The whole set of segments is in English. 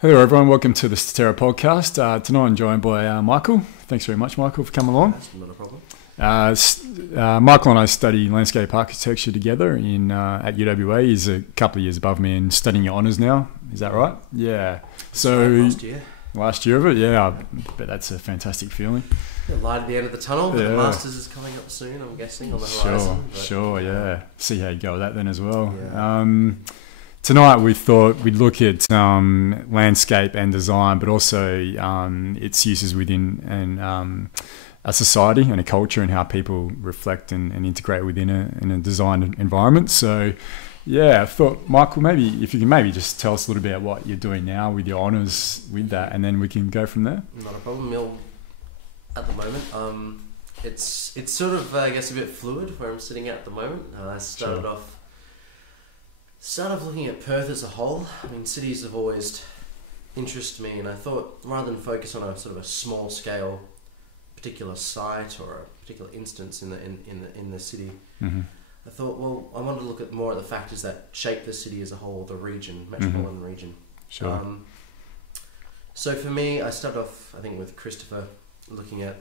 Hello everyone, welcome to the Statera podcast. Tonight I'm joined by Michael. Thanks very much, Michael, for coming along. That's not a problem. Michael and I study landscape architecture together at UWA. He's a couple of years above me and studying your honours now. Is that right? Yeah. So last year of it, yeah. I bet that's a fantastic feeling. The light at the end of the tunnel. Yeah. The Masters is coming up soon, I'm guessing, on the horizon. Sure, yeah. See how you go with that then as well. Yeah. Tonight we thought we'd look at landscape and design, but also its uses within a society and a culture and how people reflect and integrate within a design environment. So, yeah, I thought, Michael, maybe if you can maybe just tell us a little bit about what you're doing now with your honours with that, and then we can go from there. Not a problem, Mill. At the moment, it's sort of, I guess, a bit fluid where I'm sitting at the moment. I started off looking at Perth as a whole. I mean, cities have always interested me, and I thought rather than focus on a sort of a small scale particular site or a particular instance in the city, mm-hmm. I thought, well, I wanted to look at more at the factors that shape the city as a whole, the region, metropolitan mm-hmm. region. Sure. So for me, I started off, I think, with Christopher, looking at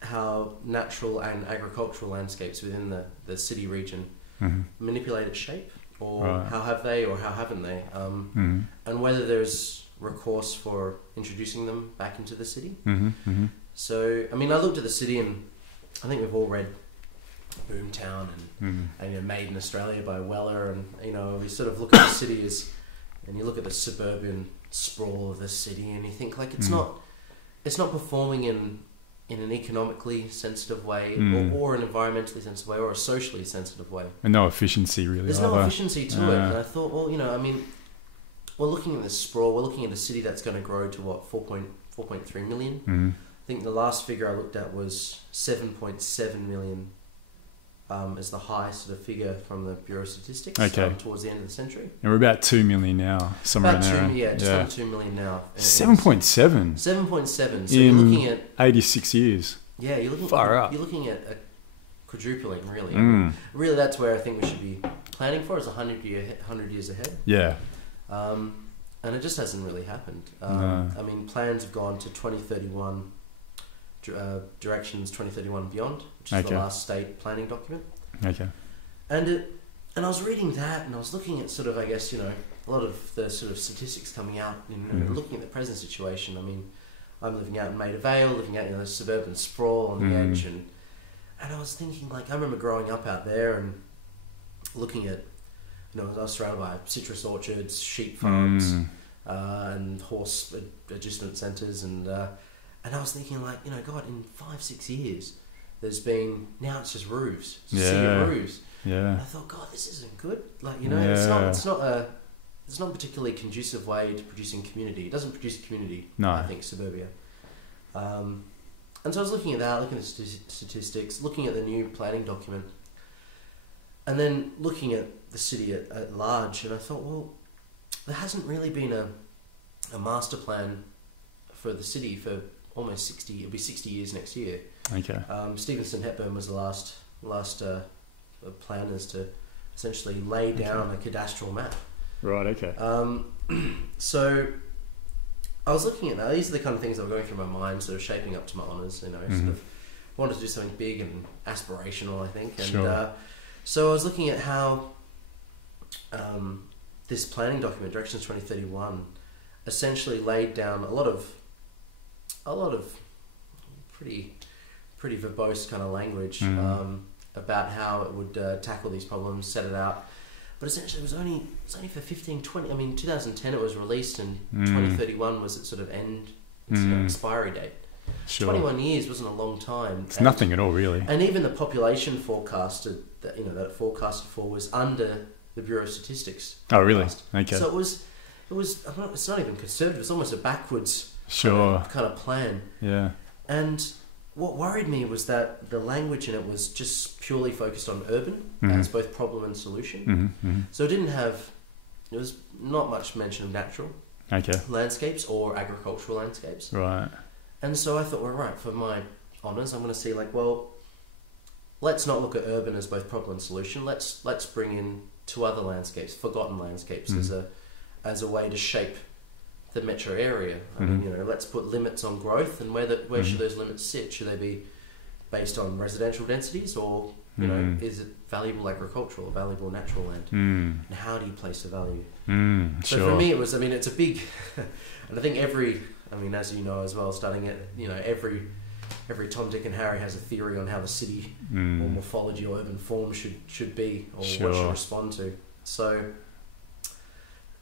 how natural and agricultural landscapes within the city region mm-hmm. manipulate its shape, or how have they or how haven't they, mm-hmm. and whether there's recourse for introducing them back into the city. Mm-hmm. Mm-hmm. So, I mean, I looked at the city, and I think we've all read Boomtown and Made in Australia by Weller, and we sort of look at the city and you look at the suburban sprawl of the city, and you think like it's not performing in an economically sensitive way, or an environmentally sensitive way, or a socially sensitive way. And no efficiency, really. There's no efficiency to it. And I thought, well, I mean, we're looking at this sprawl, we're looking at a city that's going to grow to, 4.3 million? Mm-hmm. I think the last figure I looked at was 7.7 million as the highest sort of figure from the Bureau of Statistics towards the end of the century. And we're about 2 million now, somewhere in there. Just under 2 million now. 7.7? 7.7. So you're looking at 86 years. Yeah, you're looking far up. You're looking at a quadrupling, really. I mean, really, that's where I think we should be planning for, is 100 years ahead. Yeah. And it just hasn't really happened. No. I mean, plans have gone to 2031, directions 2031 beyond, which is the last state planning document. Okay. And I was reading that, and I was looking at sort of, I guess, a lot of the sort of statistics coming out, looking at the present situation. I mean, I'm living out in Maida Vale, living out in the suburban sprawl on the edge, and I was thinking, like, I remember growing up out there and looking at, I was surrounded by citrus orchards, sheep farms, and horse adjustment centres, and I was thinking, like, God, in 5-6 years, now it's just roofs, sea of roofs. Yeah. And I thought, God, this isn't good. Like, it's not a particularly conducive way to producing community. It doesn't produce community. No. I think suburbia. And so I was looking at that, looking at the statistics, looking at the new planning document, and then looking at the city at large, and I thought, well, there hasn't really been a master plan for the city for almost 60. It'll be 60 years next year. Okay. Stevenson Hepburn was the last planners to essentially lay down a cadastral map. Right. Okay. So I was looking at that. These are the kind of things that were going through my mind, sort of shaping up to my honours. Sort of wanted to do something big and aspirational, I think. And so I was looking at how this planning document, Directions 2031, essentially laid down a lot of pretty verbose kind of language about how it would tackle these problems, set it out. But essentially, it was only for 20. I mean, 2010 it was released, and 2031 was its sort of expiry date. Sure. 21 years wasn't a long time. It's nothing at all, really. And even the population forecasted that it forecasted for was under the Bureau of Statistics. Oh, really? Okay. So it was. It's not even conservative. It's almost a backwards kind of plan. Yeah. And what worried me was that the language in it was just purely focused on urban as both problem and solution. So it was not much mention of natural landscapes or agricultural landscapes. Right. And so I thought, well, right, for my honours, I'm going to see, like, well, let's not look at urban as both problem and solution. Let's bring in two other landscapes, forgotten landscapes, as a way to shape the metro area. I mean, you know, let's put limits on growth, and where should those limits sit? Should they be based on residential densities, or you know, is it valuable agricultural or valuable natural land? And how do you place the value? So for me, it was, I mean, it's a big, and I think as you know as well, starting at, you know, every Tom, Dick and Harry has a theory on how the city or morphology or urban form should be, or what should respond to. So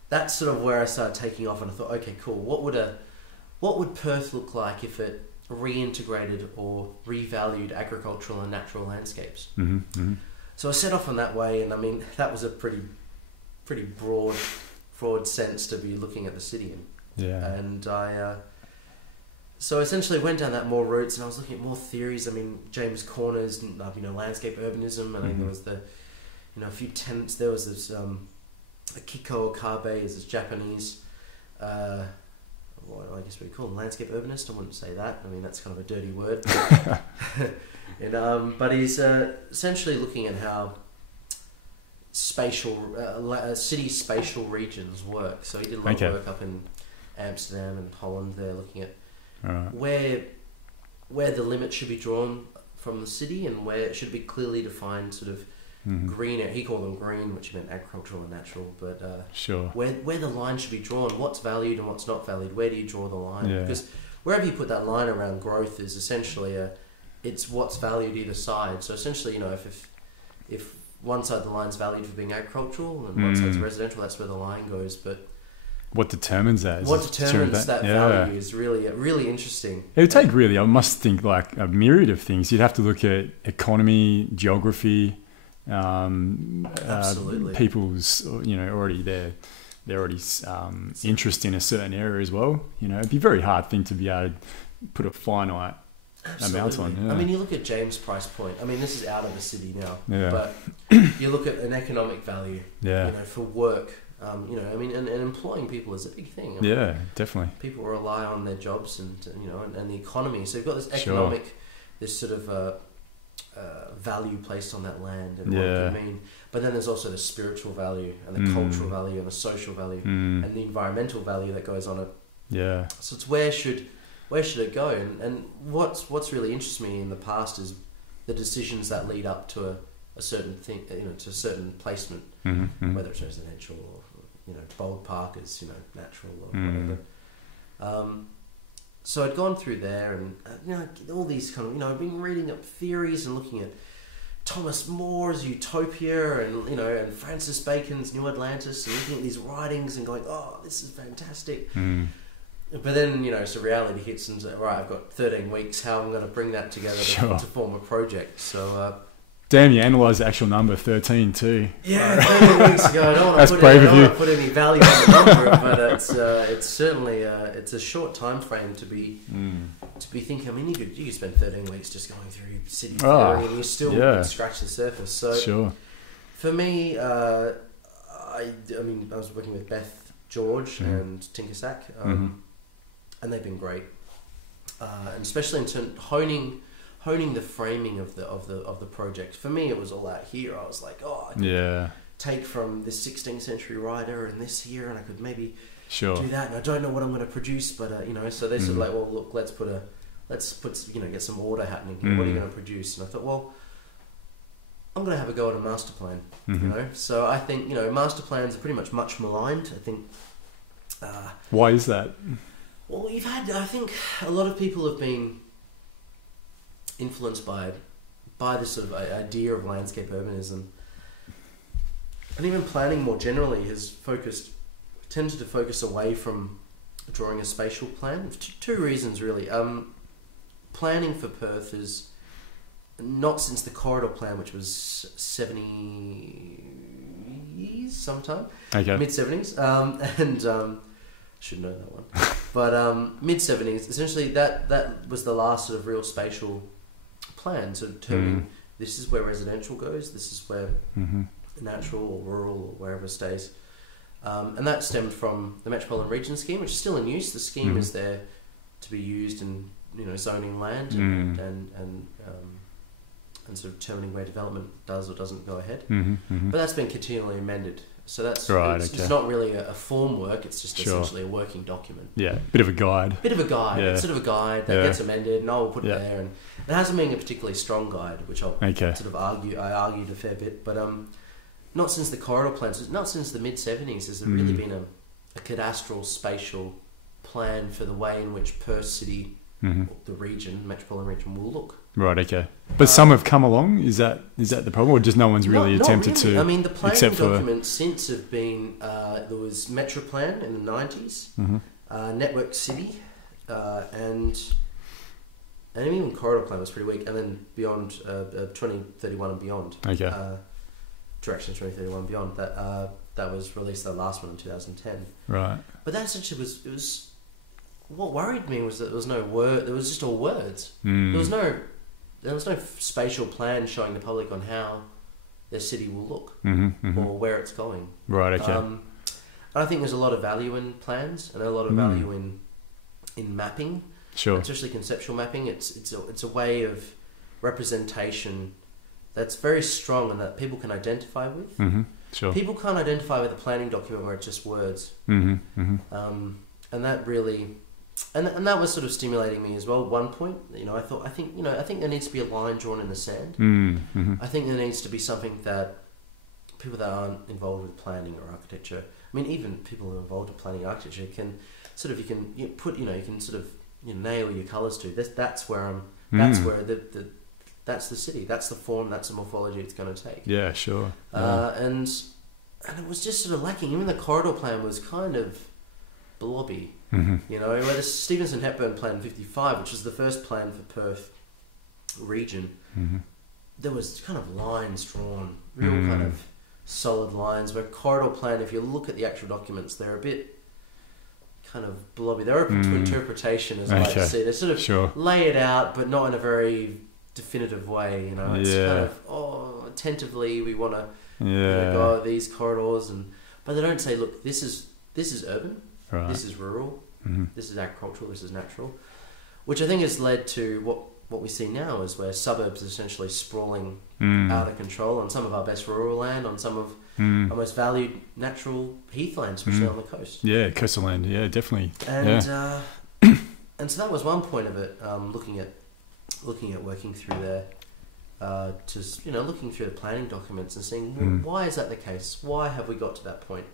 that's sort of where I started taking off, and I thought, okay, cool. What would Perth look like if it reintegrated or revalued agricultural and natural landscapes? So I set off on that way, and I mean, that was a pretty broad sense to be looking at the city in. And I so essentially went down that more routes, and I was looking at more theories. I mean, James Corner's, you know, landscape urbanism. I mean, there was a few tenants. There was this Akiko Okabe is this Japanese, what I guess we call him, landscape urbanist. I wouldn't say that. I mean, that's kind of a dirty word. But he's essentially looking at how city spatial regions work. So he did a lot of work up in Amsterdam and Holland there, looking at where the limits should be drawn from the city, and where it should be clearly defined sort of green. He called them green, which meant agricultural and natural, but where the line should be drawn, what's valued and what's not valued, where do you draw the line? Because wherever you put that line around growth is essentially it's what's valued either side. So essentially, you know, if one side of the line's valued for being agricultural and one side's residential, that's where the line goes. But what determines that? What determines that value is really interesting. It would take I must think, like a myriad of things. You'd have to look at economy, geography, people's, you know, already their interest in a certain area as well. You know, it'd be a very hard thing to be able to put a finite amount on. I mean, you look at James' price point. I mean, this is out of the city now, but you look at an economic value. You know, for work. You know, I mean, and employing people is a big thing. I mean, definitely. People rely on their jobs and you know, and the economy. So you've got this economic, this sort of value placed on that land and what it can mean. But then there's also the spiritual value and the cultural value and the social value and the environmental value that goes on it. So it's where should it go? And what's really interested me in the past is the decisions that lead up to a certain thing, you know, to a certain placement, whether it's residential or, you know, Bold Park is, you know, natural or whatever. So I'd gone through there, and you know, all these kind of, you know, I've been reading up theories and looking at Thomas More's Utopia, and you know, and Francis Bacon's New Atlantis, and looking at these writings and going, oh, this is fantastic. But then, you know, so reality hits, and right, I've got 13 weeks. How am I going to bring that together to form a project? So. Damn, you analysed the actual number 13 too. Yeah, 13 weeks ago. I don't want to put any value on the number, but it's certainly it's a short time frame to be thinking. I mean, you could spend 13 weeks just going through city theory, and you still scratch the surface. So for me, I mean, I was working with Beth George and Tinker Sack, and they've been great, and especially in terms honing the framing of the project. For me, it was all out here. I was like, oh, I could take from this 16th century writer and this here, and I could maybe do that. And I don't know what I'm going to produce, but you know, so they said like, well, look, let's put you know, get some order happening here. What are you going to produce? And I thought, well, I'm going to have a go at a master plan. You know, so I think, you know, master plans are pretty much maligned. I think. Why is that? Well, I think a lot of people have been influenced by this sort of idea of landscape urbanism, and even planning more generally has tended to focus away from drawing a spatial plan. Two reasons really. Planning for Perth is not since the corridor plan, which was 70s sometime, mid 70s, and should know that one, but mid 70s. Essentially, that was the last sort of real spatial plan, so determining this is where residential goes, this is where natural or rural or wherever stays, and that stemmed from the Metropolitan Region Scheme, which is still in use. The scheme is there to be used in, you know, zoning land and sort of determining where development does or doesn't go ahead. But that's been continually amended So that's right. It's not really a form work. It's just essentially a working document. Yeah, bit of a guide. Yeah. It's sort of a guide that gets amended, and I'll put it there. And it hasn't been a particularly strong guide, which I'll sort of argue. I argued a fair bit, but not since the corridor plans, not since the mid-70s has there really been a cadastral spatial plan for the way in which Perth City, the region, metropolitan region, will look. Right, okay. But some have come along. Is that the problem, or just no one's really attempted really. to? I mean, the planning documents since have been there was Metroplan in the 90s, Network City, and even Corridor Plan was pretty weak, and then beyond 2031 and beyond. Okay. Directions 2031 and beyond. That was released, the last one in 2010. Right. But that essentially was what worried me was that there was no word. There was just all words. There was no spatial plan showing the public on how their city will look or where it's going. Right. Okay. And I think there's a lot of value in plans and a lot of value in mapping. Sure. Especially conceptual mapping. It's a way of representation that's very strong and that people can identify with. Sure. People can't identify with a planning document where it's just words. And that really. And that was sort of stimulating me as well. At one point, I think there needs to be a line drawn in the sand. I think there needs to be something that people that aren't involved with planning or architecture, I mean, even people who are involved with planning and architecture can sort of nail your colours to. That's where that's the city. That's the form. That's the morphology it's going to take. Yeah, sure. And it was just sort of lacking. Even the corridor plan was kind of blobby. Where the Stevenson Hepburn Plan 55, which was the first plan for Perth region, there was kind of lines drawn, real kind of solid lines. Where corridor plan, if you look at the actual documents, they're a bit kind of blobby. They're open to interpretation, as I like to see. They sort of lay it out, but not in a very definitive way. It's kind of attentively we want to go these corridors, but they don't say, look, this is urban. Right. This is rural, this is agricultural, this is natural, which I think has led to what we see now is where suburbs are essentially sprawling out of control on some of our best rural land, on some of our most valued natural heathland, especially on the coast. Yeah, coastal land, definitely. And and so that was one point of it, looking at working through there, looking through the planning documents and seeing, well, why is that the case? Why have we got to that point?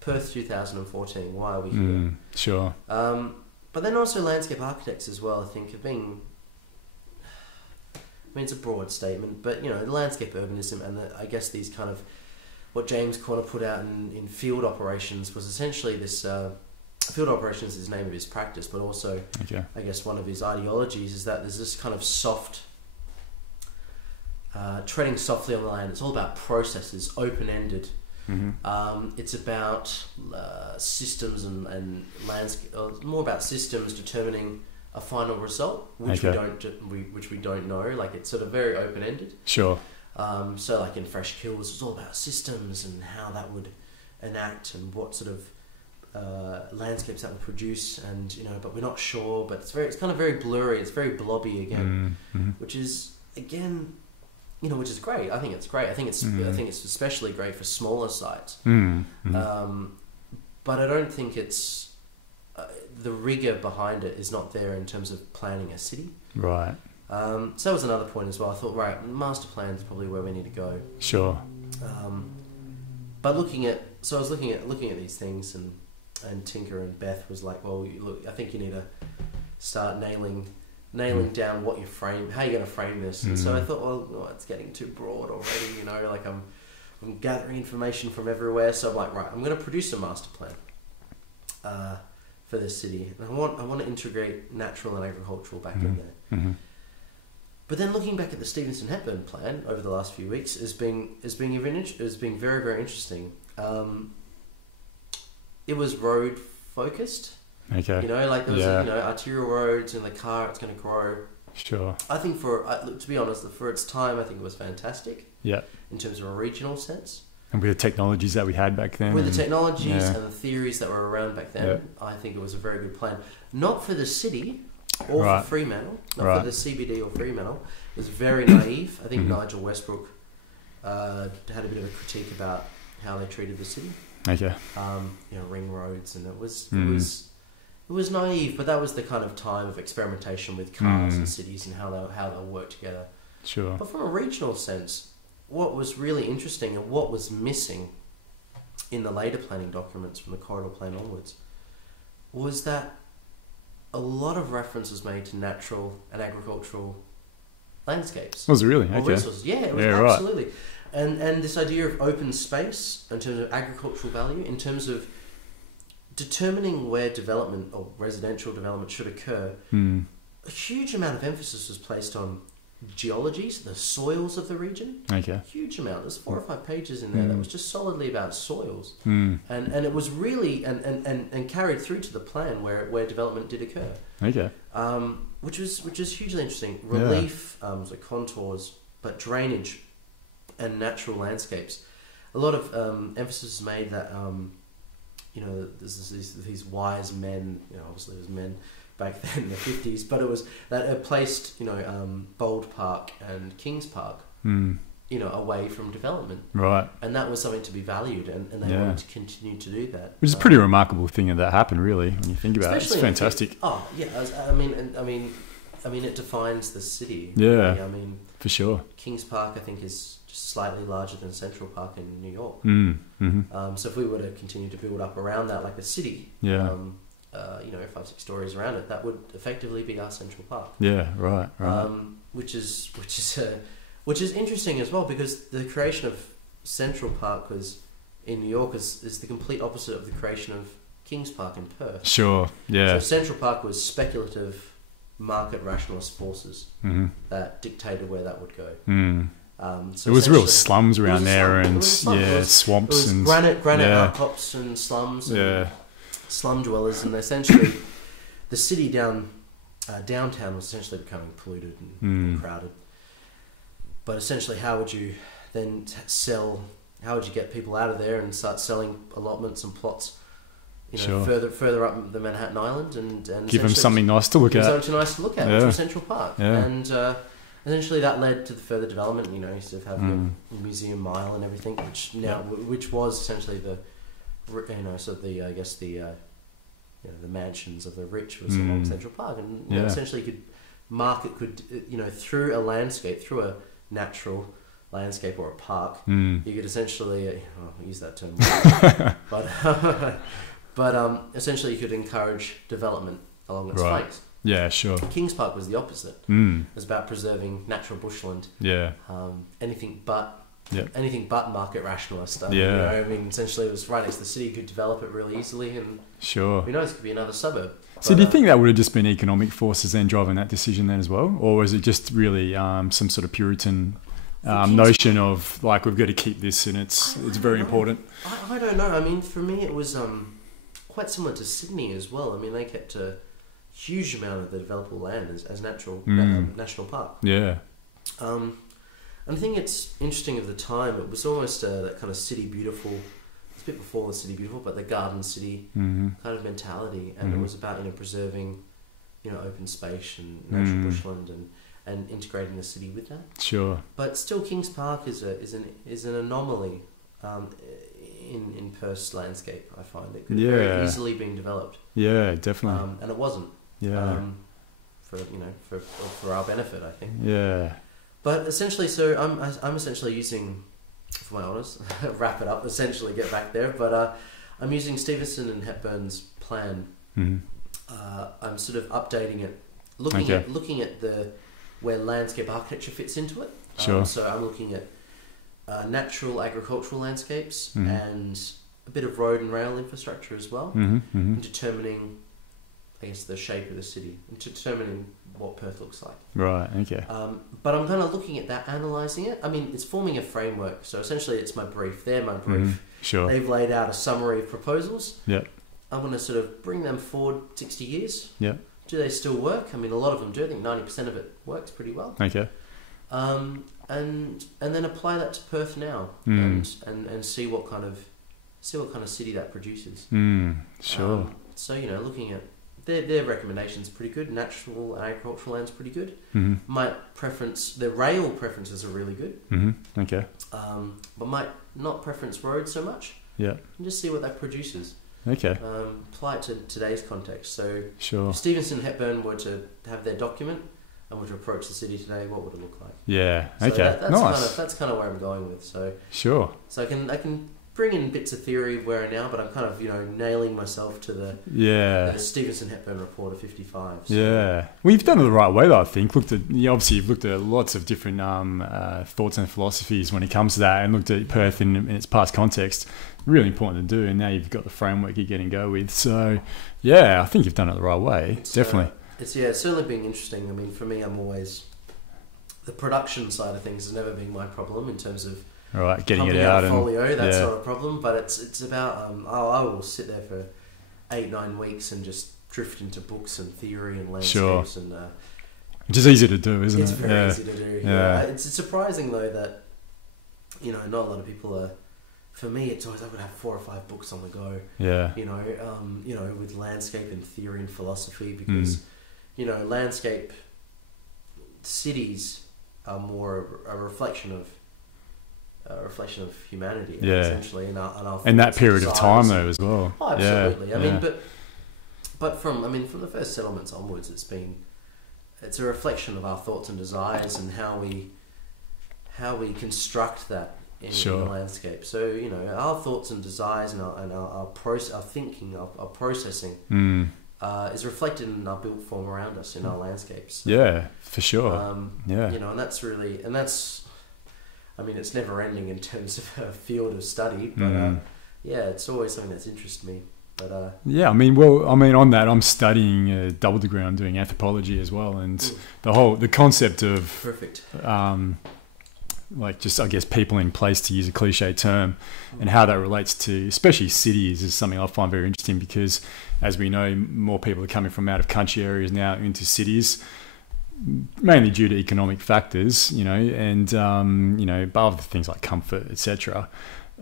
Perth 2014, why are we here? Sure. But then also landscape architects as well, I think, have been... I mean, it's a broad statement, but, the landscape urbanism and I guess these kind of... What James Corner put out in field operations was essentially this... field operations is the name of his practice, but also, I guess, one of his ideologies is that there's this kind of soft... treading softly on the land. It's all about processes, open-ended... It's about systems and landscape, more about systems determining a final result, which we don't know. Like, it's sort of very open ended. Sure. So like in Fresh Kills, it's all about systems and how that would enact and what sort of landscapes that would produce, and but we're not sure. But it's kind of very blurry. It's very blobby again, which is again. Which is great. I think it's great. I think it's especially great for smaller sites. But I don't think it's the rigor behind it is not there in terms of planning a city. Right. So that was another point as well. I thought, right, master plan is probably where we need to go. Sure. But I was looking at these things, and Tinker and Beth was like, well, look, I think you need to start nailing down what you frame, how you're going to frame this. And so I thought, well, it's getting too broad already, like I'm gathering information from everywhere. So I'm like, right, I'm going to produce a master plan for this city. And I want to integrate natural and agricultural back in there. But then looking back at the Stevenson Hepburn plan over the last few weeks has been very, very interesting. It was road focused. Okay. There was arterial roads in the car. It's going to grow. Sure. I think to be honest, for its time, I think it was fantastic. Yeah. In terms of a regional sense. And with the technologies that we had back then. With the technologies and the theories that were around back then, I think it was a very good plan. Not for the city or for Fremantle, not for the CBD or Fremantle. It was very naive. I think Nigel Westbrook had a bit of a critique about how they treated the city. Okay. Ring roads, and it was naive, but that was the kind of time of experimentation with cars and cities and how they'll work together. Sure. But from a regional sense, what was really interesting and what was missing in the later planning documents from the corridor plan onwards was that a lot of reference was made to natural and agricultural landscapes. Was it really? Or Okay. resources. Yeah, it was absolutely. Right. And this idea of open space in terms of agricultural value, in terms of determining where development or residential development should occur, a huge amount of emphasis was placed on geology, so the soils of the region. Okay. Huge amount. There's 4 or 5 pages in there that was just solidly about soils. And it was really and carried through to the plan where development did occur. Okay. Which is hugely interesting. Relief, so contours, but drainage and natural landscapes. A lot of emphasis is made that there's these wise men. Obviously there was men back then in the 50s, but it was that placed Bold Park and Kings Park away from development, right? And that was something to be valued, and they wanted to continue to do that, which is a pretty remarkable thing that happened, really, when you think about it. It's fantastic. I mean it defines the city. Yeah, I mean, for sure. Kings Park, I think, is just slightly larger than Central Park in New York. So if we were to continue to build up around that like a city, 5-6 stories around it, that would effectively be our Central Park. Yeah, right. Which is interesting as well, because the creation of Central Park in New York is the complete opposite of the creation of Kings Park in Perth. Sure. Yeah. So Central Park was speculative, market rationalist forces that dictated where that would go. So it was real slums around there, and swamps and granite outcrops and slums. And slum dwellers, and essentially the city downtown was essentially becoming polluted and crowded. But essentially, how would you then how would you get people out of there and start selling allotments and plots further up the Manhattan Island and give them something nice to look at. Something nice to look at, which was Central Park. And eventually that led to the further development. You used to have your Museum Mile and everything, which was essentially the the mansions of the rich was along Central Park, and essentially through a landscape, through a natural landscape or a park, you could essentially use that term, but essentially you could encourage development along its flanks. Yeah, sure. Kings Park was the opposite. It was about preserving natural bushland. Yeah. Anything but market rationalist stuff. Yeah. Essentially it was right next to the city. You could develop it really easily, and who knows, it could be another suburb. So do you think that would have just been economic forces then driving that decision then as well? Or was it just really some sort of Puritan notion of like, we've got to keep this and it's very important? I don't know. For me it was quite similar to Sydney as well. They kept a huge amount of the developable land as national park. Yeah. And I think it's interesting of the time. It was almost that kind of city beautiful. It's a bit before the city beautiful, but the garden city kind of mentality, and it was about preserving, open space and natural bushland and integrating the city with that. Sure. But still, Kings Park is an anomaly in Perth's landscape. I find it could have very easily been developed. Yeah, definitely. And it wasn't. Yeah. For our benefit, I think. Yeah. But essentially, so I'm essentially using, for my honours, wrap it up, essentially get back there, but I'm using Stevenson and Hepburn's plan. I'm sort of updating it, looking at where landscape architecture fits into it. Sure. So I'm looking at natural agricultural landscapes and a bit of road and rail infrastructure as well, and determining, I guess, the shape of the city, and determining what Perth looks like. Right, okay. But I'm kind of looking at that, analysing it. It's forming a framework. So essentially it's my brief. They're my brief. Sure. They've laid out a summary of proposals. Yep. I'm going to sort of bring them forward 60 years. Yep. Do they still work? A lot of them do. I think 90% of it works pretty well. Okay. And then apply that to Perth now and see what kind of city that produces. Sure. So, looking at their recommendations are pretty good. Natural and agricultural land's pretty good. Mm-hmm. The rail preferences are really good. Mm-hmm. Okay. But might not preference roads so much. Yeah. And just see what that produces. Okay. Apply it to today's context. So sure. if Stevenson and Hepburn were to have their document and were to approach the city today, what would it look like? Yeah. So Okay. That's kind of where I'm going with. So sure. So I can bring in bits of theory of where and now, but I'm kind of nailing myself to the Stevenson Hepburn report of 55. So. Yeah, well, you've done it the right way, though. I think obviously you've looked at lots of different thoughts and philosophies when it comes to that, and looked at Perth in its past context. Really important to do, and now you've got the framework you're getting go with. So yeah, I think you've done it the right way. Definitely. It's certainly been interesting. I mean, for me, I'm always the production side of things has never been my problem in terms of. All right, getting it out and folio, that's not a problem, but it's about I will sit there for 8-9 weeks and just drift into books and theory and landscapes and which is easy to do, isn't it? It's very easy to do. Yeah. It's surprising though that not a lot of people are. For me, it's always I would have 4 or 5 books on the go. Yeah. With landscape and theory and philosophy because landscape cities are more a reflection of humanity, essentially, and that period of time though as well. Oh, absolutely. I mean, but from the first settlements onwards, it's a reflection of our thoughts and desires and how we construct that in the landscape. So our thoughts and desires and our thinking, our processing is reflected in our built form around us in our landscapes. Yeah, for sure. And that's really it's never ending in terms of a field of study, but it's always something that's interested me. But on that, I'm studying a double degree. I'm doing anthropology as well, and the concept of perfect. I guess people in place, to use a cliche term, and how that relates to especially cities is something I find very interesting because, as we know, more people are coming from out of country areas now into cities. Mainly due to economic factors, and but other things like comfort, etc.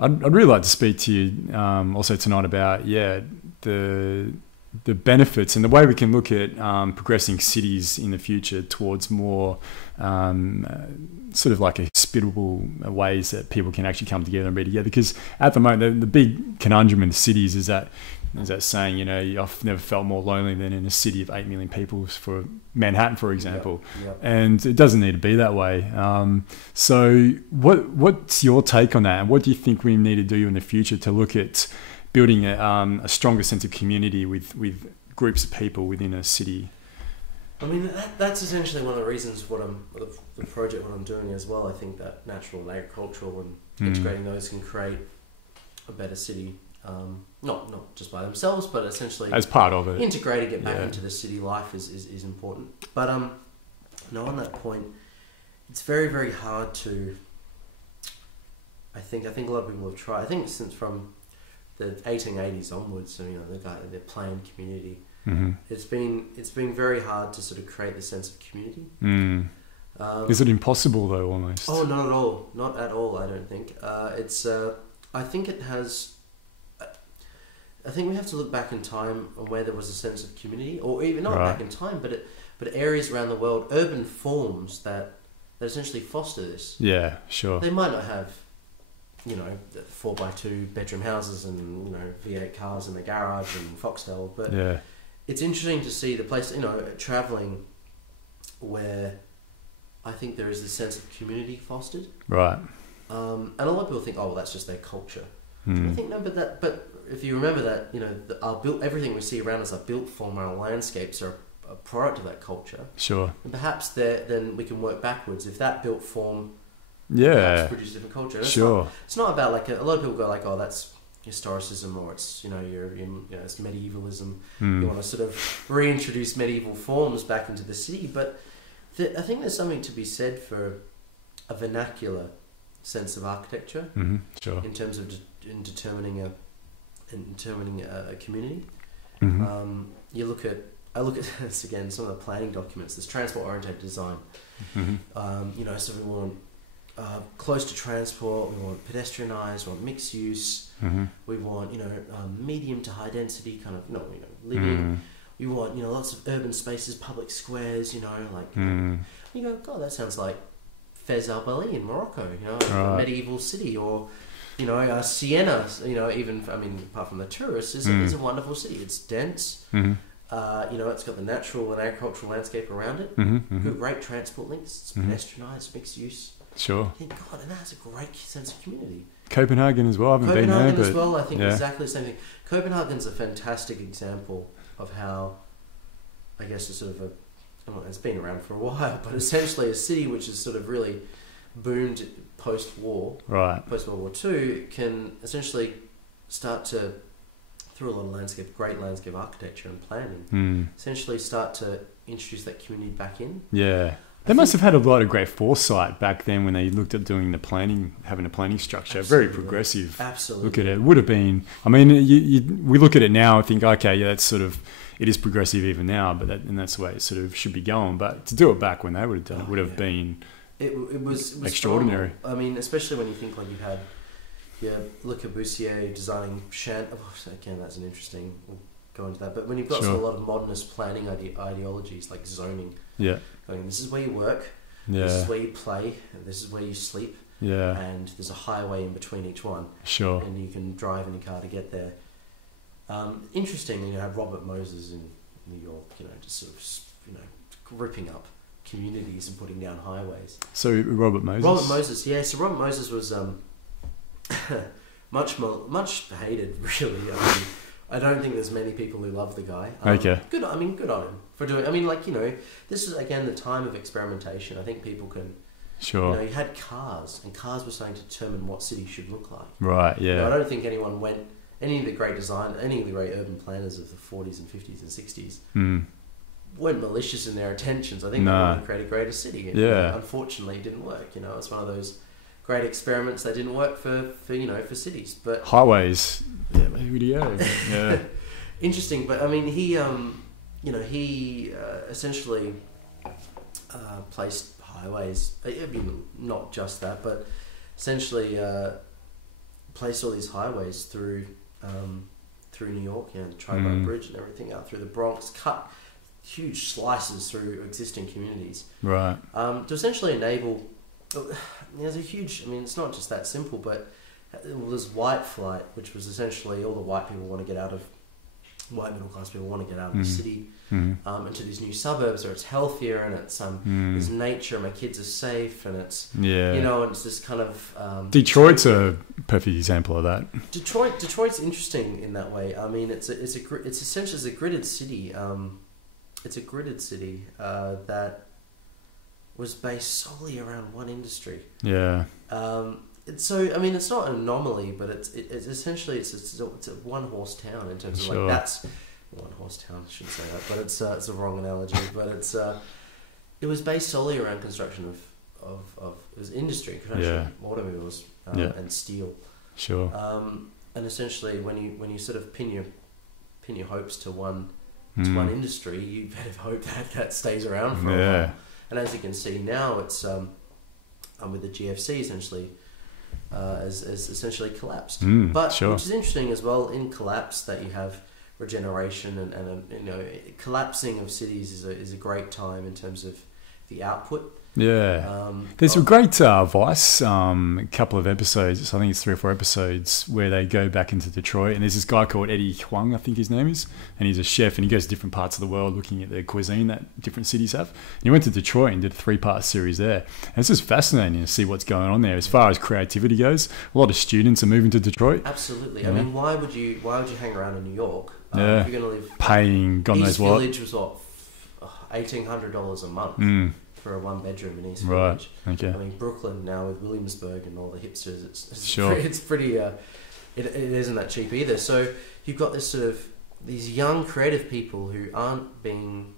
I'd really like to speak to you also tonight about the benefits and the way we can look at progressing cities in the future towards more sort of like hospitable ways that people can actually come together and be together. Because at the moment, the big conundrum in the cities is that saying, I've never felt more lonely than in a city of 8 million people, for Manhattan, for example. Yep. And it doesn't need to be that way. So what's your take on that? And what do you think we need to do in the future to look at building a stronger sense of community with groups of people within a city? I mean, that's essentially one of the reasons the project what I'm doing as well. I think that natural and agricultural and integrating those can create a better city. Not just by themselves, but essentially as part of it. Integrating it back into the city life is important. But on that point, it's very, very hard to. I think a lot of people have tried. I think since from the 1880s onwards, the planned community. Mm-hmm. It's been very hard to sort of create the sense of community. Is it impossible though, almost? Oh, not at all. Not at all. I don't think. I think it has. I think we have to look back in time on where there was a sense of community, or even not back in time, but areas around the world, urban forms that essentially foster this. Yeah, sure. They might not have, 4x2 bedroom houses and V8 cars in the garage and Foxtel, but it's interesting to see the place, traveling, where I think there is this sense of community fostered. Right. And a lot of people think, oh, well, that's just their culture. I think no, but if you remember that, everything we see around us, our built form, our landscapes are a product of that culture. Sure. And perhaps then we can work backwards. If that built form produces a different culture. It's not about a lot of people go like, oh, that's historicism, or it's it's medievalism. You want to sort of reintroduce medieval forms back into the city, but I think there's something to be said for a vernacular sense of architecture. Sure. In terms of determining a community. I look at this again, some of the planning documents. There's transport oriented design. So we want close to transport. We want pedestrianised. We want mixed use. We want medium to high density kind of living. You want, lots of urban spaces, public squares, like, you go, God, that sounds like Fez Al Bali in Morocco, a medieval city, or, Siena, even, apart from the tourists, is a wonderful city. It's dense, it's got the natural and agricultural landscape around it, great transport links, it's pedestrianised, mixed use. Sure. God, and that has a great sense of community. Copenhagen as well, I haven't been there. Copenhagen as well, I think exactly the same thing. Copenhagen's a fantastic example of how, I guess, it's been around for a while, but essentially a city which has sort of really boomed post-war, post-World War II, can essentially start to, through a lot of great landscape architecture and planning, essentially start to introduce that community back in. Yeah. They must have had a lot of great foresight back then when they looked at doing the planning, having a planning structure. Absolutely. Very progressive. Absolutely. Look at it. It would have been, we look at it now and think, okay, yeah, that's sort of, it is progressive even now, and that's the way it sort of should be going. But to do it back when they would have done it would have been it was extraordinary. phenomenal. Especially when you think like you had Le Corbusier designing again, that's an interesting, we'll go into that. But when you've got a lot of modernist planning ideologies like zoning, going, this is where you work, this is where you play, and this is where you sleep, and there's a highway in between each one, and you can drive in your car to get there. Interestingly, you have Robert Moses in New York, just sort of, ripping up communities and putting down highways. So Robert Moses? Yeah. So Robert Moses was much hated, really. I don't think there's many people who love the guy. Good on him for doing. This is again the time of experimentation. I think people can. Sure. You had cars, and cars were starting to determine what cities should look like. Right. Yeah. I don't think anyone went. Any of the great urban planners of the 40s and 50s and 60s weren't malicious in their intentions. I think they wanted to create a greater city. And, unfortunately, it didn't work. It's one of those great experiments that didn't work for cities. But highways, maybe yeah. Interesting, but he essentially placed highways. Not just that, but essentially placed all these highways through New York, the Tri-Borough Bridge and everything out through the Bronx, cut huge slices through existing communities, to essentially enable. There's a huge. it's not just that simple, but there's white flight, which was essentially all the white people want to get out of. White middle class people want to get out of the city into these new suburbs where it's healthier and it's there's nature and my kids are safe and it's and it's this kind of Detroit's a perfect example of that. Detroit's interesting in that way. It's essentially a gridded city. It's a gridded city that was based solely around one industry. Yeah. It's not an anomaly, but it's essentially it's a one horse town in terms of that's one horse town. I shouldn't say that, but it's a wrong analogy. But it was based solely around construction of it was industry, construction, automobiles, and steel. Sure. And essentially, when you sort of pin your hopes to one industry, you better hope that stays around for a while. And as you can see now, it's with the GFC essentially. Has essentially collapsed, which is interesting as well. In collapse, that you have regeneration and collapsing of cities is a great time in terms of the output. There's a great Vice couple of episodes, I think it's 3 or 4 episodes, where they go back into Detroit, and there's this guy called Eddie Huang, I think his name is, and he's a chef, and he goes to different parts of the world looking at the cuisine that different cities have. And he went to Detroit and did a 3-part series there, and it's just fascinating to see what's going on there as far as creativity goes. A lot of students are moving to Detroit. Absolutely. Why would you hang around in New York if you're going to live paying God knows what? East Village was what, $1,800 a month. For a 1-bedroom in East Village. Okay. Brooklyn now with Williamsburg and all the hipsters, it's pretty. It isn't that cheap either. So you've got this sort of these young creative people who aren't being,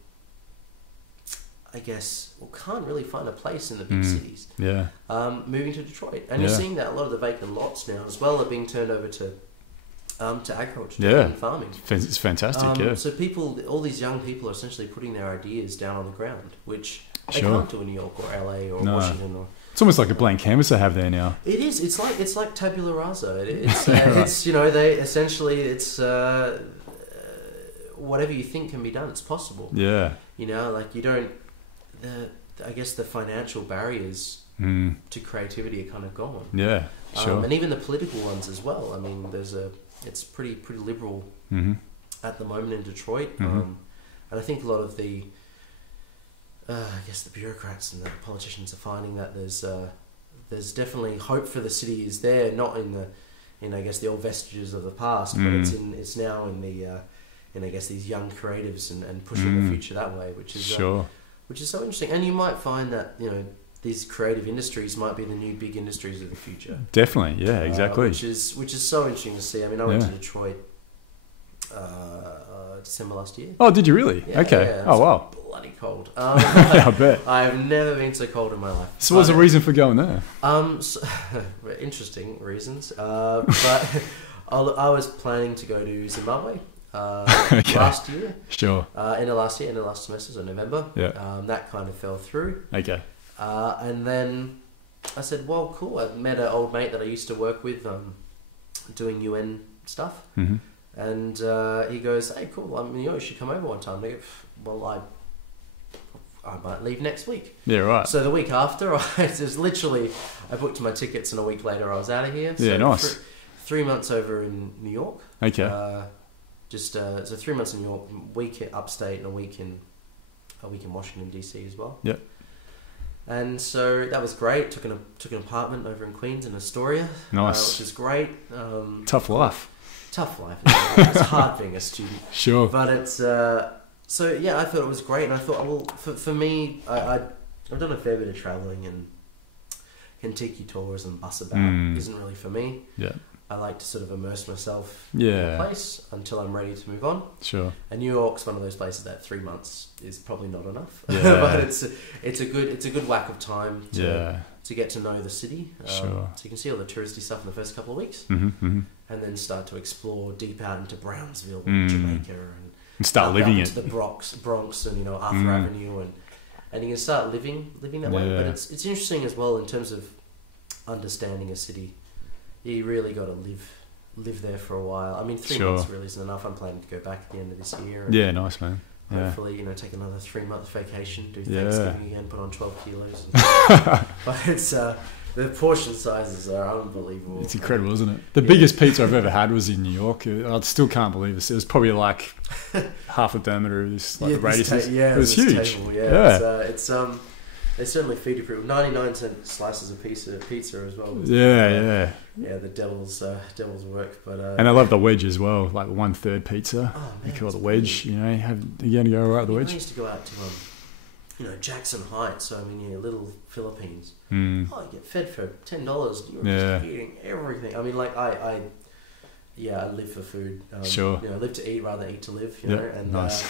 I guess, or can't really find a place in the big cities. Yeah. Moving to Detroit, and you're seeing that a lot of the vacant lots now as well are being turned over to agriculture and farming. It's fantastic. So all these young people are essentially putting their ideas down on the ground, which they can't do in New York or LA or Washington or. It's almost like a blank canvas they have there now. It is. It's like tabula rasa. It's they essentially it's whatever you think can be done, it's possible. Yeah. You know, like you don't. I guess the financial barriers to creativity are kind of gone. Yeah. Sure. And even the political ones as well. I mean, it's pretty liberal at the moment in Detroit, and I think a lot of the, I guess the bureaucrats and the politicians are finding that there's definitely hope for the city is there, not in I guess the old vestiges of the past, but it's now in I guess these young creatives and pushing the future that way, which is which is so interesting. And you might find that, you know, these creative industries might be the new big industries of the future. Definitely, yeah, exactly. Which is so interesting to see. I mean, I went to Detroit December last year. Oh, did you really? Yeah, okay. Yeah, oh, wow. Bloody cold. I bet. I've never been so cold in my life. So what's the reason for going there? So, interesting reasons. But I was planning to go to Zimbabwe last year. Sure. End of last semester, so November. Yeah. That kind of fell through. Okay. And then I said, well, cool. I met an old mate that I used to work with doing UN stuff. And he goes, hey, cool, I mean, you should come over one time. I go, well, I might leave next week. Yeah, right. So the week after, I booked my tickets, and a week later I was out of here. So yeah, nice. 3 months over in New York. Okay. So 3 months in New York, a week upstate, and a week in Washington DC as well. Yep. And so that was great. Took an apartment over in Queens in Astoria. Nice. Which is great. Tough life. Tough life. It's hard being a student. Sure. But it's so yeah. I thought it was great, and I thought, well, for me, I've done a fair bit of traveling, and Kentucky tours and bus about isn't really for me. Yeah. I like to sort of immerse myself in a place until I'm ready to move on. Sure. And New York's one of those places that 3 months is probably not enough. Yeah. But it's a good whack of time to get to know the city. Sure. So you can see all the touristy stuff in the first couple of weeks, and then start to explore deep out into Brownsville, Jamaica, and start living it. Into the Bronx, and Arthur Avenue, and you can start living that way. But it's interesting as well in terms of understanding a city. You really got to live there for a while. I mean, 3 months really isn't enough. I'm planning to go back at the end of this year. And yeah, nice, man. Hopefully, take another 3 month vacation, do Thanksgiving again, put on 12 kilos. But it's the portion sizes are unbelievable. It's incredible, isn't it? The biggest pizza I've ever had was in New York. I still can't believe this. It was probably like half a diameter of this, like the radius. It was huge. Table, they certainly feed you pretty. 99-cent slices of pizza as well. Yeah. The devil's work, but and I love the wedge as well, like 1/3 pizza. Oh, man, you call it the wedge. You gonna go right at the wedge. I used to go out to Jackson Heights. So I mean, little Philippines. Oh, you get fed for $10. You're just eating everything. I mean, like I live for food. Sure. Live to eat rather than eat to live. And nice.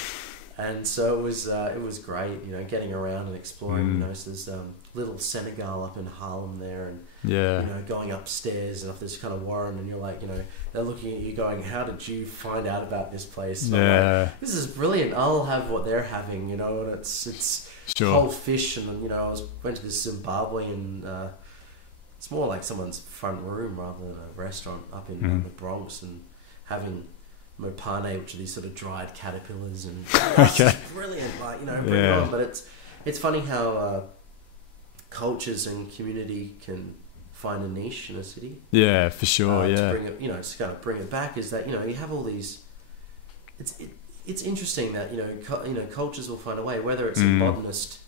And so it was great, getting around and exploring. So there's little Senegal up in Harlem there, and going upstairs and up this kind of warren, and you're like, they're looking at you going, "How did you find out about this place?" So like, this is brilliant. I'll have what they're having, and it's whole fish, and went to this Zimbabwean. It's more like someone's front room rather than a restaurant up in the Bronx, and having mopane, which are these sort of dried caterpillars, and it's brilliant, bring it on. But it's funny how cultures and community can find a niche in a city. Yeah, for sure. To bring it, to kind of bring it back is that you have all these. It's interesting that cultures will find a way, whether it's a modernist,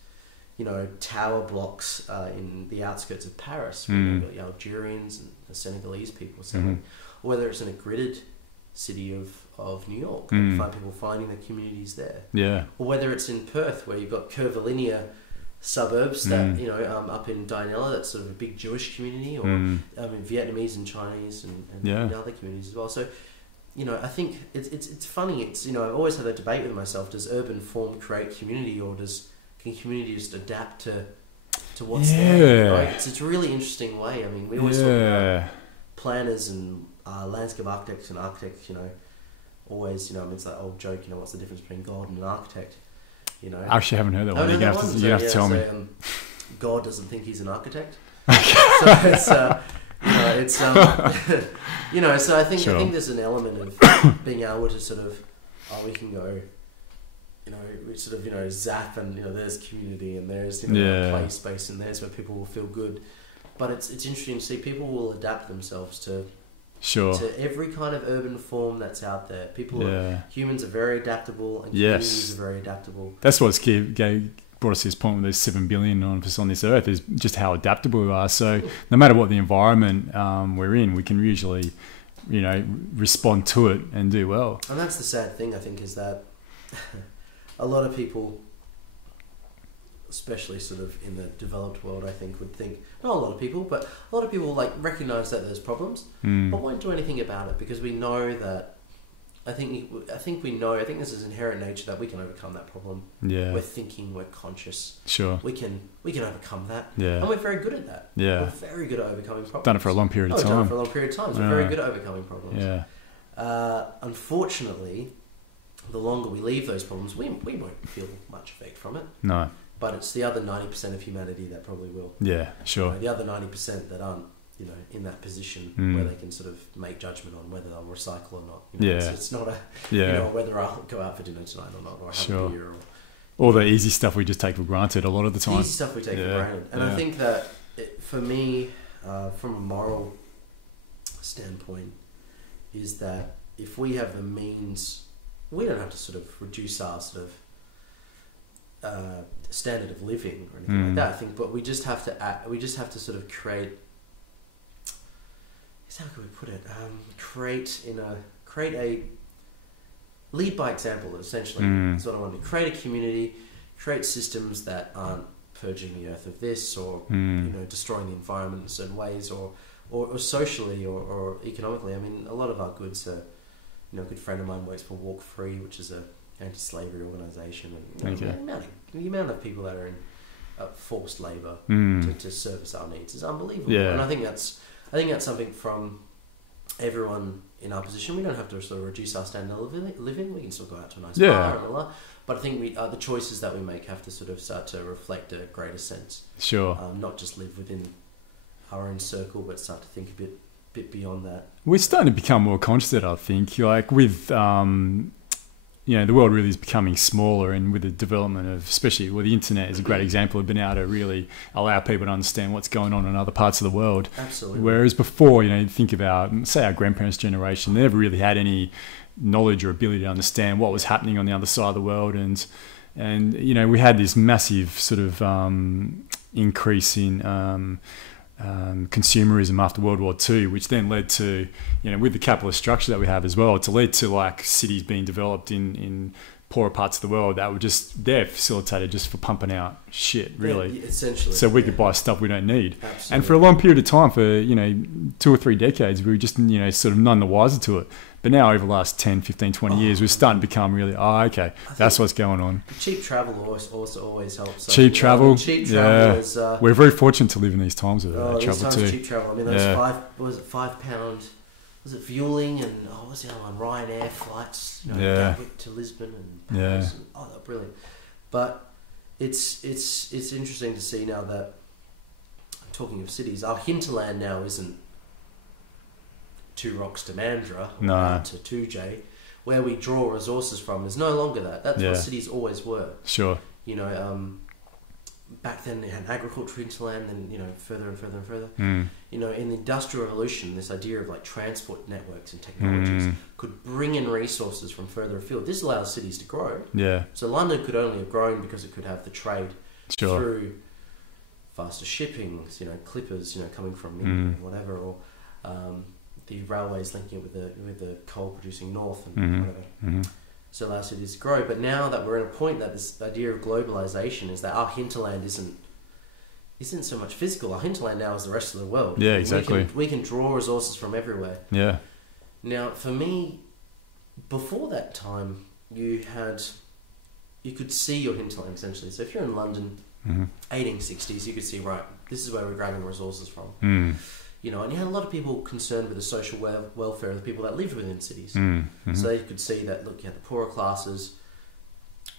tower blocks in the outskirts of Paris, where you've got the Algerians and the Senegalese people selling, or whether it's in a gridded city of New York, and you find people finding their communities there. Or whether it's in Perth, where you've got curvilinear suburbs that up in Dianella, that's sort of a big Jewish community, or Vietnamese and Chinese and other communities as well. So I think it's funny. I've always had that debate with myself: does urban form create community, or can community just adapt to what's there? It's a really interesting way. I mean, we always talk about planners and landscape architects and architects, always, it's that old joke, what's the difference between God and an architect? I actually haven't heard that one. You have to tell me. God doesn't think he's an architect. So it's, so I think there's an element of being able to sort of oh, we can go, we sort of, zap, and, there's community, and there's, Yeah. play space, and there's where people will feel good. But it's interesting to see people will adapt themselves to Sure. to every kind of urban form that's out there. Yeah. Humans are very adaptable, and Yes. communities are very adaptable. That's what's brought us to this point with there's 7 billion of us on this earth, is just how adaptable we are. So no matter what the environment we're in, we can usually, respond to it and do well. And that's the sad thing, I think, is that a lot of people, especially sort of in the developed world, I think, would think, not a lot of people, but a lot of people like recognize that there's problems, but won't do anything about it, because we know that, I think this is inherent nature, that we can overcome that problem. Yeah. We're thinking, we're conscious. Sure. We can overcome that. Yeah. And we're very good at that. Yeah. We're very good at overcoming problems. Done it for a long period of time. Done it for a long period of time. So we're very good at overcoming problems. Yeah. Unfortunately, the longer we leave those problems, we won't feel much effect from it. No. But it's the other 90% of humanity that probably will. Yeah, sure. The other 90% that aren't, in that position where they can sort of make judgment on whether they'll recycle or not. It's not whether I'll go out for dinner tonight or not, or have a beer. Or all the easy stuff we just take for granted a lot of the time. Easy stuff we take for granted. And I think that, for me, from a moral standpoint, is that if we have the means, we don't have to sort of reduce our sort of standard of living or anything like that, I think, but we just have to sort of create, how can we put it, create a lead by example, essentially. That's what I want to do. Create a community, create systems that aren't purging the earth of this, or destroying the environment in certain ways, or socially or economically. I mean, a lot of our goods are, a good friend of mine works for Walk Free, which is a anti-slavery organisation, and the amount of people that are in forced labour to service our needs is unbelievable. And I think that's something from everyone in our position. We don't have to sort of reduce our standard of living. We can still go out to a nice bar and all that. But I think the choices that we make have to sort of start to reflect a greater sense. Sure. Not just live within our own circle, but start to think a bit beyond that. We're starting to become more conscious of it, I think. Like with, the world really is becoming smaller, and with the development of, especially, the internet is a great example of being able to really allow people to understand what's going on in other parts of the world. Absolutely. Whereas before, think about, say, our grandparents' generation, they never really had any knowledge or ability to understand what was happening on the other side of the world. And we had this massive sort of increase in consumerism after World War II, which then led to, with the capitalist structure that we have as well, to lead to like cities being developed in poorer parts of the world that were they're facilitated just for pumping out shit, really. Yeah, essentially. So we could buy stuff we don't need. Absolutely. And for a long period of time, for, 2 or 3 decades, we were just, sort of none the wiser to it. But now over the last 10, 15, 20 years, we're starting to become really, okay, that's what's going on. Cheap travel always helps. Cheap travel. Cheap travel is... we're very fortunate to live in these times of travel too. Cheap travel. I mean, those £5, was it fueling, and what's the other one? Ryanair flights, Gatwick to Lisbon and Paris. And, they're brilliant. But it's interesting to see now that, talking of cities, our hinterland now isn't 2 Rocks to Mandurah to 2J. Where we draw resources from is no longer that. That's what cities always were. Sure. Back then they had agricultural hinterland, and further and further and further. In the Industrial Revolution, this idea of like transport networks and technologies could bring in resources from further afield. This allows cities to grow. Yeah. So London could only have grown because it could have the trade through faster shipping, clippers, coming from England or whatever, or the railways linking it with the coal producing north and whatever. So allow cities to grow. But now that we're at a point that this idea of globalization is that our hinterland isn't so much physical. Our hinterland now is the rest of the world. Yeah, exactly. We can draw resources from everywhere. Yeah. Now, for me, before that time, you could see your hinterland essentially. So if you're in London, 1860s, you could see, right, this is where we're grabbing resources from. And you had a lot of people concerned with the social welfare of the people that lived within cities. So they could see that, look, you had the poorer classes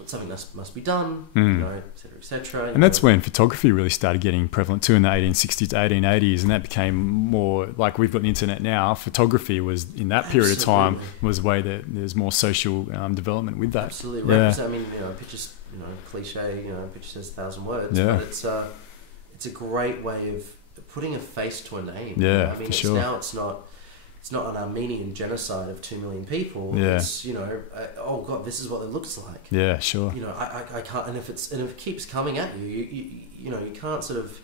something that must be done, you know, et cetera, et cetera. And that's when photography really started getting prevalent too, in the 1860s to 1880s, and that became more like we've got the internet now. Photography was, in that period of time, was a way that there's more social development with that. Absolutely. I mean, you know, pictures, you know, cliche, you know, picture says 1,000 words, but it's a great way of putting a face to a name. Yeah, I mean, for sure. It's not an Armenian genocide of 2 million people. Yeah. It's, you know, oh God, this is what it looks like. Yeah, sure. You know, I can't, and if it keeps coming at you, you know, you can't sort of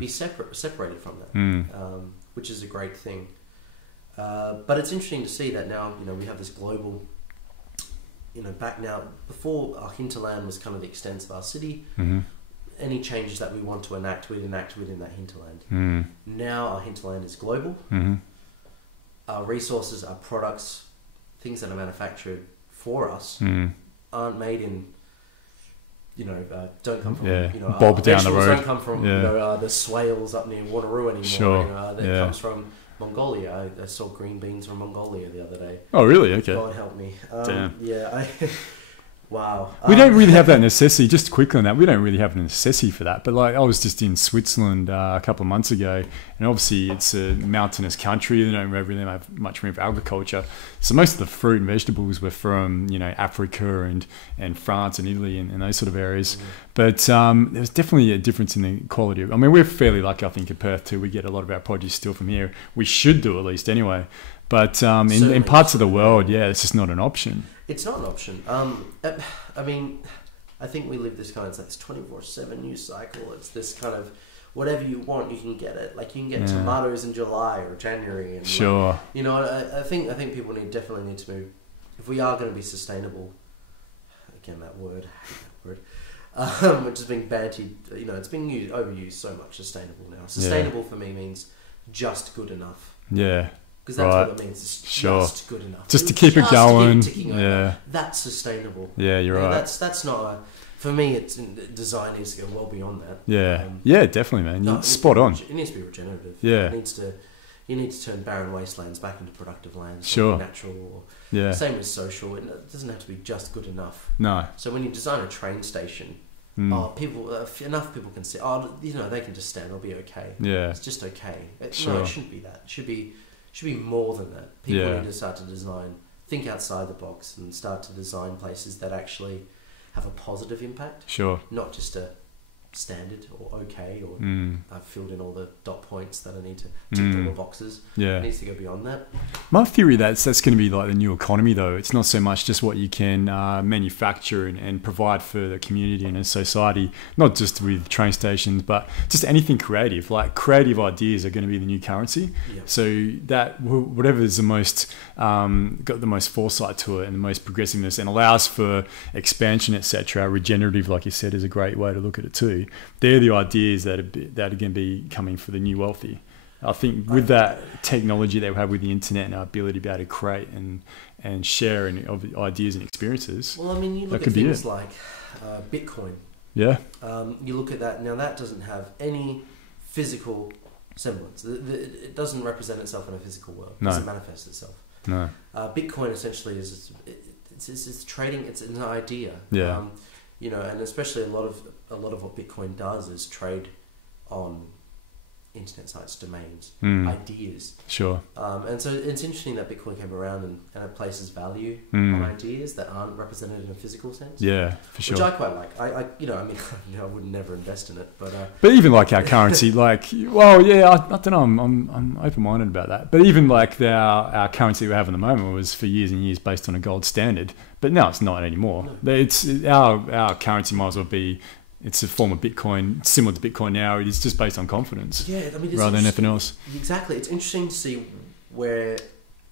be separated from that, which is a great thing. But it's interesting to see that now, you know, we have this global, you know, back now, before our hinterland was kind of the extent of our city, any changes that we want to enact, we'd enact within that hinterland. Now our hinterland is global. Our resources, our products, things that are manufactured for us aren't made in, you know, don't come from, you know, Bob down the road. Don't come from, you know, the swales up near Wanneroo anymore. Sure. You know, that comes from Mongolia. I saw green beans from Mongolia the other day. Oh, really? Okay. God help me. Damn. Yeah. Wow. We don't really have that necessity. Just quickly on that, we don't really have a necessity for that. But like, I was just in Switzerland a couple of months ago, and obviously it's a mountainous country. They don't really have much room for agriculture. So most of the fruit and vegetables were from, you know, Africa and France and Italy and those sort of areas. But there's definitely a difference in the quality of. I mean, we're fairly lucky, I think, in Perth too. We get a lot of our produce still from here. We should do at least anyway. But in parts of the world, it's just not an option. It's not an option. I mean, I think we live this kind of, it's like this 24/7 news cycle. It's this kind of, whatever you want, you can get it. Like, you can get tomatoes in July or January. And sure. Like, you know, I think people definitely need to move. If we are going to be sustainable, again, that word, which is being bantied, you know, it's being overused so much, sustainable now. Sustainable for me means just good enough. Yeah. Because that's what it means. It's just good enough. Just to keep it going. That's sustainable. Yeah, you're right. That's not for me. It's design needs to go well beyond that. Yeah, definitely, man. You're spot on. It needs to be regenerative. Yeah. You need to turn barren wastelands back into productive lands. Sure. Natural. Same as social. It doesn't have to be just good enough. No. So when you design a train station, enough people can see. Oh, you know, they can just stand. They'll be okay. Yeah. It's just okay. Sure. No, it shouldn't be that. It should be more than that. People need to start to think outside the box and start to design places that actually have a positive impact. Sure. Not just a standard or okay or I've filled in all the dot points that I need to tick all the boxes. Yeah. It needs to go beyond that. My theory that's going to be like the new economy though. It's not so much just what you can manufacture and provide for the community and a society, not just with train stations, but just anything creative. Like creative ideas are going to be the new currency. Yep. So that whatever is the most got the most foresight to it and the most progressiveness and allows for expansion, etc. Regenerative, like you said, is a great way to look at it too. They're the ideas that are going to be coming for the new wealthy. I think with that technology that we have with the internet and our ability to be able to create and share of ideas and experiences. Well, I mean, you look at things like Bitcoin. Yeah. You look at that now. That doesn't have any physical semblance. It doesn't represent itself in a physical world. It doesn't manifest itself. No. Bitcoin essentially is it's trading. It's an idea. Yeah. You know, and especially a lot of what Bitcoin does is trade on internet sites, domains, ideas. Sure. And so it's interesting that Bitcoin came around and it places value on ideas that aren't represented in a physical sense. Yeah, for sure. Which I quite like. I would never invest in it, but even like our currency, like, well, yeah, I don't know. I'm open-minded about that. But even like our currency we have at the moment was for years and years based on a gold standard, but now it's not anymore. No. It's our currency might as well be. It's a form of Bitcoin, similar to Bitcoin now. It is just based on confidence, rather than anything else. Exactly. It's interesting to see where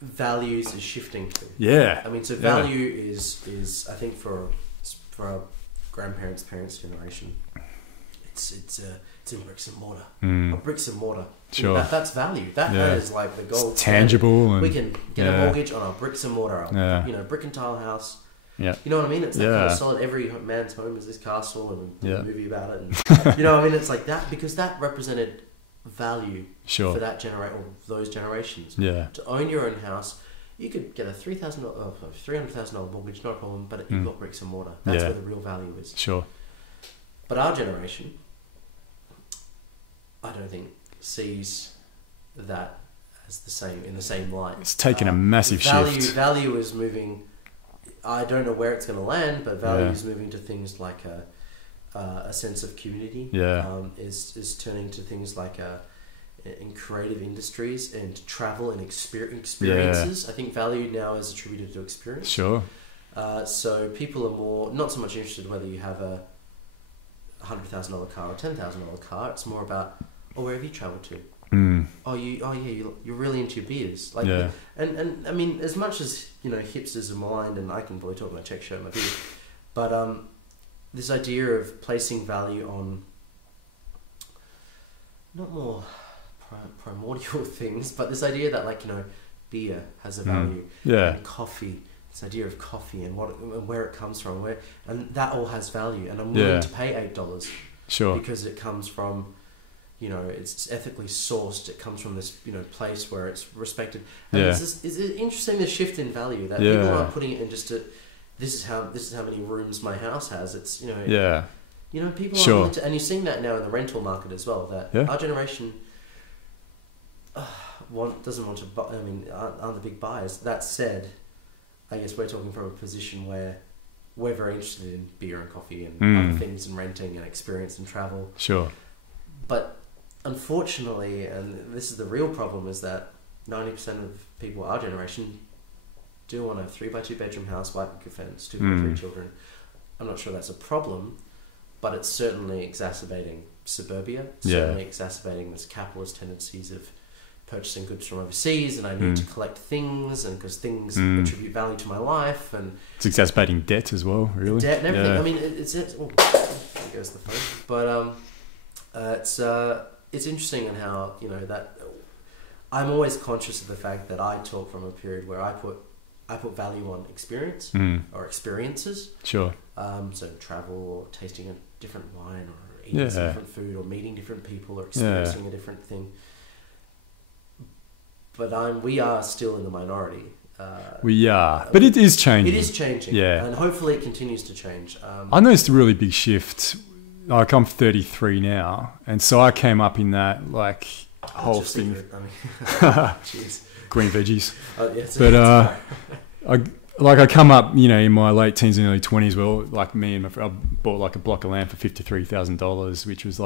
values is shifting to. Yeah. I mean, so value is I think for our grandparents' parents' generation, it's in bricks and mortar. Bricks and mortar. Sure. That's value. That is like the gold. It's tangible. And, we can get a mortgage on our bricks and mortar. Brick and tile house. Yeah. You know what I mean? It's that kind of solid. Every man's home is this castle, and a movie about it. And, you know what I mean? It's like that because that represented value for that or those generations. Yeah. To own your own house, You could get a $300,000 mortgage, not a problem, but you've got bricks and mortar. That's where the real value is. Sure. But our generation, I don't think, sees that as in the same light. It's taken a massive shift. Value is moving. I don't know where it's going to land, but value is moving to things like a sense of community. Is turning to things like in creative industries and travel and experiences. I think value now is attributed to experience. Sure. So people are more not so much interested whether you have a $100,000 car or $10,000 car. It's more about where have you travelled to? You're really into your beers. And I mean, as much as hipsters are maligned, and I can probably talk my tech show, my beer, but this idea of placing value on not more primordial things, but this idea that beer has a value, and coffee. This idea of coffee and where it comes from, and that all has value, and I'm willing to pay $8, sure, because it comes from, it's ethically sourced. It comes from this place where it's respected. And it's interesting, the shift in value that people aren't putting it in just to this is how many rooms my house has. It's people aren't willing to, and you're seeing that now in the rental market as well. That our generation doesn't want to buy. I mean, aren't the big buyers. That said, I guess we're talking from a position where we're very interested in beer and coffee and other things and renting and experience and travel. Sure. But unfortunately, and this is the real problem, is that 90% of people our generation do want a 3x2 bedroom house, white picket fence, 2.3 children. I'm not sure that's a problem, but it's certainly exacerbating suburbia. It's certainly exacerbating this capitalist tendencies of purchasing goods from overseas, and I need to collect things, and because things attribute value to my life, and it's exacerbating debt as well, really. Debt and everything. I mean, there goes the phone. But it's interesting in how that I'm always conscious of the fact that I talk from a period where I put value on experience or experiences. Sure. So travel or tasting a different wine or eating some different food or meeting different people or experiencing a different thing. But we are still in the minority. We are, but it is changing. It is changing, and hopefully it continues to change. I noticed a really big shift. Like, I'm 33 now, and so I came up in that whole thing. Jeez. Green veggies. But I come up, in my late teens and early 20s, where me and my friend, I bought a block of land for $53,000, which was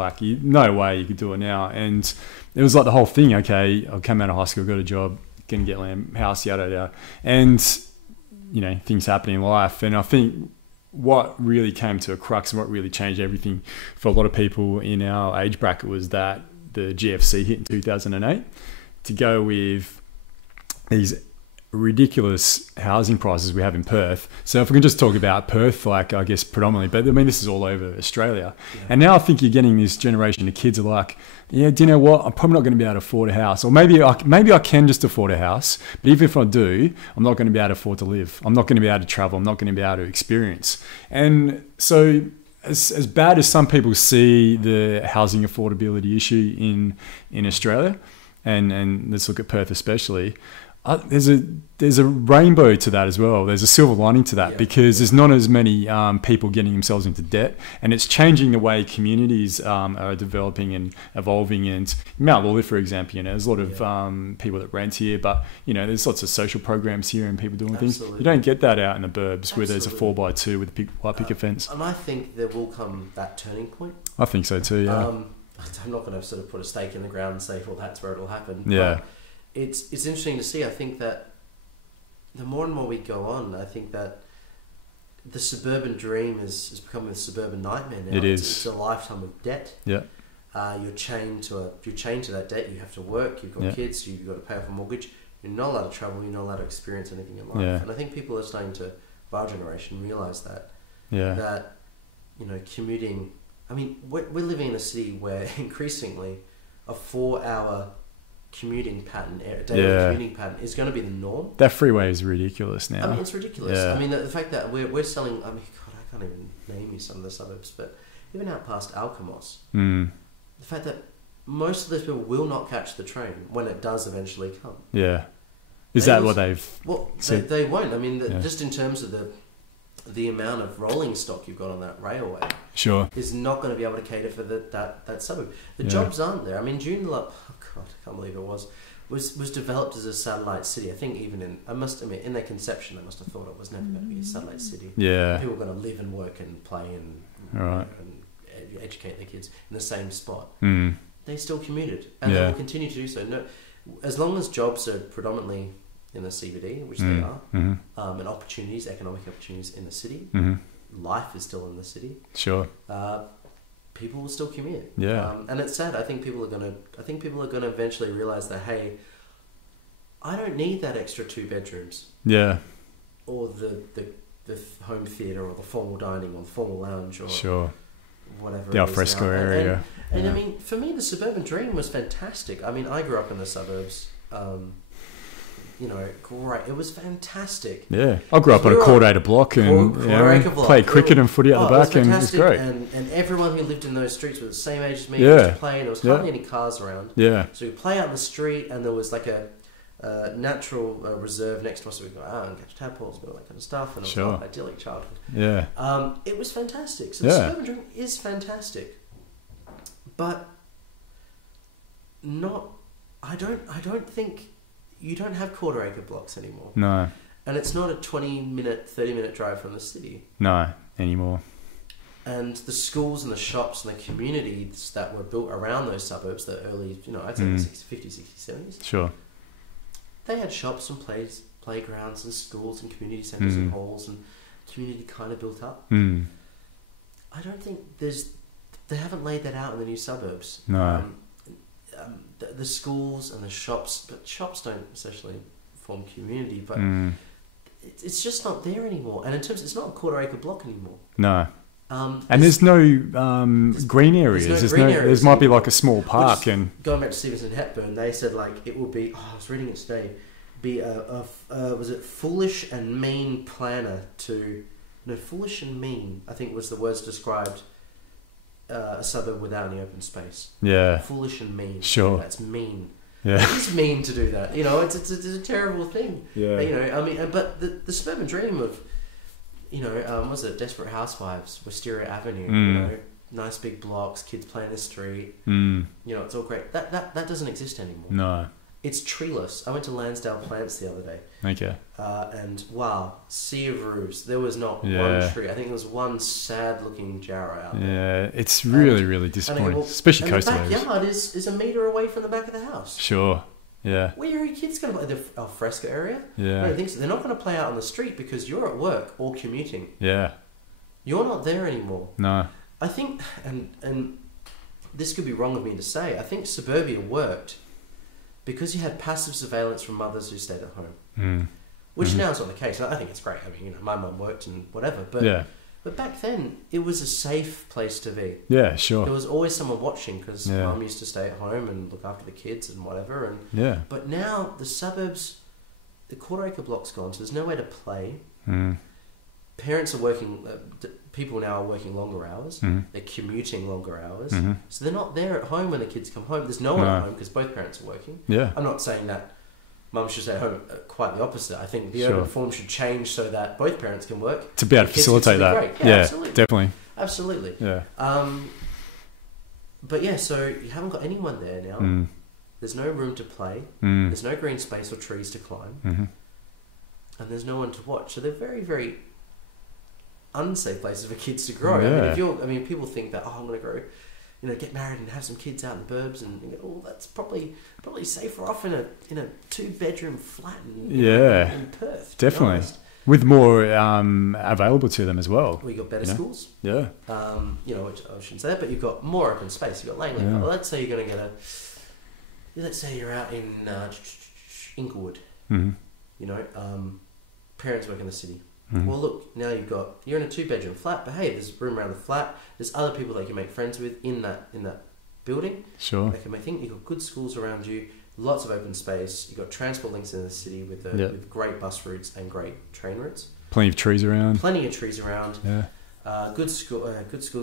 no way you could do it now. And it was the whole thing. Okay, I came out of high school, got a job, can get land, house, yada yada, and things happen in life. And I think what really came to a crux and what really changed everything for a lot of people in our age bracket was that the GFC hit in 2008. To go with these ridiculous housing prices we have in Perth. So if we can just talk about Perth, I guess predominantly, but I mean, this is all over Australia. Yeah. And now I think you're getting this generation of kids are do you know what? I'm probably not going to be able to afford a house, or maybe I can just afford a house, but even if I do, I'm not going to be able to afford to live. I'm not going to be able to travel. I'm not going to be able to experience. And so as bad as some people see the housing affordability issue in Australia, and let's look at Perth especially, there's a rainbow to that as well. There's a silver lining to that, because there's not as many people getting themselves into debt, and it's changing the way communities are developing and evolving. And Mount Lawley, for example, there's a lot of people that rent here, but there's lots of social programs here and people doing things. You don't get that out in the burbs where there's a 4x2 with a white picket fence. And I think there will come that turning point. I think so too. Yeah. I'm not going to sort of put a stake in the ground and say, well, that's where it'll happen. Yeah. But it's interesting to see. I think that the more and more we go on, I think that the suburban dream is becoming a suburban nightmare now. It is. It's a lifetime of debt. Yeah. You're chained to that debt. You have to work. You've got kids. You've got to pay off a mortgage. You're not allowed to travel. You're not allowed to experience anything in life. Yeah. And I think people are starting to, of our generation, realise that. Yeah. That commuting. I mean, we're living in a city where increasingly a 4-hour commuting pattern, commuting pattern, is going to be the norm. That freeway is ridiculous now. I mean, it's ridiculous. I mean, the fact that we're selling. I mean, God, I can't even name you some of the suburbs, but even out past Alkimos, the fact that most of those people will not catch the train when it does eventually come. Yeah. Is that what they've said? They won't. I mean, just in terms of the amount of rolling stock you've got on that railway, sure, is not going to be able to cater for that suburb. The jobs aren't there. I mean, Joondalup, oh God, I can't believe it was developed as a satellite city. I think even I must admit, in their conception, they must have thought it was never going to be a satellite city. Yeah. People were going to live and work and play and educate their kids in the same spot. Mm. They still commuted, and they will continue to do so. No, as long as jobs are predominantly in the CBD, which they are, and opportunities, economic opportunities in the city, life is still in the city. Sure. People will still commute. Yeah. And it's sad. I think people are gonna eventually realize that, hey, I don't need that extra 2 bedrooms. Yeah. Or the home theatre or the formal dining or the formal lounge or sure. whatever. The alfresco area. And I mean, for me, the suburban dream was fantastic. I mean, I grew up in the suburbs. Great. It was fantastic. Yeah, I grew up on a quarter-acre block and played cricket and footy at the back, and it was great. And everyone who lived in those streets were the same age as me. Yeah, used to play, and there was hardly any cars around. Yeah, so we play out in the street, and there was like a natural reserve next to us. So we'd go out and catch tadpoles and all that kind of stuff, and it was like idyllic childhood. Yeah, it was fantastic. So the suburban dream is fantastic, but not. I don't think. You don't have quarter-acre blocks anymore. No. And it's not a 20-minute, 30-minute drive from the city. No, anymore. And the schools and the shops and the communities that were built around those suburbs, the early, I'd say the 50s, 60s, 70s. Sure. They had shops and playgrounds and schools and community centres and halls, and community kind of built up. Mm. I don't think they haven't laid that out in the new suburbs. No. The schools and the shops, but shops don't essentially form community, but it's just not there anymore. And in terms, it's not a quarter-acre block anymore. No. And there's no green areas. There might be like a small park. And going back to Stevenson and Hepburn, they said like it would be. Oh, I was reading it today. Was it foolish and mean planner to? No, foolish and mean, I think was the words described. A suburb without any open space. Yeah. Foolish and mean. Sure. That's mean. Yeah. It's mean to do that. It's a terrible thing. Yeah. But the suburban dream of, was it Desperate Housewives, Wisteria Avenue, nice big blocks, kids playing in the street. It's all great. That doesn't exist anymore. No. It's treeless. I went to Lansdale Plants the other day. Okay. And wow, sea of roofs. There was not one tree. I think there was one sad-looking jarrah out there. Yeah, it's really disappointing, especially coastal areas. The backyard is a metre away from the back of the house. Sure. Yeah. Where are your kids going to play? The alfresco area? Yeah. I don't think so. They're not going to play out on the street because you're at work or commuting. Yeah. You're not there anymore. No. I think, and this could be wrong of me to say, I think suburbia worked because you had passive surveillance from mothers who stayed at home, which now is not the case. I think it's great. I mean, my mum worked and whatever, but back then it was a safe place to be. Yeah, sure. There was always someone watching because mum used to stay at home and look after the kids and whatever. But now the suburbs, the quarter-acre block's gone, so there's nowhere to play. Parents are working. People now are working longer hours. They're commuting longer hours. So they're not there at home when the kids come home. There's no one at home because both parents are working. Yeah. I'm not saying that mum should stay at home. Quite the opposite. I think the urban form should change so that both parents can work. To be able to facilitate that. Yeah, absolutely. Definitely. Absolutely. Yeah. But yeah, so you haven't got anyone there now. There's no room to play. There's no green space or trees to climb. And there's no one to watch. So they're very, very unsafe places for kids to grow. I mean, people think that I'm going to grow, get married and have some kids out in the burbs, and that's probably safer off in a 2-bedroom flat in Perth. Definitely, with more available to them as well. We got better schools. Yeah. Which I shouldn't say that, but you've got more open space. You've got Langley. Well, let's say you're going to get let's say you're out in Inglewood. Parents work in the city. Well, look, now you're in a 2-bedroom flat, but hey, there's room around the flat. There's other people that you can make friends with in that building. Sure. They can make things. You've got good schools around you, lots of open space. You've got transport links in the city with great bus routes and great train routes. Plenty of trees around. Yeah. Good school.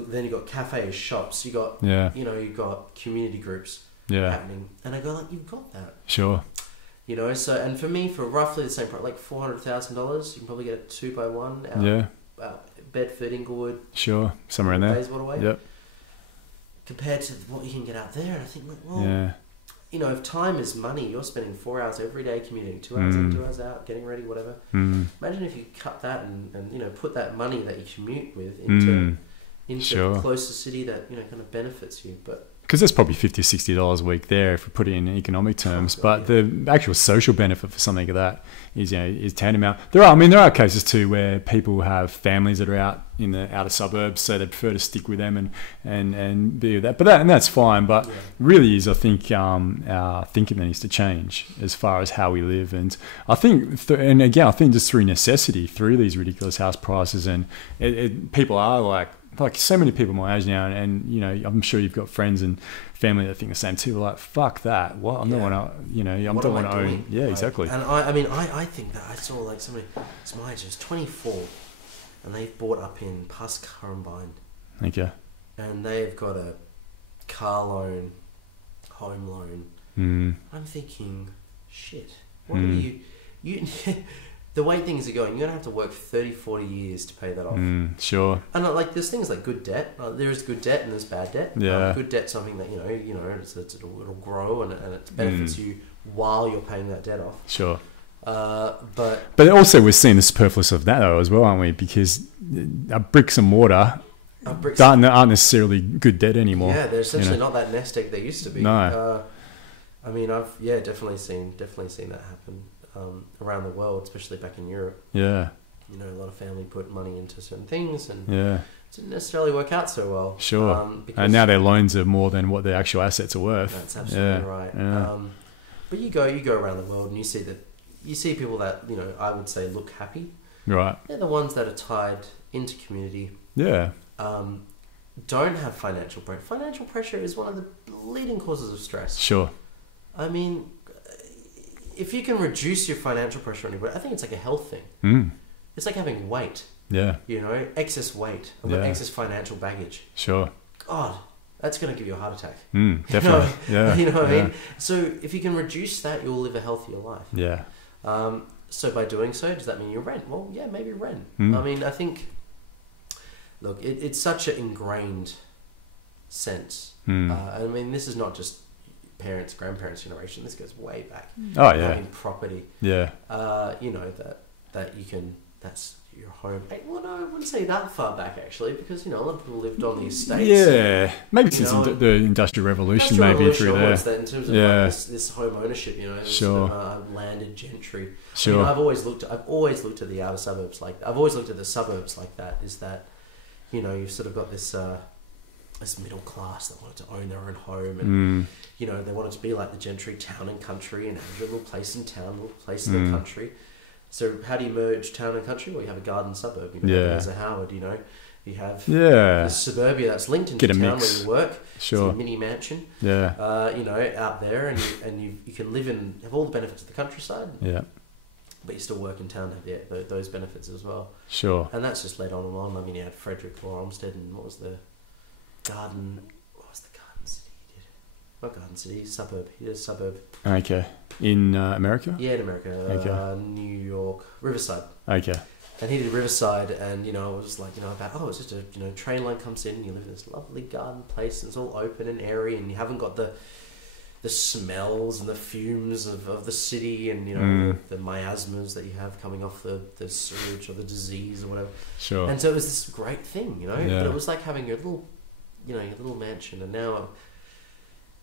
Then you've got cafes, shops. You got you've got community groups happening. And I go like, you've got that. Sure. You know, so, and for me, for roughly the same price, like $400,000, you can probably get a 2x1 out Bedford, Inglewood. Sure, somewhere in there. Bayswater way. Yep. Compared to what you can get out there, and I think, well, you know, if time is money, you're spending 4 hours every day commuting, 2 hours in, 2 hours out, getting ready, whatever. Imagine if you cut that and you know, put that money that you commute with into a closer city that, you know, kind of benefits you. But because there's probably $50 or $60 a week there if we put it in economic terms, but the actual social benefit for something like that is, you know, is tantamount. There are cases too where people have families that are out in the outer suburbs, so they prefer to stick with them and be with that. But that's fine. But really is, I think, our thinking needs to change as far as how we live. And I think, and again, I think just through necessity, through these ridiculous house prices, and people are like so many people my age now, and you know, I'm sure you've got friends and family that think the same too. Like, fuck that. What? I'm not want to, you know, I'm don't want to own. Yeah, like, exactly. And I think that I saw like somebody, it's my age, it's 24, and they've bought up in Pas Currumbine. Okay. And they've got a car loan, home loan. I'm thinking, shit, what are you the way things are going, you're going to have to work 30, 40 years to pay that off. Sure. And like, there's things like good debt. There is good debt and there's bad debt. Yeah. Good debt's something that, it'll grow and it benefits you while you're paying that debt off. Sure. But also we're seeing the superfluous of that though as well, aren't we? Because bricks and mortar aren't necessarily good debt anymore. Yeah, they're essentially not that nest egg they used to be. No. I mean, I've definitely seen that happen. Around the world, especially back in Europe. Yeah. You know, a lot of family put money into certain things and it didn't necessarily work out so well. Sure. And now their loans are more than what their actual assets are worth. That's absolutely right. Yeah. But you go around the world and you see people that, you know, I would say look happy. Right. They're the ones that are tied into community. Yeah. Don't have financial pressure. Financial pressure is one of the leading causes of stress. Sure. I mean, if you can reduce your financial pressure on anybody, I think it's like a health thing. It's like having weight. Yeah. You know, excess weight. I've got excess financial baggage. Sure. God, that's going to give you a heart attack. Definitely. You know what I mean? So if you can reduce that, you'll live a healthier life. Yeah. So by doing so, does that mean you rent? Well, yeah, maybe rent. I mean, I think, look, it's such an ingrained sense. I mean, this is not just parents, grandparents' generation. This goes way back. Oh yeah. Having property. Yeah. You know, that you can. That's your home. Well, no, I wouldn't say that far back actually, because you know a lot of people lived on the estates. Yeah, maybe since the Industrial Revolution, maybe through there. In terms of like this home ownership, you know, sure. Landed gentry. Sure. I mean, I've always looked at the outer suburbs like. I've always looked at the suburbs like that. Is that, you know, you've sort of got this middle class that wanted to own their own home, and you know, they wanted to be like the gentry, town and country, and have a little place in town, a little place in the country. So how do you merge town and country? Well, you have a garden suburb. You know, there's a Howard. You know, you have the suburbia that's linked into town where you work. Sure, it's a mini mansion. Yeah, you know, out there, and you can live in, have all the benefits of the countryside. Yeah, but you still work in town to have those benefits as well. Sure, and that's just led on and on. I mean, you had Frederick or Olmsted, and what was the garden city he did? Not garden city, suburb. He did a suburb. Okay. In America? Yeah, in America. Okay. New York. Riverside. Okay. And he did Riverside, and, you know, it was like, you know, about, it's just a, you know, train line comes in, and you live in this lovely garden place, and it's all open and airy, and you haven't got the smells and the fumes of the city, and, you know, the miasmas that you have coming off the sewage or the disease or whatever. Sure. And so it was this great thing, you know, but it was like having your little mansion, and now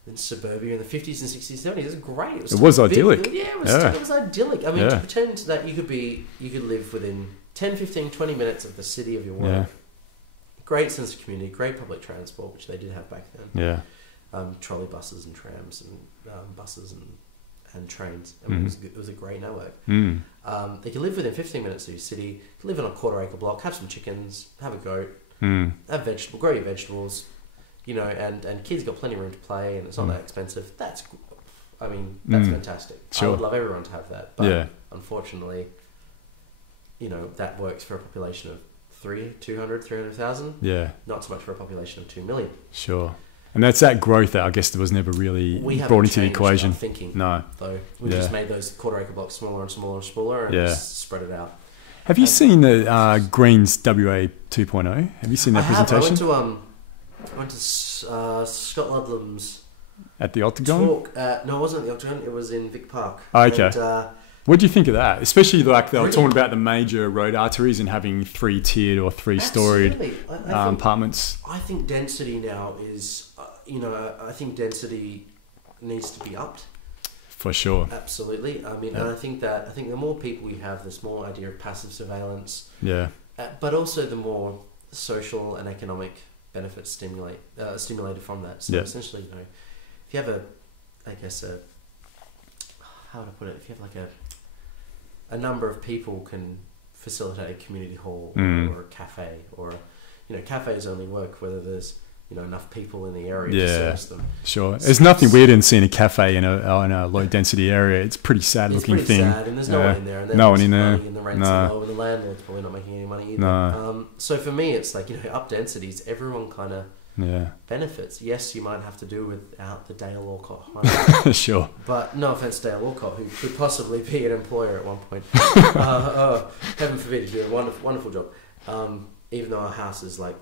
in suburbia in the 50s and 60s, 70s, it was great. It was idyllic. Yeah, it was idyllic. I mean, to pretend that you could live within 10, 15, 20 minutes of the city of your work. Yeah. Great sense of community, great public transport, which they did have back then. Yeah. Trolley buses and trams and buses and trains. I mean, it was a great network. They could live within 15 minutes of your city, could live in a quarter-acre block, have some chickens, have a goat, grow your vegetables, you know, and kids got plenty of room to play, and it's not that expensive. That's fantastic. Sure. I would love everyone to have that, but unfortunately, you know, that works for a population of 300,000. Yeah. Not so much for a population of 2 million. Sure. And that's that growth that I guess there was never really brought into the equation. Thinking, no. Though we just made those quarter acre blocks smaller and smaller and smaller and just spread it out. Have you seen the Greens WA 2.0? Have you seen that presentation? I went to Scott Ludlam's at the Octagon. Talk. No, it wasn't at the Octagon. It was in Vic Park. Oh, okay. And, what do you think of that? Especially like they were talking about the major road arteries and having 3-tiered or 3-storied apartments. I think density now is, I think density needs to be upped. For sure. Absolutely. I mean, and I think the more people you have, the more idea of passive surveillance. Yeah. But also the more social and economic benefits stimulated from that. So essentially, if you have how would I put it? If you have like a number of people can facilitate a community hall or a cafe, or cafes only work whether there's enough people in the area to service them. Sure. There's nothing weird in seeing a cafe in a low density area. It's a pretty sad looking thing. It's pretty sad, and there's no one in there, and no one in there. And the rents are low, and the landlord's probably not making any money either. No. So for me, it's like up densities, everyone kind of benefits. Yes, you might have to do without the Dale Orcott. Sure. But no offense to Dale Orcott, who could possibly be an employer at one point. Heaven forbid, he did a wonderful job. Even though our house is 5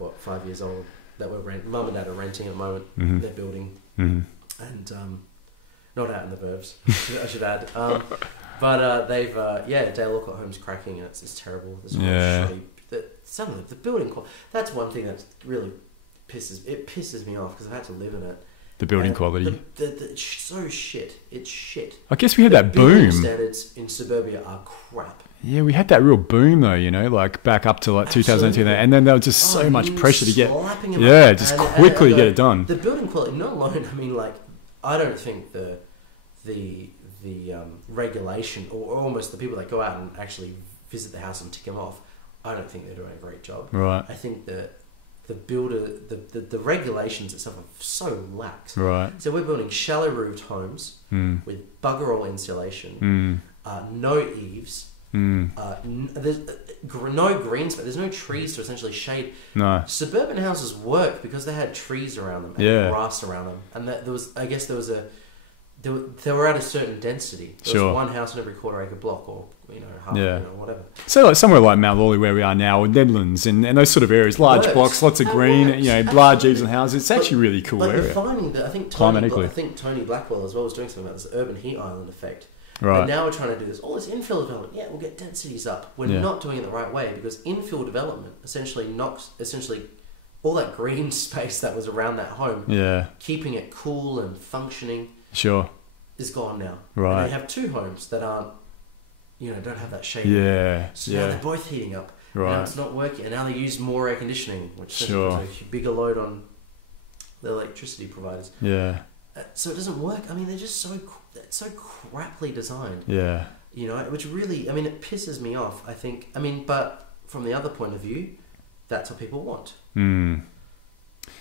years old, that mum and dad are renting at the moment. They're building, and not out in the burbs, I should add. But they've Dale Orcott Home's cracking, and it's terrible. Some of the building quality. That's one thing that really pisses me off, because I've had to live in it. The building quality. It's so shit. It's shit. I guess we had that boom. Building standards in suburbia are crap. Yeah, we had that real boom though, back up to 2002, and then there was just so much pressure to get. Just quickly get it done. The building quality, not alone. I mean, I don't think the regulation, or almost the people that go out and actually visit the house and tick them off, I don't think they're doing a great job. Right. I think that the regulations itself are so lax. Right. So we're building shallow roofed homes with bugger all insulation, no eaves. There's no green space. There's no trees to essentially shade. No. Suburban houses work because they had trees around them and grass around them, and they were at a certain density. There was one house in every quarter acre block, or whatever. So somewhere like Mount Lawley, where we are now, or Nedlands, and those sort of areas, large blocks, lots of green, large eaves and houses. It's actually a really cool area. You're finding that I think Tony Blackwell as well was doing something about this urban heat island effect. Right. And now we're trying to do all this infill development. Yeah, we'll get densities up. We're not doing it the right way, because infill development essentially knocks all that green space that was around that home, keeping it cool and functioning, is gone now. Right. And they have two homes that aren't, don't have that shade. Yeah. So now they're both heating up. Right. Now it's not working, and now they use more air conditioning, which is a bigger load on the electricity providers. Yeah. So it doesn't work. I mean, they're just so crappily designed. Yeah. Which really, it pisses me off. I think. But from the other point of view, that's what people want. And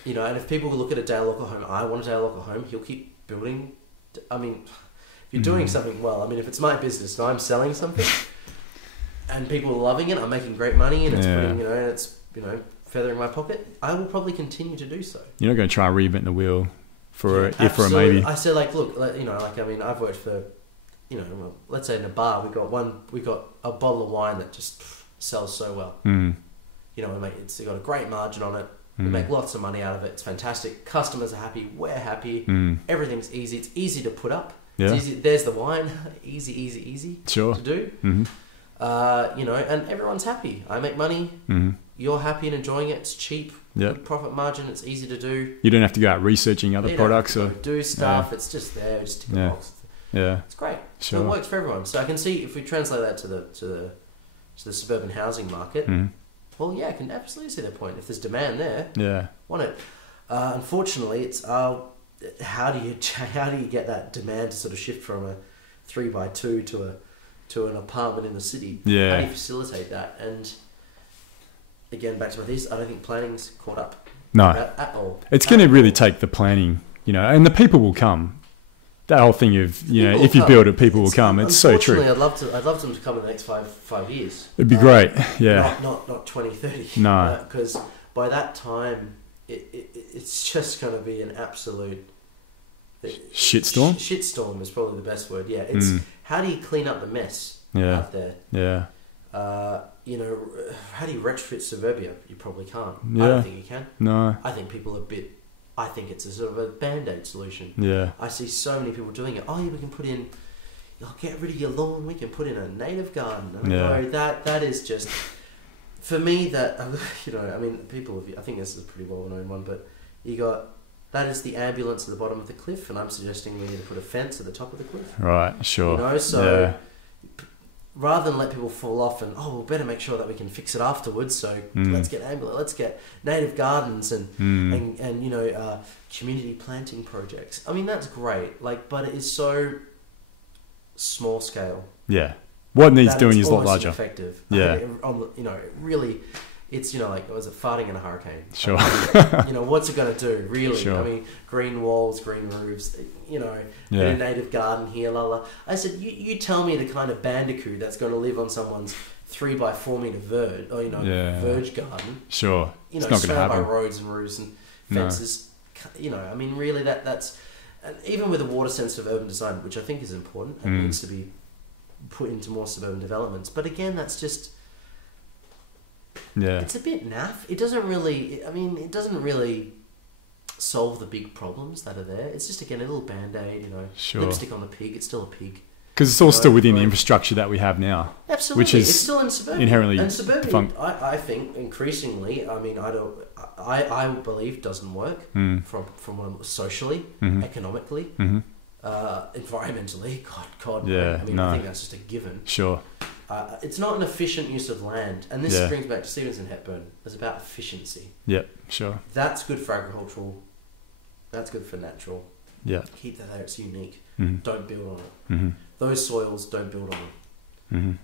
if people look at a Dale Orcott home, I want a Dale Orcott home. He'll keep building. If you're doing something well, if it's my business and I'm selling something, and people are loving it, I'm making great money, and it's putting, feathering my pocket, I will probably continue to do so. You're not going to try and reinvent the wheel for a maybe. I said, look, I've worked for, let's say in a bar, we got a bottle of wine that just sells so well. It's got a great margin on it. We make lots of money out of it. It's fantastic. Customers are happy. We're happy. Everything's easy. It's easy to put up. Yeah. It's easy. There's the wine. Easy to do. And everyone's happy. I make money. You're happy and enjoying it. It's cheap. Good profit margin. It's easy to do. You don't have to go out researching other products or do stuff. It's just there. Just tick a box. Yeah, it's great. Sure. So it works for everyone. So I can see if we translate that to the suburban housing market. Well, yeah, I can absolutely see that point. If there's demand there, want it. Unfortunately, it's how do you get that demand to sort of shift from a 3x2 to an apartment in the city? Yeah. How do you facilitate that? And again, back to my thesis, I don't think planning's caught up. No, at all. It's going to really take the planning, and the people will come. That whole thing of if you build it, people will come. It's so true. I'd love them to come in the next five years. It'd be great. Yeah. Not 2030. No. Because by that time, it's just going to be an absolute shitstorm. Shitstorm is probably the best word. Yeah, it's how do you clean up the mess out there? Yeah. You know, how do you retrofit suburbia? You probably can't. Yeah. I don't think you can. No. I think people are a bit. I think it's a sort of a band-aid solution. Yeah. I see so many people doing it. Oh, yeah, we can put in. I'll get rid of your lawn. We can put in a native garden. And I go, that is just. For me, that, you know, I mean, I think this is a pretty well-known one, but you got, that is the ambulance at the bottom of the cliff, and I'm suggesting we need to put a fence at the top of the cliff. Right, sure. You know, so rather than let people fall off and, we'll better make sure that we can fix it afterwards, so let's get ambulance, let's get native gardens and you know, community planting projects. I mean, that's great, like, but it is so small scale. Yeah. What needs doing is a lot larger. Effective. Yeah. You know, really, it's, you know, like, was it farting in a hurricane? Sure. I mean, you know, what's it going to do, really? Sure. I mean, green walls, green roofs, you know, a native garden here, la la. I said, you tell me the kind of bandicoot that's going to live on someone's 3x4 meter verge, or, you know, verge garden. Sure. You know, it's not going to happen. By roads and roofs and fences. No. You know, I mean, really, that's, and even with a water sensitive urban design, which I think is important and needs to be put into more suburban developments, but again, that's just it's a bit naff. It doesn't really, I mean, it doesn't really solve the big problems that are there. It's just, again, a little band-aid, you know, lipstick on the pig. It's still a pig, because it's all still within the infrastructure that we have now. Absolutely, which is it's still in suburbia. Inherently and suburbia, I think increasingly, I mean, I believe doesn't work from socially, economically, environmentally. God, yeah, I mean, I think that's just a given. Sure. It's not an efficient use of land, and this brings back to Stevens and Hepburn. It's about efficiency. Yep, sure. That's good for agricultural. That's good for natural. Yeah. Keep that there. It's unique. Don't build on it. Those soils, don't build on them.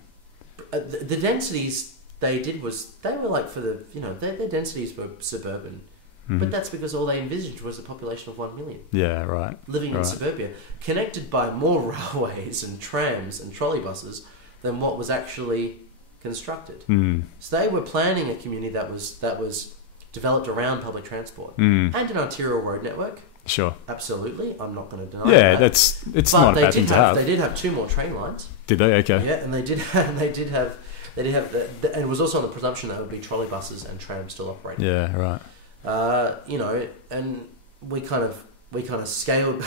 The densities they did was, they were like, for the, you know, their densities were suburban. But that's because all they envisaged was a population of 1 million. Yeah, right. Living in suburbia, connected by more railways and trams and trolley buses than what was actually constructed. So they were planning a community that was developed around public transport and an arterial road network. Sure. absolutely. I'm not going to deny Yeah, that. it's not a bad thing to have. They did have 2 more train lines. Did they? Okay. Yeah, and they did have, and it was also on the presumption that there would be trolley buses and trams still operating. Yeah, right. You know, and we kind of scaled.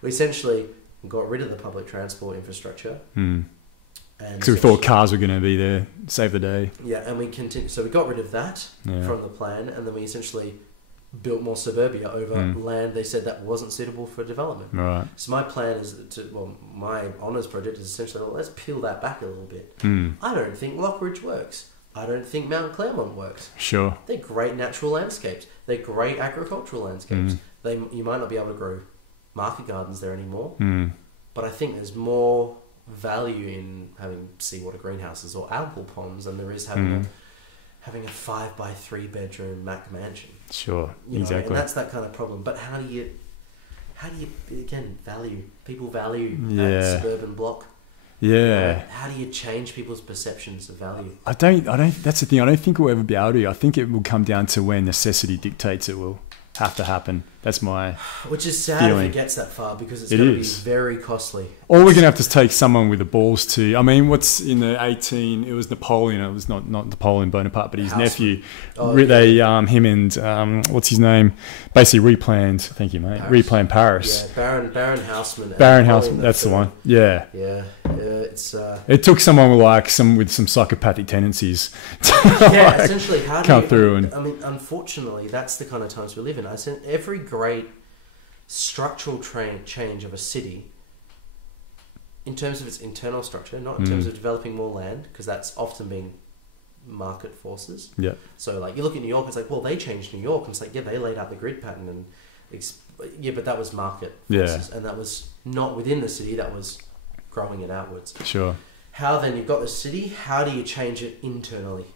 We essentially got rid of the public transport infrastructure. Because we thought cars were going to be there, save the day. Yeah, and we continued. So we got rid of that from the plan, and then we essentially built more suburbia over land they said that wasn't suitable for development. Right. So my plan is my honours project is essentially, let's peel that back a little bit. I don't think Lockridge works. I don't think Mount Claremont works. Sure. They're great natural landscapes. They're great agricultural landscapes. You might not be able to grow market gardens there anymore, but I think there's more value in having seawater greenhouses or algal ponds than there is having a 5x3 bedroom Mac mansion. Sure, exactly. And that's that kind of problem. But how do you again value that suburban block? Yeah. How do you change people's perceptions of value? I don't. That's the thing. I don't think we'll ever be able to. I think it will come down to where necessity dictates it will have to happen. That's my Which is sad feeling. if it gets that far, because it's going to be very costly. Or we're going to have to take someone with the balls to... I mean, what's in the 18... It was Napoleon. It was not Napoleon Bonaparte, but his nephew. They, him and... what's his name? Basically replanned... Thank you, mate. Paris. Replanned Paris. Yeah, Baron Haussmann. Baron Haussmann, that's the one. Yeah. Yeah, it's... It took someone with some psychopathic tendencies to essentially, how do come you... through and... I mean, unfortunately, that's the kind of times we live in. I said every great structural change of a city, in terms of its internal structure, not in terms of developing more land, because that's often been market forces. Yeah. So, like, you look at New York, it's like, well, they changed New York, and it's like, yeah, they laid out the grid pattern, and but that was market forces, and that was not within the city, that was growing it outwards. Sure. How then you've got the city, how do you change it internally?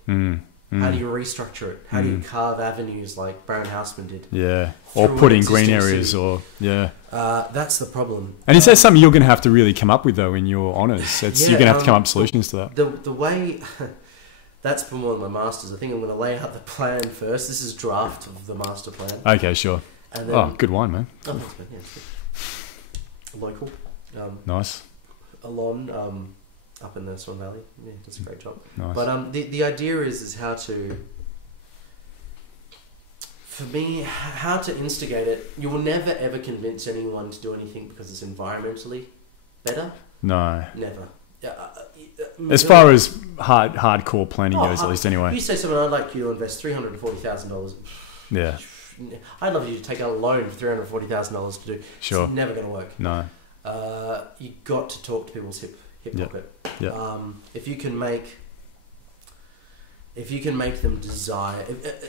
How do you restructure it? How do you carve avenues like Baron Haussmann did? Yeah. Or put in green areas or... Yeah. That's the problem. And is that something you're going to have to really come up with, though, in your honours? You're going to have to come up with solutions to that. The way... that's for more than my masters. I think I'm going to lay out the plan first. This is draft of the master plan. Okay, sure. And then, oh, good wine, man. Oh, thanks, man. Yeah, it's good. Local. Nice. Alon, up in the Swan Valley. Yeah, does a great job. Nice. But the idea is how to, for me, how to instigate it. You will never ever convince anyone to do anything because it's environmentally better. No. Never. As far as hardcore planning goes, at least anyway. If you say something, I'd like you to invest $340,000. Yeah. I'd love you to take out a loan for $340,000 to do. Sure. It's never going to work. No. You got to talk to people's hip pocket. Yeah. If you can make them desire,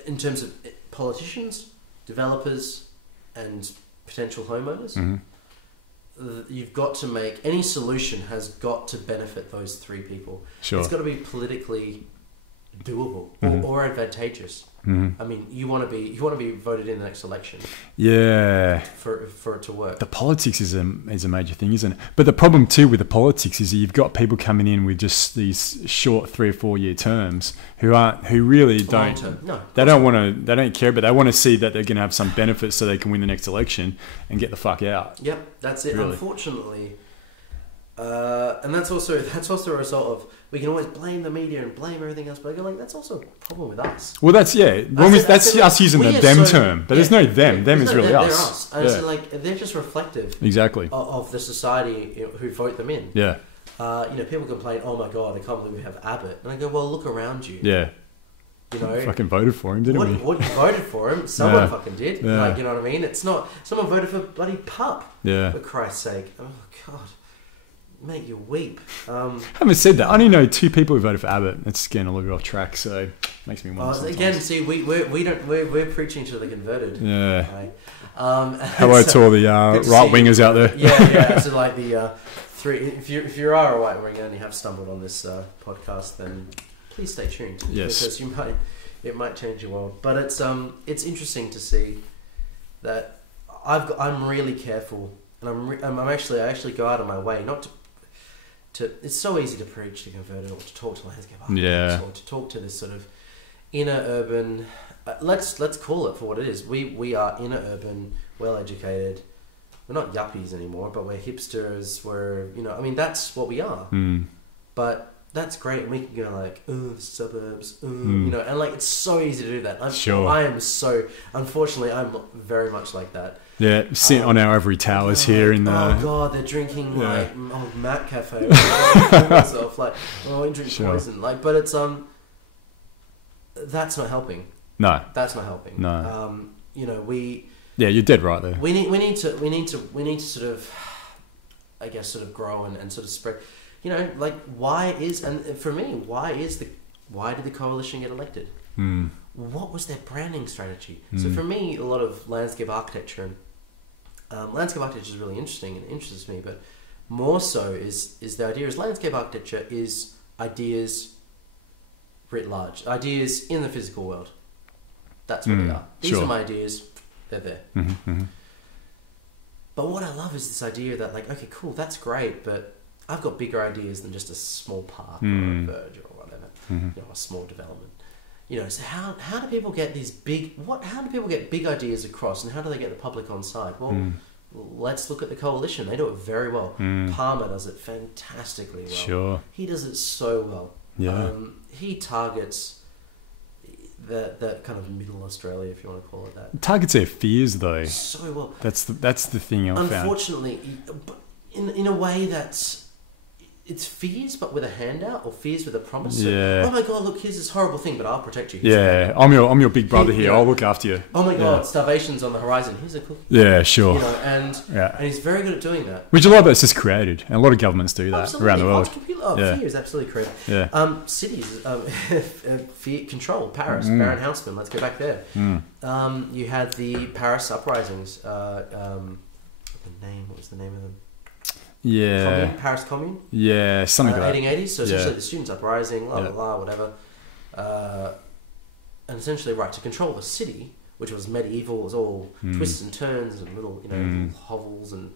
in terms of politicians, developers, and potential homeowners, you've got to make any solution has got to benefit those three people. Sure. It's got to be politically doable or advantageous. I mean, you want to be voted in the next election. Yeah. For it to work. The politics is a major thing, isn't it? But the problem too with the politics is you've got people coming in with just these short 3 or 4 year terms who really don't. No, they don't care, but they want to see that they're going to have some benefits so they can win the next election and get the fuck out. Yep, that's it. Really. Unfortunately, and that's also a result of. We can always blame the media and blame everything else, but I go like that's also a problem with us. Well, that's us using the them term, but there's no them. Them is really us. They're us, and so like they're just reflective exactly of the society who vote them in. Yeah. People complain, "Oh my god, I can't believe we have Abbott," and I go, "Well, look around you." Yeah. You know, fucking voted for him, didn't we? What you voted for him? Someone fucking did. Yeah. Like, you know what I mean? It's not someone voted for bloody Pup. Yeah. For Christ's sake! Oh god. Make you weep. Having said that, I only know 2 people who voted for Abbott. It's getting a little bit off track, so it makes me wonder. Again, see, we're preaching to the converted. Yeah. Right? Hello to all the right wingers out there. Yeah. So like the three. If you are a right winger and you have stumbled on this podcast, then please stay tuned. Yes. Because it might change your world. But it's interesting to see that I'm really careful, and I actually go out of my way not to. It's so easy to preach to converted or to talk to landscape architects or to talk to this sort of inner urban. Let's call it for what it is. We are inner urban, well educated. We're not yuppies anymore, but we're hipsters. That's what we are. But that's great, and we can go like, the suburbs, and like it's so easy to do that. Unfortunately, I'm very much like that. Yeah, sit on our ivory towers here in the. Oh god, they're drinking like Matt Cafe. I drink poison. Like, but it's that's not helping. No, that's not helping. No, Yeah, you're dead right there. We need to sort of, I guess, sort of grow and sort of spread. Why did the coalition get elected? What was their branding strategy? So for me, a lot of landscape architecture is really interesting and it interests me, but more so is the idea is landscape architecture is ideas writ large, ideas in the physical world. That's what they are. These are my ideas. They're there. But what I love is this idea that like, okay, cool, that's great, but I've got bigger ideas than just a small park or a verge or whatever, a small development. So how do people get these how do people get big ideas across, and how do they get the public on side? Well, let's look at the coalition. They do it very well. Palmer does it fantastically well. Sure. He does it so well. Yeah. He targets that kind of middle Australia, if you want to call it that. Targets their fears though. So well. That's the thing I've found. Unfortunately, in a way that's. It's fears, but with a handout, or fears with a promise. Yeah. So, oh my god! Look, here's this horrible thing, but I'll protect you. Yeah, I'm your big brother here. I'll look after you. Oh my god! Starvation's on the horizon. Here's a cookie. Yeah, sure. And he's very good at doing that. Which a lot of it's just created, and a lot of governments do that around the world. Fear is absolutely created. Yeah. Cities, fear control. Paris, Baron Haussmann. Let's go back there. You had the Paris uprisings. What was the name of them? Yeah. Paris Commune? Yeah, something like that. 1880s, so essentially the students uprising, whatever. And essentially, to control the city, which was medieval, it was all twists and turns and little, little hovels and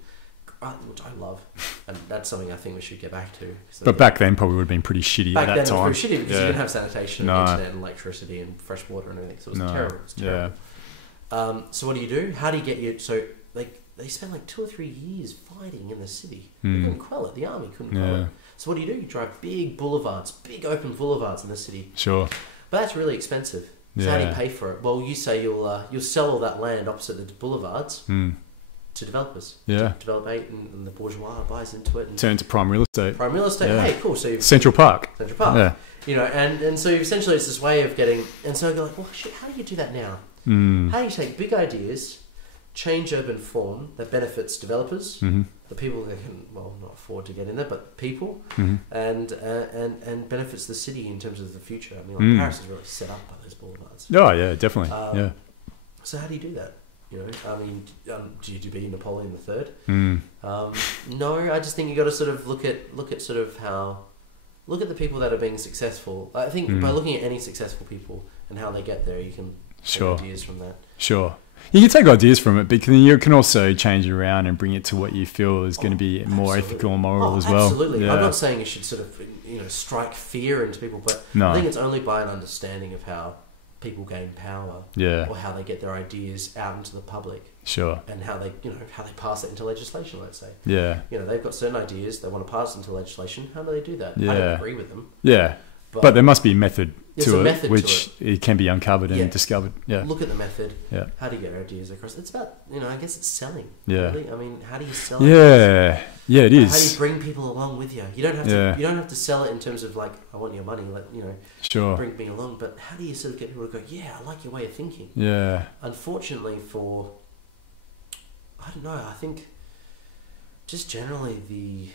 which I love, and that's something I think we should get back to. But back then probably would have been pretty shitty at that time. Back then it was pretty shitty because you didn't have sanitation and internet and electricity and fresh water and everything, so it was terrible. It was terrible. Yeah. So what do? How do you get you... So, like, they spent like 2 or 3 years fighting in the city. They couldn't quell it. The army couldn't quell it. So what do? You drive big boulevards, big open boulevards in the city. Sure. But that's really expensive. So how do you pay for it? Well, you say you'll sell all that land opposite the boulevards to developers. Yeah. To develop it, and the bourgeois buys into it. And turn to prime real estate. Prime real estate. Yeah. Hey, cool. So Central Park. Yeah. You know, and so essentially it's this way of getting... And so I go like, well, shit, how do you do that now? How do you take big ideas, change urban form that benefits developers, the people that can, well, not afford to get in there, but people, and benefits the city in terms of the future. I mean, like Paris is really set up by those boulevards. Oh, yeah, definitely. Yeah. So how do you do that? You know, I mean, do you be Napoleon III? No, I just think you got to sort of look at the people that are being successful. I think by looking at any successful people and how they get there, you can take ideas from that. Sure. You can take ideas from it, but you can also change it around and bring it to what you feel is going to be more ethical and moral as well. Absolutely. Yeah. I'm not saying you should sort of, strike fear into people, but I think it's only by an understanding of how people gain power, or how they get their ideas out into the public, and how they pass it into legislation. Let's say, they've got certain ideas, they want to pass it into legislation. How do they do that? I don't agree with them. But there must be a method to it, which it can be uncovered and discovered. Look at the method. How do you get ideas across? It's about, I guess it's selling. Yeah. Really? I mean, how do you sell? Yeah, it is. How do you bring people along with you? You don't have to. You don't have to sell it in terms of like, I want your money. Bring me along. But how do you sort of get people to go? Yeah, I like your way of thinking. Yeah. Unfortunately, I don't know. I think just generally the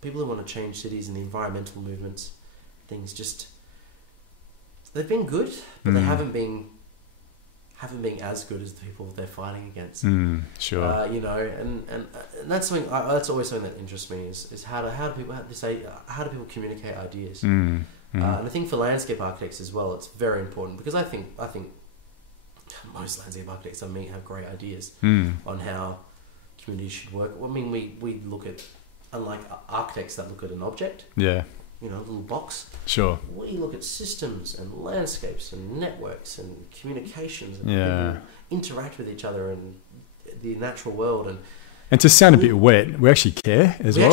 people who want to change cities and the environmental movements, things they've been good, but they haven't been as good as the people they're fighting against. And that's something that's always something that interests me is how do people communicate ideas? And I think for landscape architects as well, it's very important because I think most landscape architects I meet have great ideas on how communities should work. I mean, we look at, unlike architects that look at an object, a little box. Sure. We look at systems and landscapes and networks and communications and people interact with each other and the natural world. And to sound a bit wet, we actually care as well.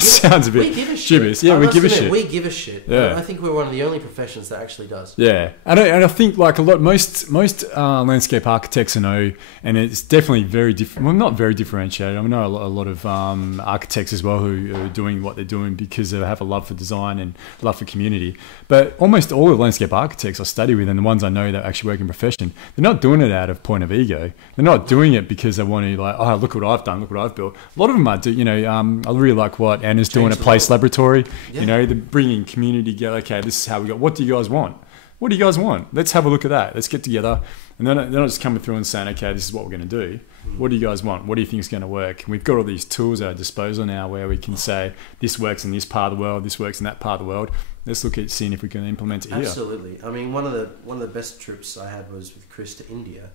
Sounds a bit gibbous. Yeah, we give a shit. We give a shit. Yeah. I think we're one of the only professions that actually does. Yeah, and I think like most landscape architects I know, and it's definitely very different. Well, not very differentiated. I know a lot of architects as well who are doing what they're doing because they have a love for design and love for community. But almost all of landscape architects I study with, and the ones I know that actually work in profession, they're not doing it out of point of ego. They're not doing it because they want to look what I've done, look what I've built. A lot of them are, I really like what Anna's doing at Place Laboratory. They're bringing community together. Okay, this is how we go. What do you guys want? What do you guys want? Let's have a look at that. Let's get together. And they're not just coming through and saying, okay, this is what we're going to do. What do you guys want? What do you think is going to work? And we've got all these tools at our disposal now where we can say, this works in this part of the world, this works in that part of the world. Let's look at seeing if we can implement it here. Absolutely. I mean, one of the best trips I had was with Chris to India.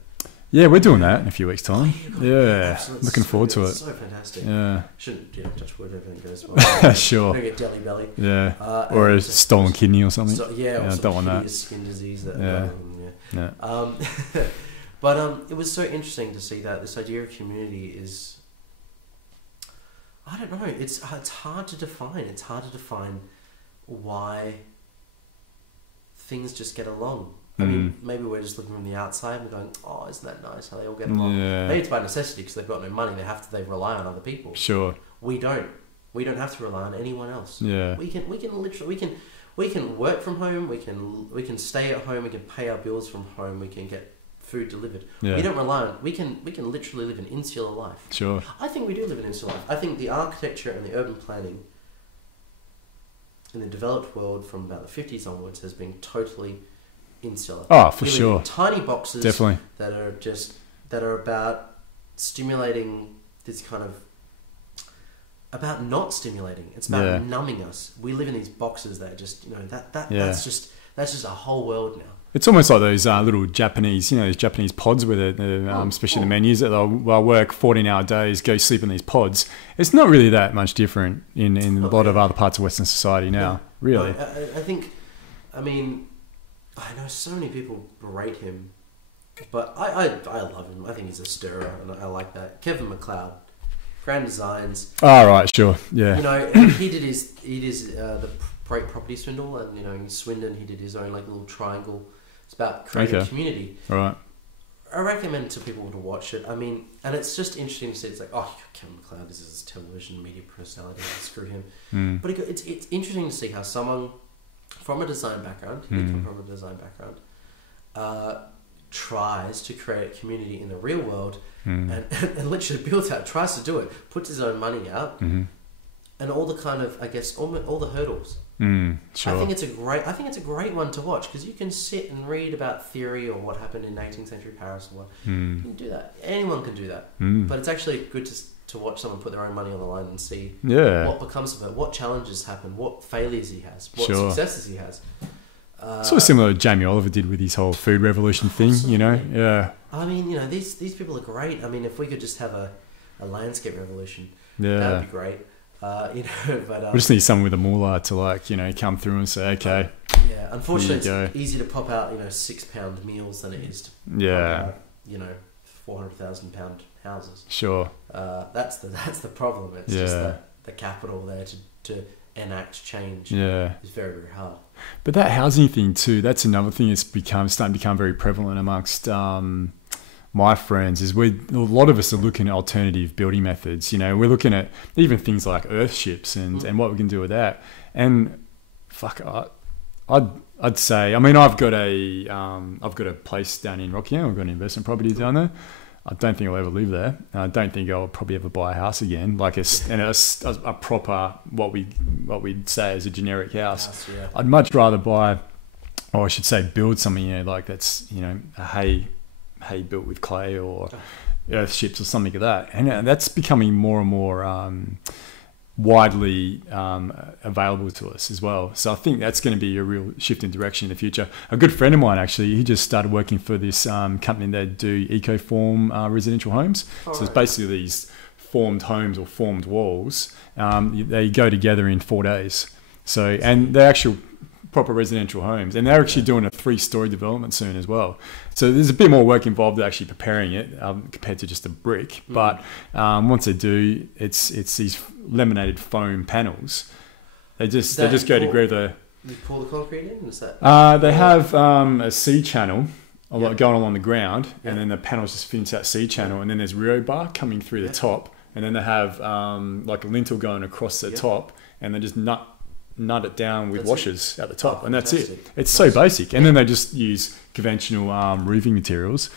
Yeah, we're doing that in a few weeks' time. Looking forward to it. It's so fantastic. Yeah. Shouldn't touch wood, everything goes well. Sure. Don't get jelly belly. Yeah. Or a stolen kidney or something. Or don't want that. Skin disease. But it was so interesting to see that this idea of community is, I don't know, it's hard to define. It's hard to define why things just get along. I mean, maybe we're just looking from the outside and going, "Oh, isn't that nice how they all get along?" Yeah. Maybe it's by necessity because they've got no money. They rely on other people. Sure. We don't have to rely on anyone else. Yeah. We can work from home. We can stay at home. We can pay our bills from home. We can get food delivered. Yeah. We don't rely on. We can literally live an insular life. Sure. I think we do live an insular life. I think the architecture and the urban planning in the developed world from about the 50s onwards has been totally insular. Oh, for sure. Tiny boxes definitely that are about stimulating this kind of about not stimulating. It's about numbing us. We live in these boxes that just that's just a whole world now. It's almost like those little Japanese, those Japanese pods with especially the menus that they'll work 14-hour days, go sleep in these pods. It's not really that much different in a lot of other parts of Western society now, really. No, I think, I know so many people berate him, but I love him. I think he's a stirrer, and I like that. Kevin McLeod, Grand Designs. Oh, right, sure, yeah. He did the Great Property Swindle, and in Swindon he did his own little triangle. It's about creating community. All right. I recommend to people to watch it. And it's just interesting to see. It's like, Kevin McLeod is his television media personality. Screw him. But it's interesting to see how someone from a design background, tries to create a community in the real world, and literally builds out, tries to do it, puts his own money out, and all the kind of, all the hurdles. Sure. I think it's a great one to watch, because you can sit and read about theory or what happened in 18th century Paris or what. You can do that. Anyone can do that. But it's actually good to watch someone put their own money on the line and see what becomes of it, what challenges happen, what failures he has, what successes he has. Sort of similar to Jamie Oliver did with his whole food revolution thing, Yeah. These people are great. If we could just have a landscape revolution, that would be great. But we just need someone with a moolah to come through and say, okay. Yeah, unfortunately, it's easier to pop out £6 meals than it is to pop out, £400,000 houses. Sure. That's the problem. It's just that the capital there to enact change is very, very hard. But that housing thing too, that's another thing that's starting to become very prevalent amongst my friends, is a lot of us are looking at alternative building methods. We're looking at even things like earth ships and what we can do with that. And I'd say, I've got a place down in Rockingham. I've got an investment property down there. I don't think I'll ever live there. I don't think I'll probably ever buy a house again, a proper what we'd say is a generic house. I'd much rather buy, or I should say, build something that's a hay built with clay or earth ships or something like that, and that's becoming more and more widely available to us as well. So I think that's going to be a real shift in direction in the future. A good friend of mine, actually, he just started working for this company that do eco-form residential homes. So it's basically these formed homes or formed walls. They go together in 4 days. So, and they're actual proper residential homes, and they're actually doing a 3-story development soon as well. So there's a bit more work involved in actually preparing it compared to just a brick. But once they do, it's these laminated foam panels. They just go together. You pour the concrete in? Is that? They have a C channel going along the ground, and then the panels just fit into that C channel, and then there's rebar coming through the top, and then they have like a lintel going across the top, and they just nut it down with washers at the top, and that's it. It's so basic. And then they just use conventional roofing materials.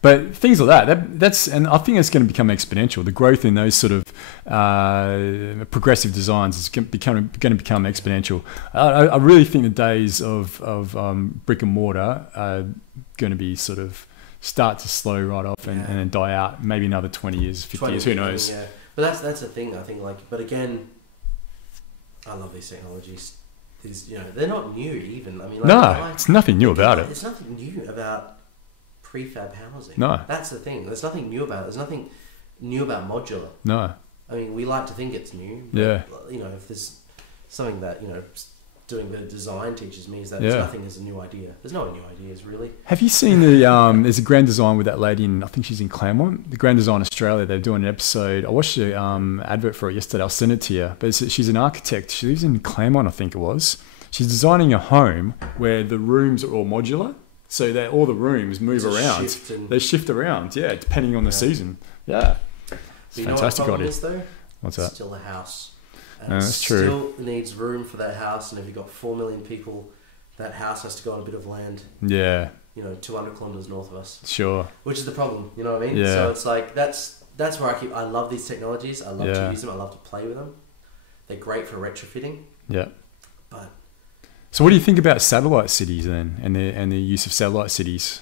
But things like that, and I think it's going to become exponential. The growth in those sort of progressive designs is going to become exponential. I really think the days of brick and mortar are going to be sort of start to slow right off and then die out. Maybe another 20 years, 50 years, who knows? Yeah. But that's the thing, I think. But again, I love these technologies. They're not new even. It's nothing new about it. There's nothing new about prefab housing. No. That's the thing. There's nothing new about it. There's nothing new about modular. No. We like to think it's new. But, if there's something that, doing the design teaches me is that there's nothing as a new idea. There's no new ideas, really. Have you seen there's a Grand Design with that lady I think she's in Claremont, the Grand Design Australia. They're doing an episode. I watched the advert for it yesterday. I'll send it to you. But she's an architect. She lives in Claremont, I think it was. She's designing a home where the rooms are all modular, so that all the rooms move around. They shift around, depending on the season. Yeah. It's a fantastic idea. What's that? It's still a house. And that's true. Still needs room for that house, and if you've got 4 million people, that house has to go on a bit of land. Yeah. 200 kilometers north of us. Sure. Which is the problem, you know what I mean? Yeah. So it's like that's where I love these technologies. I love to use them. I love to play with them. They're great for retrofitting. Yeah. But so what do you think about satellite cities then, and the use of satellite cities?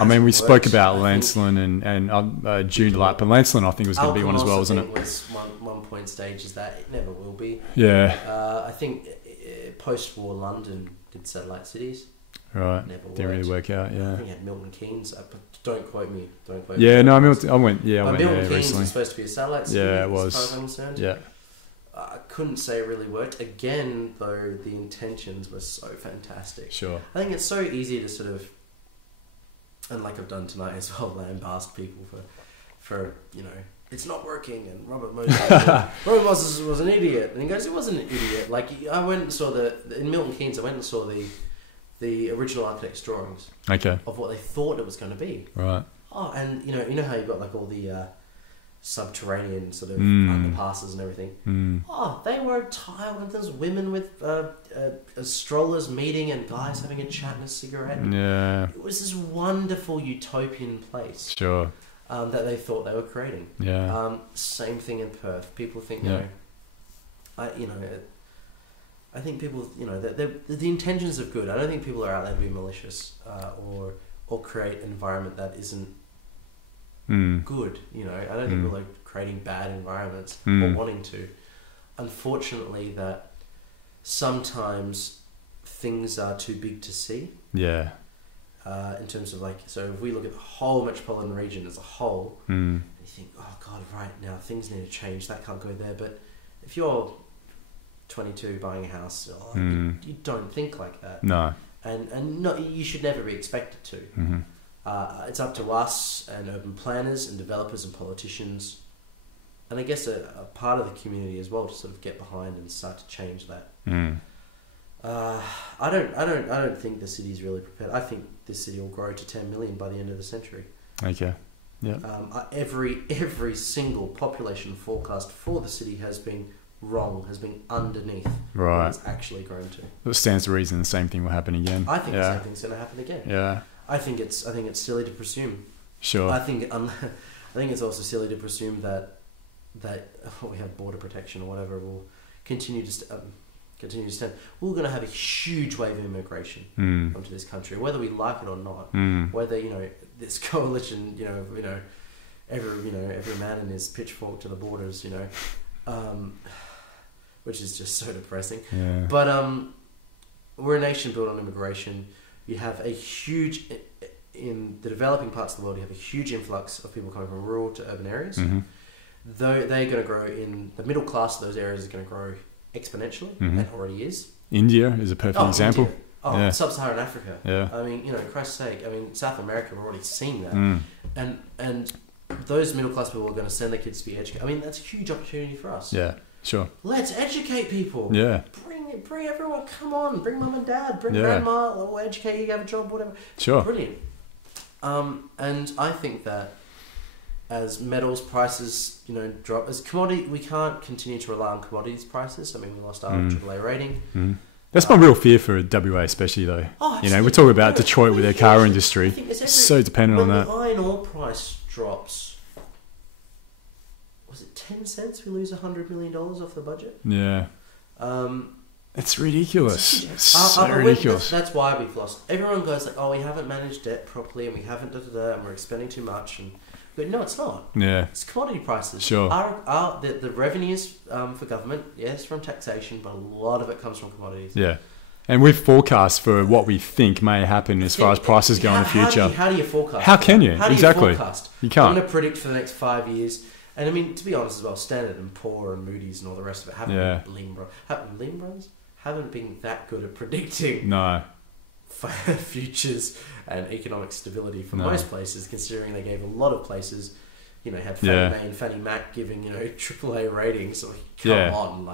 We spoke about Lancelin and June Lap, but Lancelin I think was going to be one as well, wasn't it? Was one point stage is that it never will be. Yeah. I think post-war London did satellite cities. Right. Never worked. Didn't really work out. I Yeah. think he had Milton Keynes. But don't quote me. Yeah. No, I went there Milton Keynes recently. was supposed to be a satellite city. Yeah, it as far was. as I'm concerned. Yeah. I couldn't say it really worked. Again, though, the intentions were so fantastic. Sure. I think it's so easy to sort of, and like I've done tonight as well, lambast people for it's not working, and Robert Moses was an idiot, and he goes, it wasn't an idiot. Like, I went and saw in Milton Keynes, I went and saw the original architect's drawings of what they thought it was going to be. Right. Oh, and you know how you've got like all the subterranean sort of underpasses and everything. Oh, they were tiled, and there's women with strollers meeting and guys having a chat and a cigarette. Yeah. It was this wonderful utopian place. Sure. That they thought they were creating. Yeah. Same thing in Perth. People think, I think people, the intentions are good. I don't think people are out there to be malicious or create an environment that isn't good. I don't think people are creating bad environments or wanting to. Unfortunately, that sometimes things are too big to see. Yeah. In terms of so if we look at the whole metropolitan region as a whole, and you think, oh God, right now things need to change. That can't go there. But if you're 22 buying a house, you don't think like that. No. And no, you should never be expected to. Mm-hmm. It's up to us and urban planners and developers and politicians, and I guess a part of the community as well to sort of get behind and start to change that. I don't think the city's really prepared. I think this city will grow to 10 million by the end of the century. Okay. Yeah. Every single population forecast for the city has been wrong, has been underneath what it's actually grown to. It stands to reason the same thing will happen again. I think the same thing's going to happen again. Yeah. I think it's silly to presume. Sure. I think it's also silly to presume that we have border protection or whatever will continue to stand. We're going to have a huge wave of immigration come to this country, whether we like it or not. Whether this coalition, every man in his pitchfork to the borders, which is just so depressing. Yeah. But we're a nation built on immigration. You have a huge, in the developing parts of the world, you have a huge influx of people coming from rural to urban areas. Though they're going to grow in the middle class of those areas is going to grow exponentially, and already is. India is a perfect example. India. Oh, Sub-Saharan Africa. Yeah. I mean, Christ's sake. I mean, South America, we're already seeing that. And those middle class people are going to send their kids to be educated. I mean, that's a huge opportunity for us. Yeah, sure. Let's educate people. Yeah. Bring everyone. Come on, bring mum and dad, bring grandma. We'll educate you, have a job, whatever. Sure. Brilliant. And I think that as metals prices, drop, as commodity, we can't continue to rely on commodities prices. I mean, we lost our AAA rating. That's my real fear for WA, especially though. We talk about Detroit with their car industry. It's so dependent on that. When the iron ore price drops, was it 10 cents? We lose $100 million off the budget. Yeah. It's ridiculous. It's so ridiculous. That's why we've lost. Everyone goes like, "Oh, we haven't managed debt properly, and we haven't and we're expending too much." But no, it's not. Yeah. It's commodity prices. Sure. The revenues for government, yes, from taxation, but a lot of it comes from commodities. Yeah. And we've forecast for what we think may happen as far as prices go in the future. How do you forecast? How can you? How do exactly. You forecast? You can't. I'm going to predict for the next 5 years. And I mean, to be honest as well, Standard and Poor and Moody's and all the rest of it haven't been that good at predicting futures and economic stability for most places, considering they gave a lot of places, had Fannie Mae and Fannie Mac giving, AAA ratings. So come on,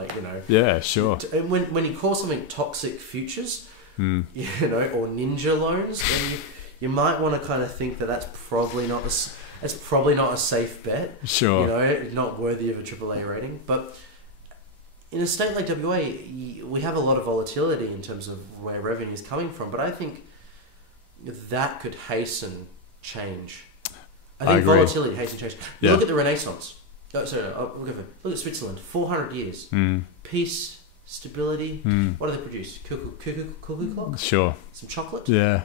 Yeah, sure. And when you call something toxic futures, or ninja loans, then you might want to kind of think that's probably not a safe bet. Sure. Not worthy of a AAA rating. But in a state like WA, we have a lot of volatility in terms of where revenue is coming from. But I think that could hasten change. I think volatility hasten change. You look at the Renaissance. Look at Switzerland. 400 years. Peace, stability. What do they produce? Cuckoo clocks? Sure. Some chocolate? Yeah.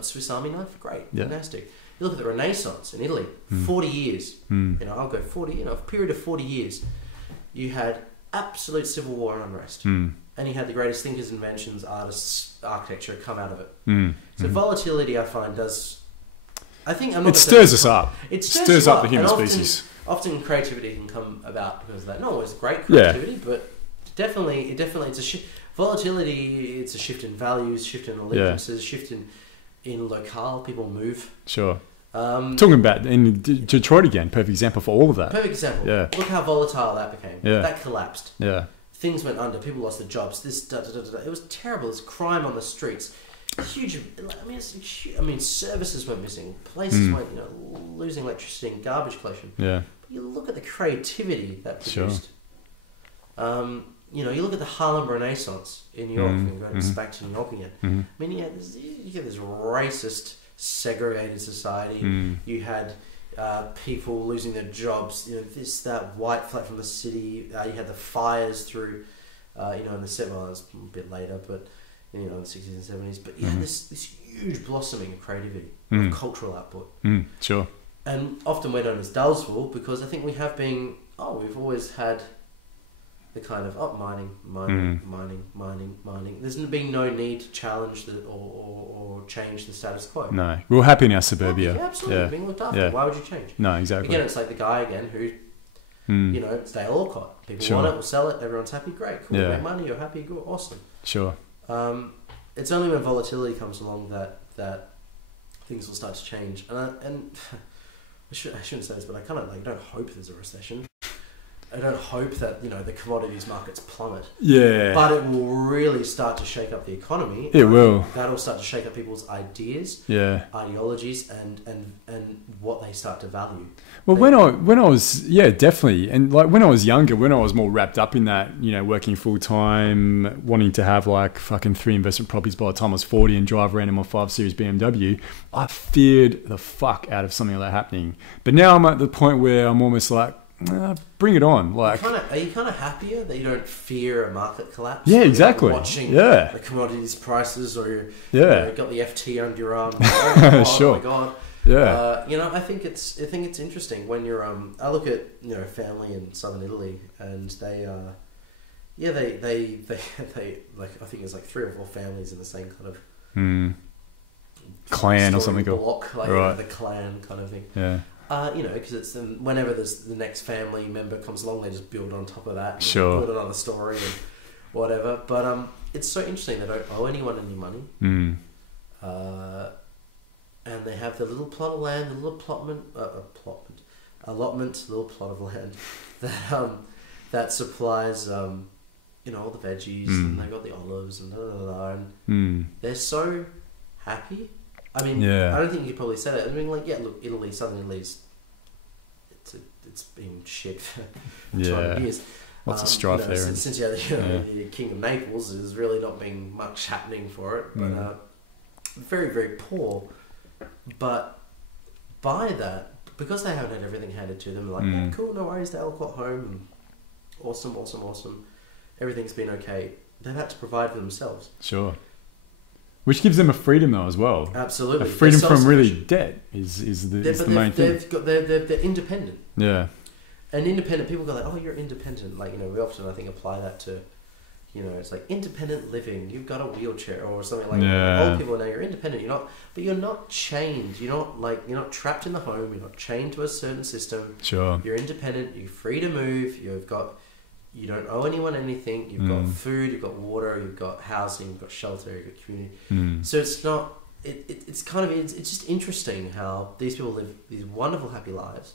Swiss Army knife? Great. Fantastic. You look at the Renaissance in Italy. 40 years. I'll go 40, a period of 40 years. You had absolute civil war and unrest. and you had the greatest thinkers, inventions, artists, architecture come out of it. So Mm. volatility, I find, does... I think... I'm not It stirs us up. It stirs up the human and species. Often creativity can come about because of that. Not always great creativity, but definitely it's a shift. Volatility, it's a shift in values, shift in allegiances, shift in locale. People move. Sure. Talking about in Detroit again, perfect example for all of that. Perfect example. Yeah. Look how volatile that became. Yeah. That collapsed. Yeah. Things went under. People lost their jobs. It was terrible. There's crime on the streets. Huge. I mean, services went missing. Places went, losing electricity and garbage collection. Yeah. But you look at the creativity that produced. Sure. You look at the Harlem Renaissance in New York, and go back to New York again. Mm-hmm. I mean, you get this racist, segregated society. You had people losing their jobs. That white flight from the city. You had the fires through, in the 70s. Well, it was a bit later, but in the 60s and 70s. But you had this huge blossoming of creativity, of cultural output. Sure. And often we're known as Dulesville because I think we have been. We've always had the kind of mining. There's been no need to challenge or change the status quo. No, we're happy in our suburbia. Yeah, absolutely, being looked after. Why would you change? No, exactly. Again, it's like the guy again who, it's Dale Alcott. People want it, we'll sell it. Everyone's happy. Great, cool. Make money. You're happy. Good, awesome. Sure. It's only when volatility comes along that things will start to change. And I shouldn't say this, but I kind of don't hope there's a recession. I don't hope that the commodities markets plummet. Yeah. But it will really start to shake up the economy. It will. That'll start to shake up people's ideas, ideologies, and what they start to value. Well, when I was definitely, and like when I was younger, when I was more wrapped up in that, working full time, wanting to have like fucking 3 investment properties by the time I was 40 and drive around in my 5 Series BMW, I feared the fuck out of something like that happening. But now I'm at the point where I'm almost like, bring it on. Like, are you kind of happier that you don't fear a market collapse? Yeah, exactly. Watching the commodities prices, or you got the FT under your arm. Sure. Oh my god. Yeah. I think it's interesting when you're I look at family in southern Italy, and they like, I think it's like 3 or 4 families in the same kind of clan or something. Block, like the clan kind of thing. Yeah. Because it's whenever there's the next family member comes along, they just build on top of that. And sure. Build another story and whatever. But it's so interesting. They don't owe anyone any money. And they have the little plot of land, the little allotment, little plot of land that supplies all the veggies, and they got the olives and they're so happy. I mean, I don't think you could probably say that. I mean, like, look, Italy, southern Italy's it's been shit for 200 years. Lots of strife there. Since the King of Naples, there's really not been much happening for it. But very, very poor. But by that, because they haven't had everything handed to them, like, cool, no worries, they all got home. Awesome. Everything's been okay. They've had to provide for themselves. Sure. Which gives them a freedom though as well. Absolutely. A freedom from really debt is the main thing. They're independent. Yeah. And independent, people go like, oh, you're independent. Like, we often, I think, apply that to, it's like independent living. You've got a wheelchair or something like that. Old people know you're independent. But you're not chained. You're not trapped in the home. You're not chained to a certain system. Sure. You're independent. You're free to move. You don't owe anyone anything. You've got food, you've got water, you've got housing, you've got shelter, you've got community. So it's not. It's kind of. It's just interesting how these people live these wonderful, happy lives.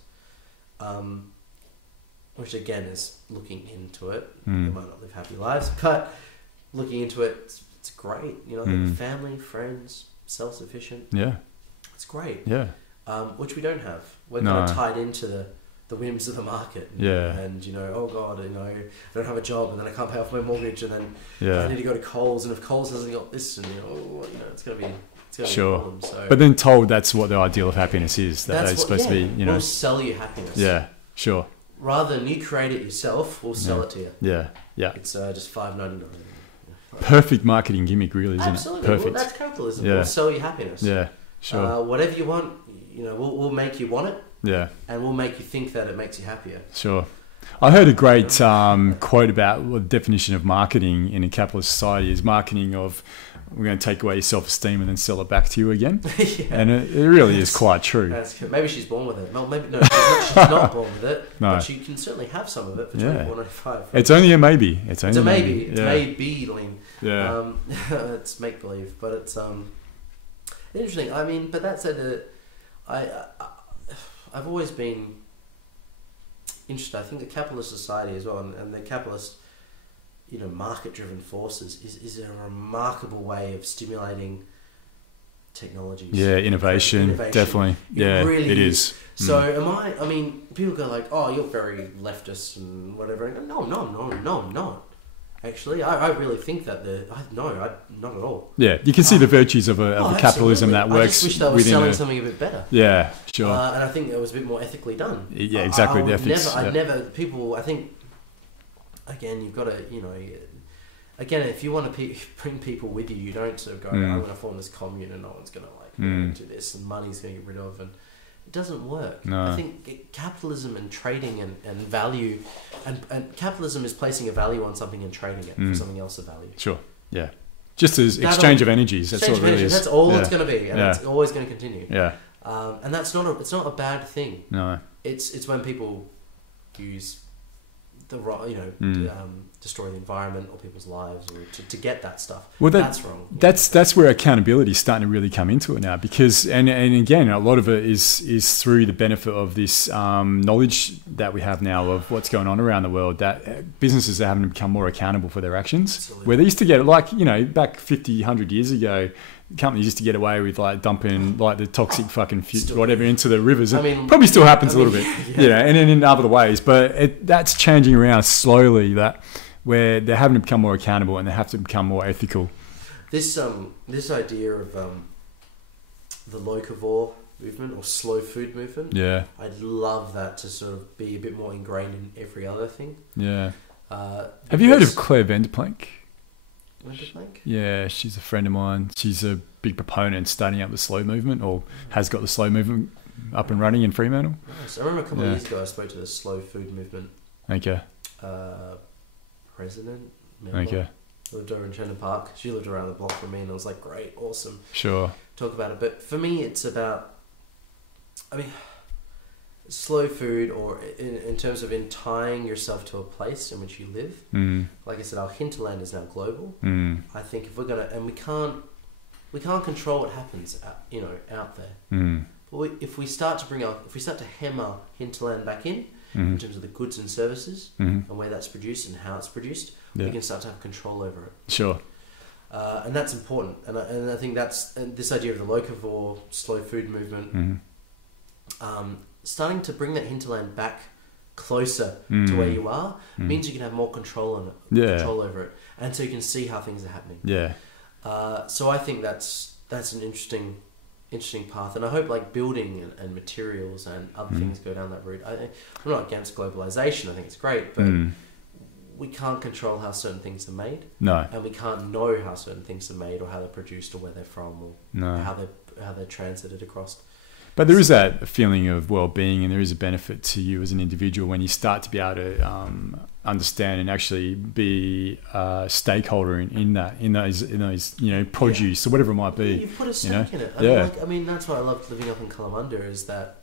Which again is looking into it. They might not live happy lives, but looking into it, it's great. Family, friends, self-sufficient. Yeah, it's great. Yeah, which we don't have. We're kind of tied into the whims of the market. And oh god, I don't have a job, and then I can't pay off my mortgage, and then I need to go to Coles, and if Coles hasn't got this, and it's gonna be be a problem. So, but then told that's what the ideal of happiness is. That it's supposed to be. We'll sell you happiness. Yeah, sure. Rather than you create it yourself, we'll sell it to you. Yeah. It's just $5.99. Perfect marketing gimmick, really, isn't Absolutely. it? Perfect. Well, that's capitalism. We'll sell you happiness. Yeah, sure. Whatever you want, we'll make you want it. Yeah. And we'll make you think that it makes you happier. Sure. I heard a great quote about the definition of marketing in a capitalist society is marketing of we're going to take away your self-esteem and then sell it back to you again. Yeah. And it really is quite true. That's good. Maybe she's born with it. Well, maybe no, she's not born with it. No. But she can certainly have some of it for $24.95. It's only a maybe. It's a maybe. It's maybe, Lynn. Yeah. It's make believe, but it's interesting. I mean, but that said, I've always been interested. I think the capitalist society as well, and the capitalist, market-driven forces is a remarkable way of stimulating technologies. Yeah, innovation. Definitely. Yeah, really it is. So I mean, people go like, oh, you're very leftist and whatever. And no, I'm not. Actually, I really think that not at all. Yeah, you can see the virtues of a capitalism that works. I just wish they were selling something a bit better. Yeah, sure. And I think it was a bit more ethically done. Yeah, exactly. The ethics. I think, again, you've got to, again, if you want to bring people with you, you don't sort of go, I'm going to form this commune and no one's going to do this and money's going to get rid of, and it doesn't work. No. I think capitalism and trading and value, and capitalism is placing a value on something and trading it for something else of value. Sure. Yeah. Just as exchange of energies. That's all it really is. That's all it's going to be, and it's always going to continue. Yeah. And that's it's not a bad thing. No. It's when people use the destroy the environment or people's lives or to get that stuff. Well, that's wrong. That's where accountability is starting to really come into it now, because and again, a lot of it is through the benefit of this knowledge that we have now of what's going on around the world, that businesses are having to become more accountable for their actions. Absolutely. Where they used to get back 50, 100 years ago, companies used to get away with dumping the toxic fucking whatever into the rivers. It probably still happens a little bit, and in other ways, but that's changing around slowly, where they're having to become more accountable and they have to become more ethical. This idea of the locavore movement or slow food movement, I'd love that to sort of be a bit more ingrained in every other thing. Yeah. Have you heard of Claire Vanderplank? Vanderplank? Yeah, she's a friend of mine. She's a big proponent in starting up the slow movement, or has got the slow movement up and running in Fremantle. Nice. I remember a couple of years ago I spoke to the slow food movement president. Okay. Lived over in Shenton Park. She lived around the block from me, and I was like, great, awesome. Sure. Talk about it. But for me, it's about, slow food, or in terms of tying yourself to a place in which you live. Like I said, our hinterland is now global. I think if we're gonna, and we can't control what happens out there. But if we start to hem our hinterland back in terms of the goods and services and where that's produced and how it's produced, we can start to have control over it. Sure. And that's important. And I think that's this idea of the locavore slow food movement. Starting to bring that hinterland back closer to where you are means you can have more control on it, control over it, and so you can see how things are happening. Yeah. So I think that's an interesting path, and I hope building and materials and other things go down that route. I'm not against globalization. I think it's great, but we can't control how certain things are made. No. And we can't know how certain things are made, or how they're produced, or where they're from, or how they're transited across. But there is that feeling of well-being, and there is a benefit to you as an individual when you start to be able to understand and actually be a stakeholder in those produce or whatever it might be. You've put a stake in it. That's why I love living up in Kalamunda, is that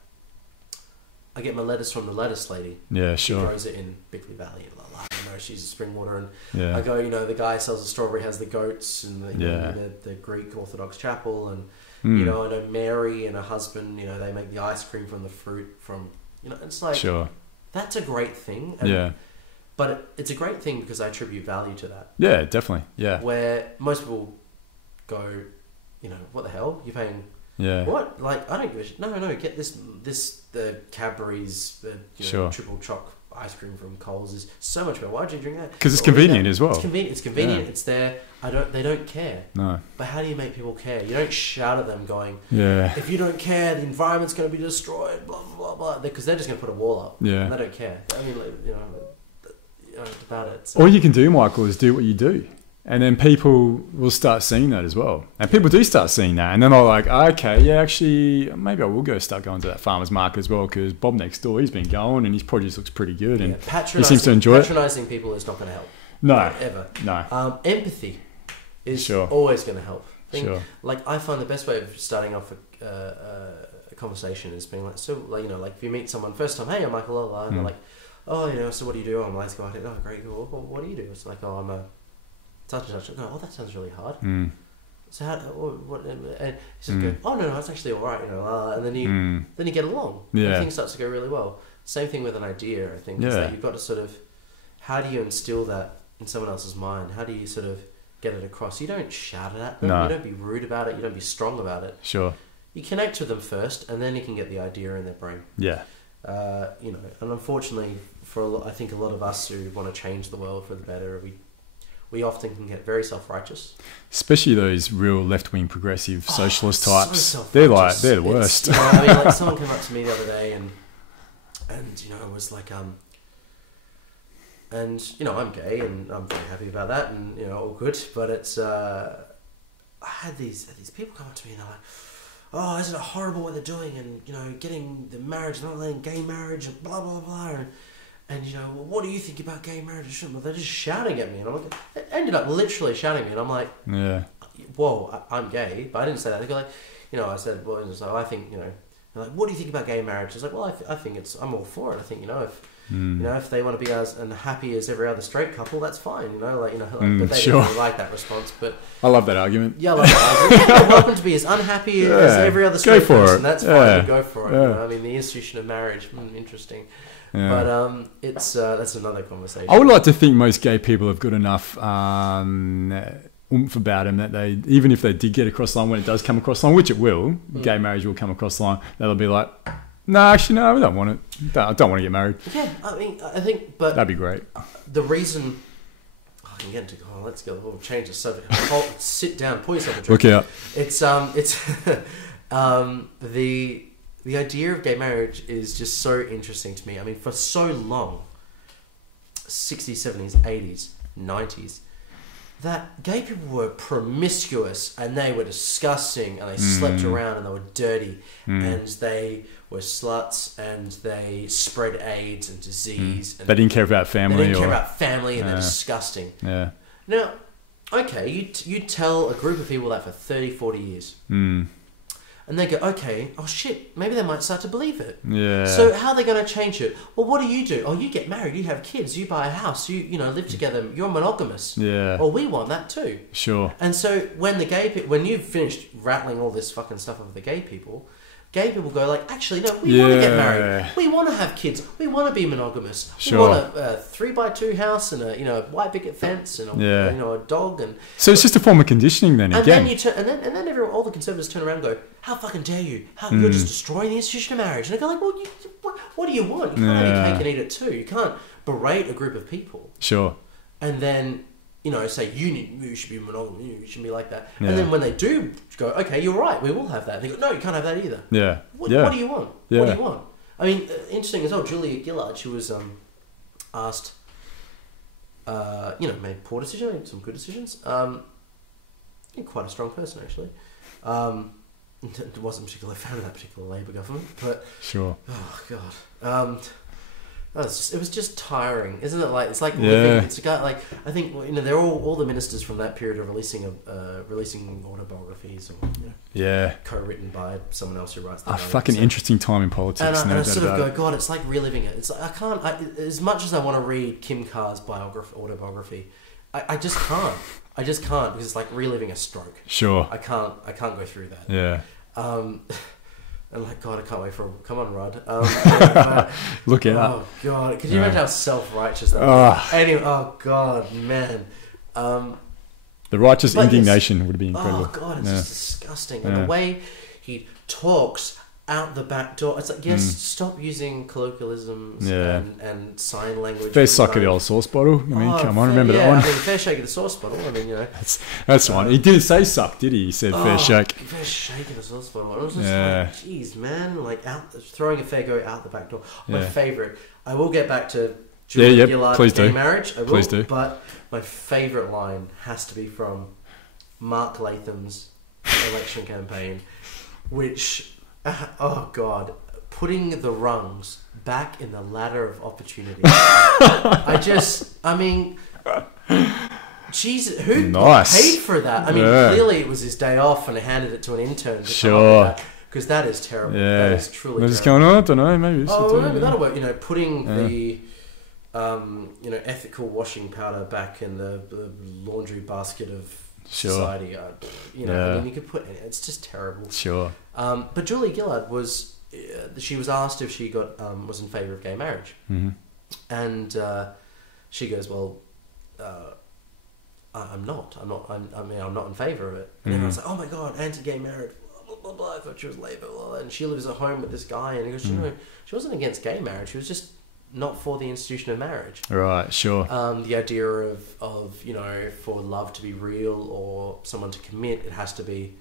I get my lettuce from the lettuce lady. Yeah, sure. She grows it in Bickley Valley. She's a spring water, and I go. The guy who sells the strawberry has the goats and the Greek Orthodox chapel, and I know Mary and her husband. They make the ice cream from the fruit from. It's like that's a great thing. And, but it's a great thing because I attribute value to that. Yeah, definitely. Yeah. Where most people go, what the hell? You're paying. Yeah. What? I don't give a shit. No. Get the Cadbury's, triple choc ice cream from Coles is so much better. Why would you drink that? Because it's convenient as well. It's convenient. Yeah. It's there. They don't care. No. But how do you make people care? You don't shout at them going, if you don't care, the environment's going to be destroyed, blah, blah, blah, because they're just going to put a wall up. Yeah. And they don't care. About it. So. All you can do, Michael, is do what you do. And then people will start seeing that as well. And people do start seeing that. And then they're like, okay, yeah, actually, maybe I will start going to that farmer's market as well, because Bob next door, he's been going and his produce looks pretty good. And he seems to enjoy it. Patronising people is not going to help. No. Ever. No. Empathy is always going to help. Sure. Like, I find the best way of starting off a conversation is being like, so, like, you know, like if you meet someone first time, hey, I'm Michael, and they're like, oh, you know, so what do you do? I'm like, oh, great, cool. What do you do? It's like, oh, I'm a such and such. No, oh, that sounds really hard. So how? What? And he says, go, oh no, it's actually all right, you know. And then you get along. Yeah. And things start to go really well. Same thing with an idea. I think is that you've got to sort of, how do you instill that in someone else's mind? How do you sort of get it across? You don't shout it at them. No. You don't be rude about it. You don't be strong about it. Sure. You connect with them first, and then you can get the idea in their brain. Yeah. You know, and unfortunately, I think a lot of us who want to change the world for the better, we often can get very self-righteous. Especially those real left-wing progressive socialist types. So they're the worst. You know, I mean, like, someone came up to me the other day and you know, it was like, and you know, I'm gay and I'm very happy about that, and you know, all good. But it's I had these people come up to me and they're like, oh, isn't it horrible what they're doing, and you know, getting the marriage, not letting gay marriage, and blah blah blah. And you know, well, what do you think about gay marriage? Well, they're just shouting at me, and I'm like, they ended up literally shouting at me, and I'm like, yeah, whoa, I'm gay, but I didn't say that. They go like, you know, I said, well, so I think, you know, they're like, what do you think about gay marriage? I was like, well, I think I'm all for it. I think, you know, if you know, if they want to be as and happy as every other straight couple, that's fine. You know, like, you know, like, but they didn't really like that response. But I love that argument. Yeah, I love that argument. You're welcome to be as unhappy as every other straight person. That's fine. Go for it. You know? I mean, the institution of marriage, interesting. Yeah. But it's that's another conversation. I would like to think most gay people have got enough oomph about them that they, even if they did get across the line, when it does come across the line, which it will, gay marriage will come across the line, they'll be like, no, actually, no, I don't want it. I don't want to get married. Yeah, I mean, I think, but that'd be great. The reason I can get into, let's go. We'll change the subject. Sit down, pour yourself a drink. Look out. It's the idea of gay marriage is just so interesting to me. I mean, for so long, 60s, 70s, 80s, 90s, that gay people were promiscuous and they were disgusting and they slept around and they were dirty and they were sluts and they spread AIDS and disease. And they didn't care about family. They didn't care about family and they're disgusting. Yeah. Now, okay, you tell a group of people that for 30, 40 years. And they go, okay, oh shit, maybe they might start to believe it. Yeah. So how are they going to change it? Well, what do? Oh, you get married, you have kids, you buy a house, you know, live together, you're monogamous. Yeah. Well, we want that too. Sure. And so when you've finished rattling all this fucking stuff over the gay people go like, actually, no, we want to get married. We want to have kids. We want to be monogamous. Sure. We want a 3x2 house and a white picket fence and a dog. And so it's just a form of conditioning then. And again. then all the conservatives turn around and go, how fucking dare you? You're just destroying the institution of marriage. And they go like, well, what do you want? You can't have your cake and eat it too. You can't berate a group of people. Sure. And then, you know, say you should be monogamous, you shouldn't be like that. Yeah. And then when they do go, okay, you're right, we will have that. And they go, no, you can't have that either. Yeah. What do you want? Yeah. What do you want? I mean, interesting as well, Julia Gillard, she was asked, made poor decisions, made some good decisions. Quite a strong person, actually. Wasn't particularly a fan of that particular Labour government, but... Sure. Oh, God. It was just tiring, isn't it? Like it's like living, it's a guy like I think they're all the ministers from that period are releasing autobiographies or co-written by someone else who writes them. Fucking interesting time in politics. And I sort of go, God, it's like reliving it. It's like I can't as much as I want to read Kim Carr's autobiography, I just can't. I just can't because it's like reliving a stroke. Sure. I can't go through that. Yeah. And like, God, I can't wait for... Come on, Rod. Look it up. Oh, God. Could you imagine how self-righteous that was? Anyway, oh, God, man. The righteous indignation would be incredible. Oh, God, it's just disgusting. And the way he talks out the back door. It's like, yes, stop using colloquialisms and sign language. Fair suck of the old sauce bottle. I mean, come on, remember that one? I mean, fair shake of the sauce bottle. I mean, you know. That's one. He didn't say suck, did he? He said fair shake. Fair shake of the sauce bottle. It was just like, geez, man. Like, throwing a fair go out the back door. My favourite. I will get back to Julia Gillard, please gay do. marriage. I will, Please do. But my favourite line has to be from Mark Latham's election campaign, which, oh God, putting the rungs back in the ladder of opportunity. I mean, Jesus, who paid for that? I mean, clearly it was his day off and he handed it to an intern to come up with that. Because that is terrible. Yeah. That is truly What's terrible. going on? I don't know. Maybe. Maybe that'll work. You know, putting the ethical washing powder back in the laundry basket of society. I mean, you could put it's just terrible. Sure. But Julia Gillard she was asked if she was in favour of gay marriage, and she goes, "Well, I'm not. I'm not in favour of it." And then I was like, "Oh my God, anti-gay marriage." Blah, blah, blah. I thought she was Labour, blah, blah. And she lives at home with this guy, and he goes, she wasn't against gay marriage. She was just not for the institution of marriage. Right, sure. The idea of for love to be real or someone to commit, it has to be,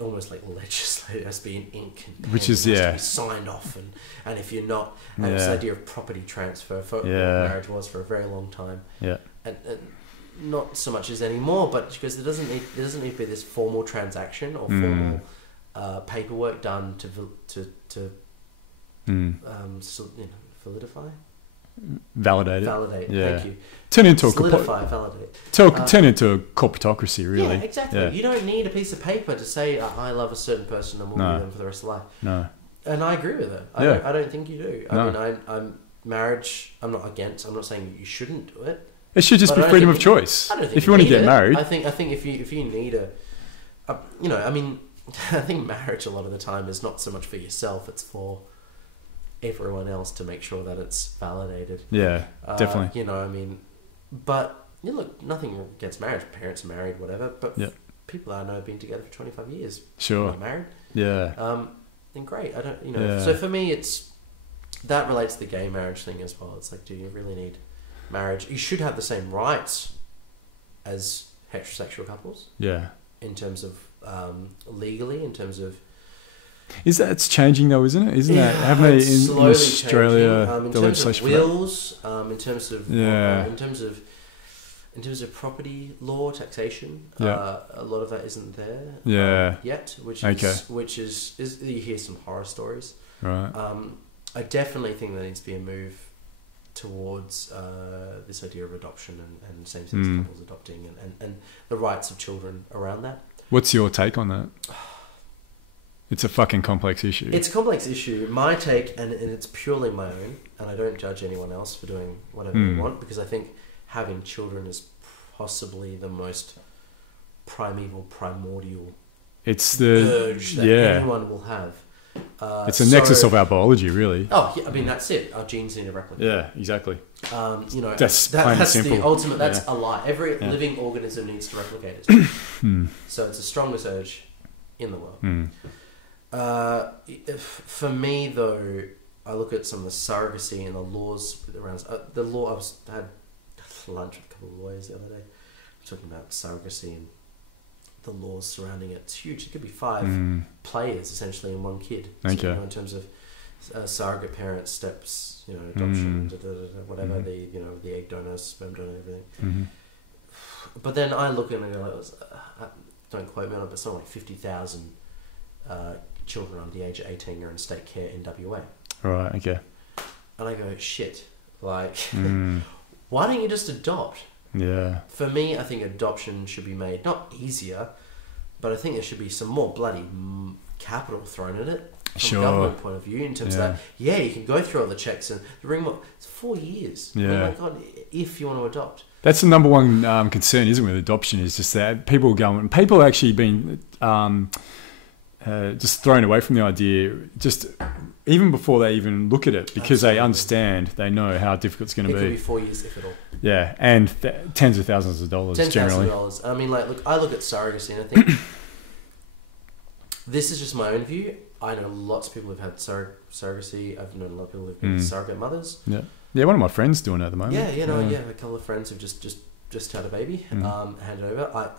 almost like legislated. It has to be in ink, and which is it has to be signed off, and if you're not, and this idea of property transfer for what marriage was for a very long time. Yeah, and not so much as anymore, but because there doesn't need to be this formal transaction or formal paperwork done to solidify, validate. Yeah. Thank you. Turn into validate. Turn into a corporatocracy, really. Yeah, exactly. Yeah. You don't need a piece of paper to say I love a certain person and we'll be with them for the rest of life. No. And I agree with her. I don't think you do. I mean, I'm marriage. I'm not against. I'm not saying you shouldn't do it. It should just be freedom of choice. I don't think if you want to get married, I think if you need I mean, I think marriage a lot of the time is not so much for yourself; it's for everyone else to make sure that it's validated. Yeah, definitely. I mean, but look, nothing against marriage. Parents are married, whatever. But people I know have been together for 25 years. Sure, not married. Yeah. Then great. I don't. So for me, that relates to the gay marriage thing as well. It's like, do you really need marriage? You should have the same rights as heterosexual couples. Yeah. In terms of legally, in terms of. It's changing though, isn't it? Haven't they in Australia the legislation? Wills, in terms of property law, taxation, a lot of that isn't there yet, which is you hear some horror stories. Right. I definitely think there needs to be a move towards this idea of adoption and same-sex couples adopting and the rights of children around that. What's your take on that? It's a fucking complex issue. It's a complex issue. My take, and it's purely my own, and I don't judge anyone else for doing whatever they want, because I think having children is possibly the most primordial urge that anyone will have. It's a nexus of our biology, really. Oh, yeah, I mean, that's it. Our genes need to replicate. Yeah, exactly. That's the ultimate. That's a lie. Every living organism needs to replicate itself. So it's the strongest urge in the world. For me, though, I look at some of the surrogacy and the laws around the law. I had lunch with a couple of lawyers the other day talking about surrogacy and the laws surrounding it. It's huge. It could be 5 players essentially in one kid. Okay. So, in terms of surrogate parents, steps, adoption, whatever the egg donor, sperm donor, everything. But then I look at it and go, don't quote me on it, but something like 50,000 children under the age of 18 are in state care in WA. Right. Okay. And I go, shit. Like, why don't you just adopt? Yeah. For me, I think adoption should be made not easier, but I think there should be some more bloody capital thrown at it from a government point of view in terms of that. Yeah, you can go through all the checks and the ring. It's 4 years. Yeah. I mean, my God, if you want to adopt. That's the number one concern, isn't it, with adoption? Is just that people are actually being just thrown away from the idea, just even before they even look at it, because they know how difficult it's going to be. It could be 4 years, if at all. Yeah, and tens of thousands of dollars generally. $10,000. I mean, I look at surrogacy and I think this is just my own view. I know lots of people who've had surrogacy. I've known a lot of people who've been surrogate mothers. Yeah, one of my friends doing it at the moment. Yeah, a couple of friends who've just had a baby, handed over.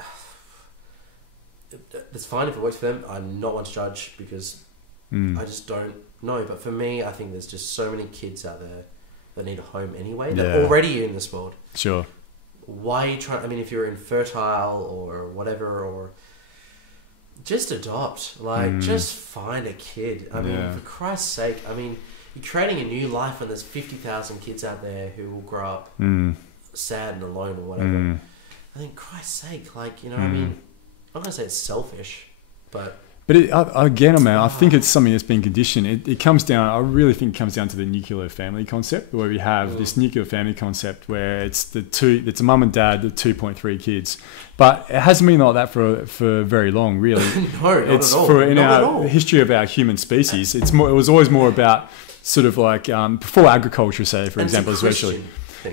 It's fine if it works for them. I'm not one to judge because I just don't know. But for me, I think there's just so many kids out there that need a home anyway, that are already in this world. Sure. Why are you trying? I mean, if you're infertile or whatever, or just adopt, like just find a kid. I mean, for Christ's sake, I mean, you're creating a new life, and there's 50,000 kids out there who will grow up sad and alone or whatever. I think, Christ's sake, like, you know, I mean, I'm not gonna say it's selfish, but again, man, I think it's something that's been conditioned. It comes down. I really think it comes down to the nuclear family concept, where we have this nuclear family concept where it's it's a mum and dad, the 2.3 kids, but it hasn't been like that for very long, really. No, it's not at all. In our history of our human species. It was always more about sort of like before agriculture, say, for example, especially.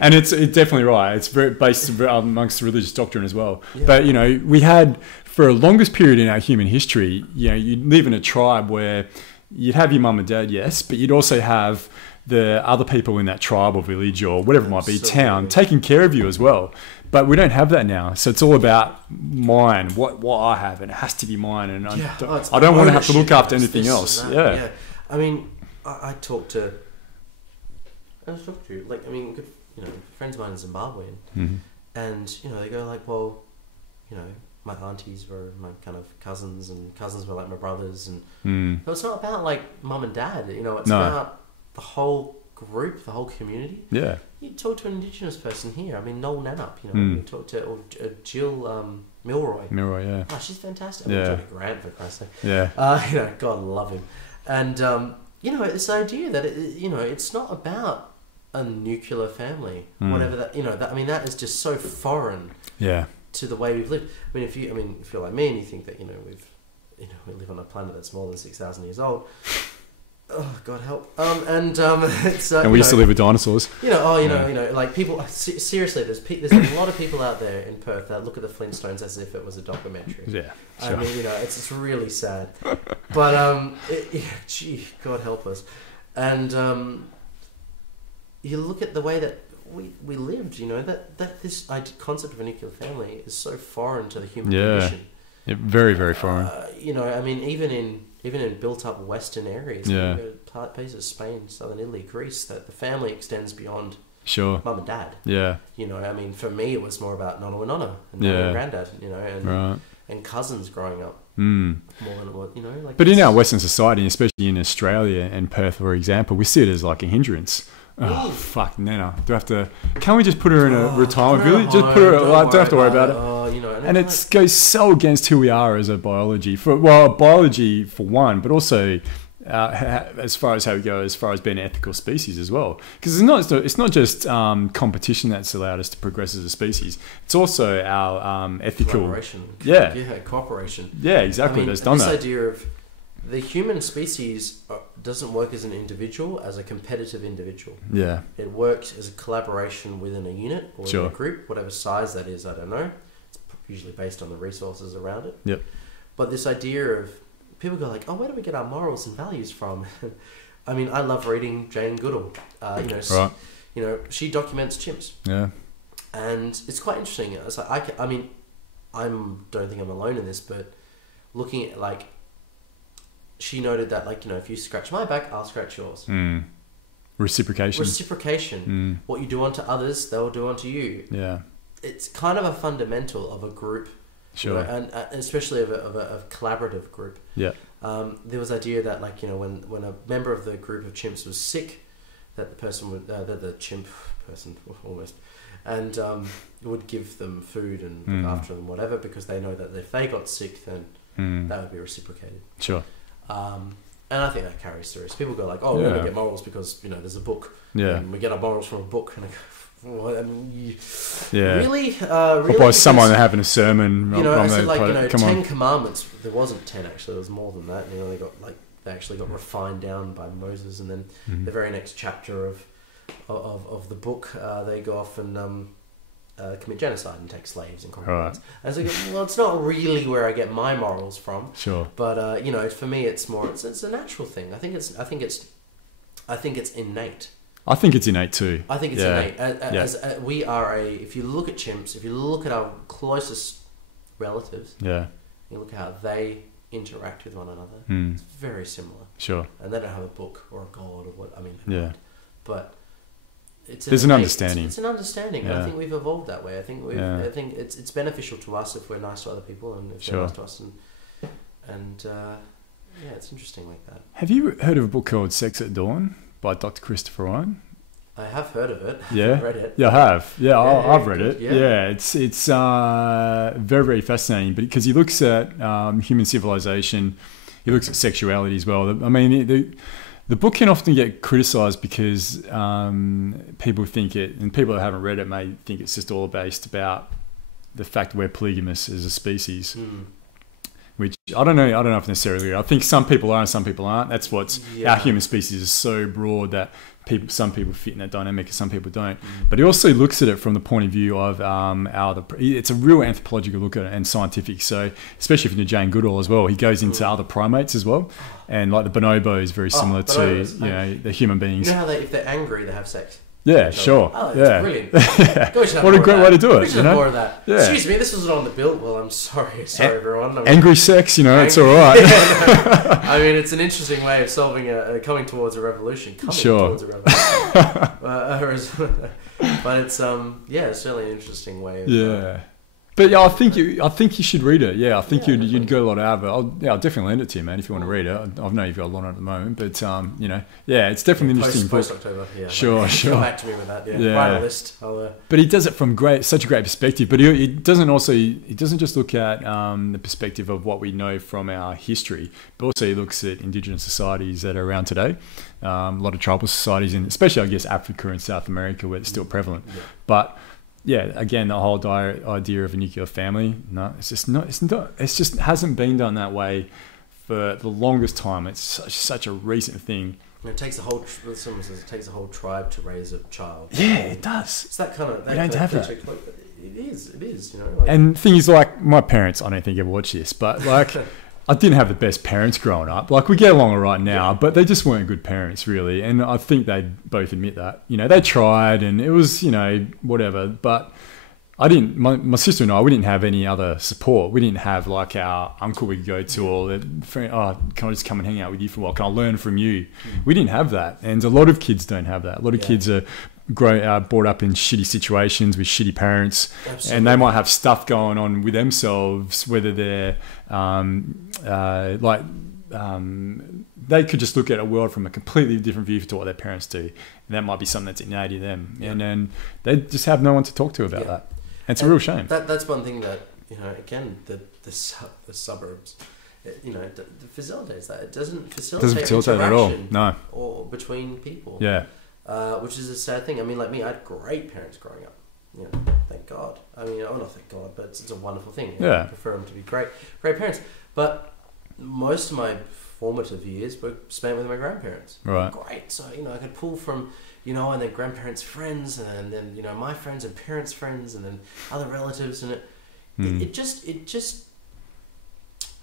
And it's definitely right. It's very based amongst religious doctrine as well. Yeah. But, you know, we had, for a longest period in our human history, you know, you'd live in a tribe where you'd have your mum and dad, yes, but you'd also have the other people in that tribe or village or whatever it might be, town, taking care of you as well. But we don't have that now. So it's all about mine, what I have, and it has to be mine. And I don't want to have to look after anything else. Yeah. I mean, I was talking to, like, I mean, you know, friends of mine in Zimbabwe, and you know, they go like, well, you know, my aunties were my kind of cousins, and cousins were like my brothers, and so it's not about like mum and dad, you know, it's about the whole group, the whole community. Yeah, you talk to an Indigenous person here. I mean, Noel Nanup, you know, you talk to Jill Milroy. Milroy, yeah. Oh, she's fantastic. I mean, Johnny Grant, for Christ's sake. Yeah. You know, God love him, and you know, this idea that you know, it's not about a nuclear family, whatever that, you know, that, I mean, that is just so foreign to the way we've lived. I mean, if you're like me and you think that, you know, we live on a planet that's more than 6,000 years old, oh God help, it's and we used to live with dinosaurs, you know. You know, like people, seriously, there's a lot of people out there in Perth that look at the Flintstones as if it was a documentary. Sure. I mean, you know, it's really sad, but gee, God help us. And you look at the way that we lived, you know, that this concept of a nuclear family is so foreign to the human condition. Yeah, very, very foreign. You know, I mean, even in built-up Western areas, you know, places of Spain, southern Italy, Greece, that the family extends beyond mum and dad. Yeah. You know, I mean, for me, it was more about nonna and nonna and nonna and granddad, you know, and cousins growing up. More than what, you know. Like, but in our Western society, especially in Australia and Perth, for example, we see it as like a hindrance. Oh, fuck, Nana. Can't we just put her in a retirement village? Just put her, don't have to worry about it. You know, and it goes so against who we are as a biology. Biology for one, but also as far as how we go, as far as being an ethical species as well. Because it's not just competition that's allowed us to progress as a species. It's also our ethical... Collaboration. Yeah, cooperation. Yeah, exactly. I mean, that's done this that. idea of the human species doesn't work as an individual, as a competitive individual. Yeah. It works as a collaboration within a unit or in a group, whatever size that is, I don't know. It's usually based on the resources around it. Yep. But this idea of, people go like, oh, where do we get our morals and values from? I mean, I love reading Jane Goodall. You know, she documents chimps. Yeah. And it's quite interesting. It's like, I mean, don't think I'm alone in this, but looking at like, she noted that, like, you know, if you scratch my back, I'll scratch yours. Reciprocation. What you do unto others, they'll do unto you. Yeah. It's kind of a fundamental of a group. Sure. You know, and especially of a collaborative group. Yeah. There was the idea that, like, you know, when a member of the group of chimps was sick, that the person would, the chimp person almost, and would give them food and look after them, whatever, because they know that if they got sick, then that would be reciprocated. Sure. And I think that carries through. So people go like, oh, we're going to get morals because, you know, there's a book. Yeah. And we get our morals from a book. And I go, well, I mean, really? Really? Or by someone having a sermon. You know, I said, like, you know, 10 commandments. There wasn't 10, actually. There was more than that. You know, they actually got refined down by Moses. And then the very next chapter of the book, they go off and commit genocide and take slaves and concubines. Right. And so, well, it's not really where I get my morals from. Sure. But you know, for me, it's more. It's a natural thing. I think it's innate. I think it's innate too. I think it's innate. We are if you look at chimps, if you look at our closest relatives, you look at how they interact with one another. It's very similar. Sure. And they don't have a book or a god or what. I mean, but there's an understanding. It's an understanding. Yeah. I think we've evolved that way. I think Yeah. I think it's beneficial to us if we're nice to other people and if they're nice to us, and yeah, it's interesting like that. Have you heard of a book called Sex at Dawn by Dr. Christopher Ryan? I have heard of it. Yeah, I've read it. Yeah, I have. Yeah, I've read good. it. Yeah, it's very, very fascinating. But because he looks at human civilization, he looks at sexuality as well. I mean, the book can often get criticised because people think it, and people that haven't read it may think it's just all based about the fact that we're polygamous as a species. Which I don't know if necessarily. I think some people are and some people aren't. That's what's our human species is so broad that some people fit in that dynamic and some people don't. But he also looks at it from the point of view of it's a real anthropological look at it and scientific. So especially if you're Jane Goodall as well, he goes into other primates as well, and like the bonobo is very similar to the human beings. You know how if they're angry they have sex. Yeah, sure. Oh, yeah, brilliant. What a great way to do it. We should have more of that. Yeah. Excuse me, this wasn't on the bill. Well, I'm sorry, everyone. Angry sex, it's all right. Yeah, I mean, it's an interesting way of solving coming towards a revolution. Towards a revolution. But it's it's certainly an interesting way. Of, But yeah, I think you should read it. Yeah, I think you'd get a lot out of it. I'll definitely lend it to you, man, if you want to read it. I know you've got a lot on at the moment, but it's definitely an interesting book. Post October, Sure. Come back to me with that. Write a list. But he does it from such a great perspective. But he doesn't just look at the perspective of what we know from our history, but also he looks at indigenous societies that are around today. A lot of tribal societies, especially I guess Africa and South America, where it's still prevalent. Yeah. But yeah, again, the whole idea of a nuclear family, no, it's just hasn't been done that way for the longest time. It's such a recent thing. It takes a whole. Someone says it takes a whole tribe to raise a child. Yeah, it does. It's that kind of. We don't have that. It is. And the thing is, like, my parents, I don't think ever watched this, but like. I didn't have the best parents growing up. Like, we get along all right now, but they just weren't good parents, really. And I think they both admit that. They tried and it was, whatever. But I didn't, my sister and I, we didn't have any other support. We didn't have, like, our uncle we could go to or, can I just come and hang out with you for a while? Can I learn from you? We didn't have that. And a lot of kids don't have that. A lot of kids are brought up in shitty situations with shitty parents. Absolutely. And they might have stuff going on with themselves, whether they're they could just look at a world from a completely different view to what their parents do, and that might be something that's innate in them, and then they just have no one to talk to about that. And it's a real shame. That's one thing that again the suburbs, it facilitates that. It doesn't facilitate at all. No, or between people. Yeah. Which is a sad thing. I mean, like me, I had great parents growing up. Thank God. I mean, not thank God, but it's a wonderful thing. I prefer them to be great parents. But most of my formative years were spent with my grandparents. Right. Great. So, I could pull from, and then grandparents' friends, and then, my friends and parents' friends, and then other relatives, and it just,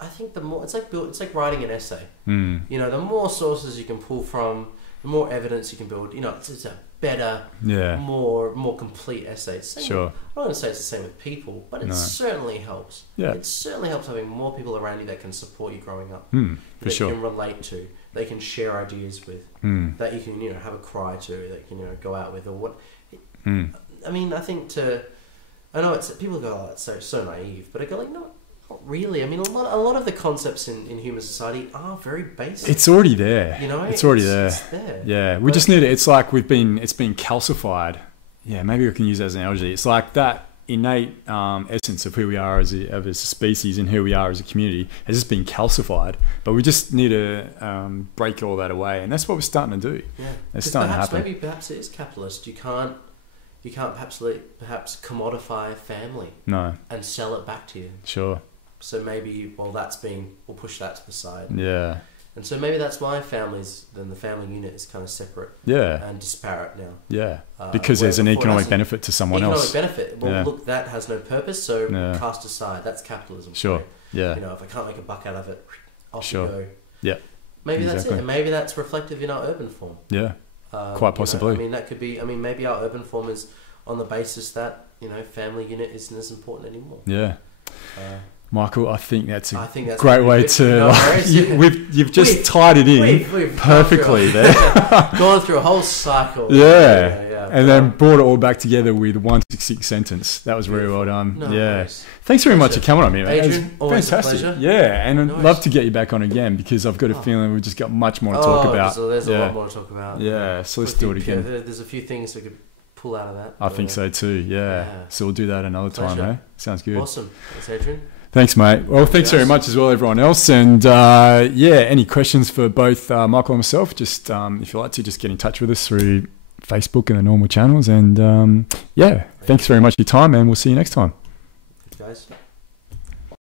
I think the more, it's like writing an essay. The more sources you can pull from, the more evidence you can build, it's a better, more complete essay. Sure. I'm not going to say it's the same with people, but it certainly helps. Yeah. It certainly helps having more people around you that can support you growing up. That you can relate to, they can share ideas with, that you can, have a cry to, that you can, go out with, or what. I mean, I think I know people go, oh, it's so naive, but I go like, no. Not really. I mean, a lot of the concepts in human society are very basic. It's already there. It's already there. It's there. Yeah, we just need it. It's like it's been calcified. Yeah, maybe we can use that as an analogy. It's like that innate essence of who we are as a species and who we are as a community has just been calcified. But we just need to break all that away, and that's what we're starting to do. Yeah, it's starting to happen. Perhaps it is capitalist. You can't perhaps commodify a family. No. And sell it back to you. Sure. So maybe, we'll push that to the side. Yeah. And so maybe that's why the family unit is kind of separate. Yeah. And disparate now. Yeah. Because there's an economic benefit to someone else. Economic benefit. Well, look, that has no purpose, so cast aside. That's capitalism. Sure. Yeah. If I can't make a buck out of it, off you go. Yeah. Maybe that's it. And maybe that's reflective in our urban form. Yeah. Quite possibly. That could be, maybe our urban form is on the basis that, family unit isn't as important anymore. Yeah. Michael, I think that's a great way to... You've just tied it in we've perfectly there. Gone through a whole cycle. Yeah. and then brought it all back together with 166 sentence. That was very well done. No, yeah. nice. Thanks very much for coming on, me, mate. Adrian, always fantastic. a pleasure. Yeah, and I'd Nice. love to get you back on again because I've got a feeling we've just got much more to talk about. So there's a lot more to talk about. Yeah, so let's do it again. There's a few things we could pull out of that. I think so too, yeah. So we'll do that another time, eh? Sounds good. Awesome. Thanks, Adrian. Thanks, mate. Well, thanks very much as well, everyone else. And any questions for both Michael and myself, just if you like to, just get in touch with us through Facebook and the normal channels. And thanks very much for your time, and we'll see you next time. Thanks, guys.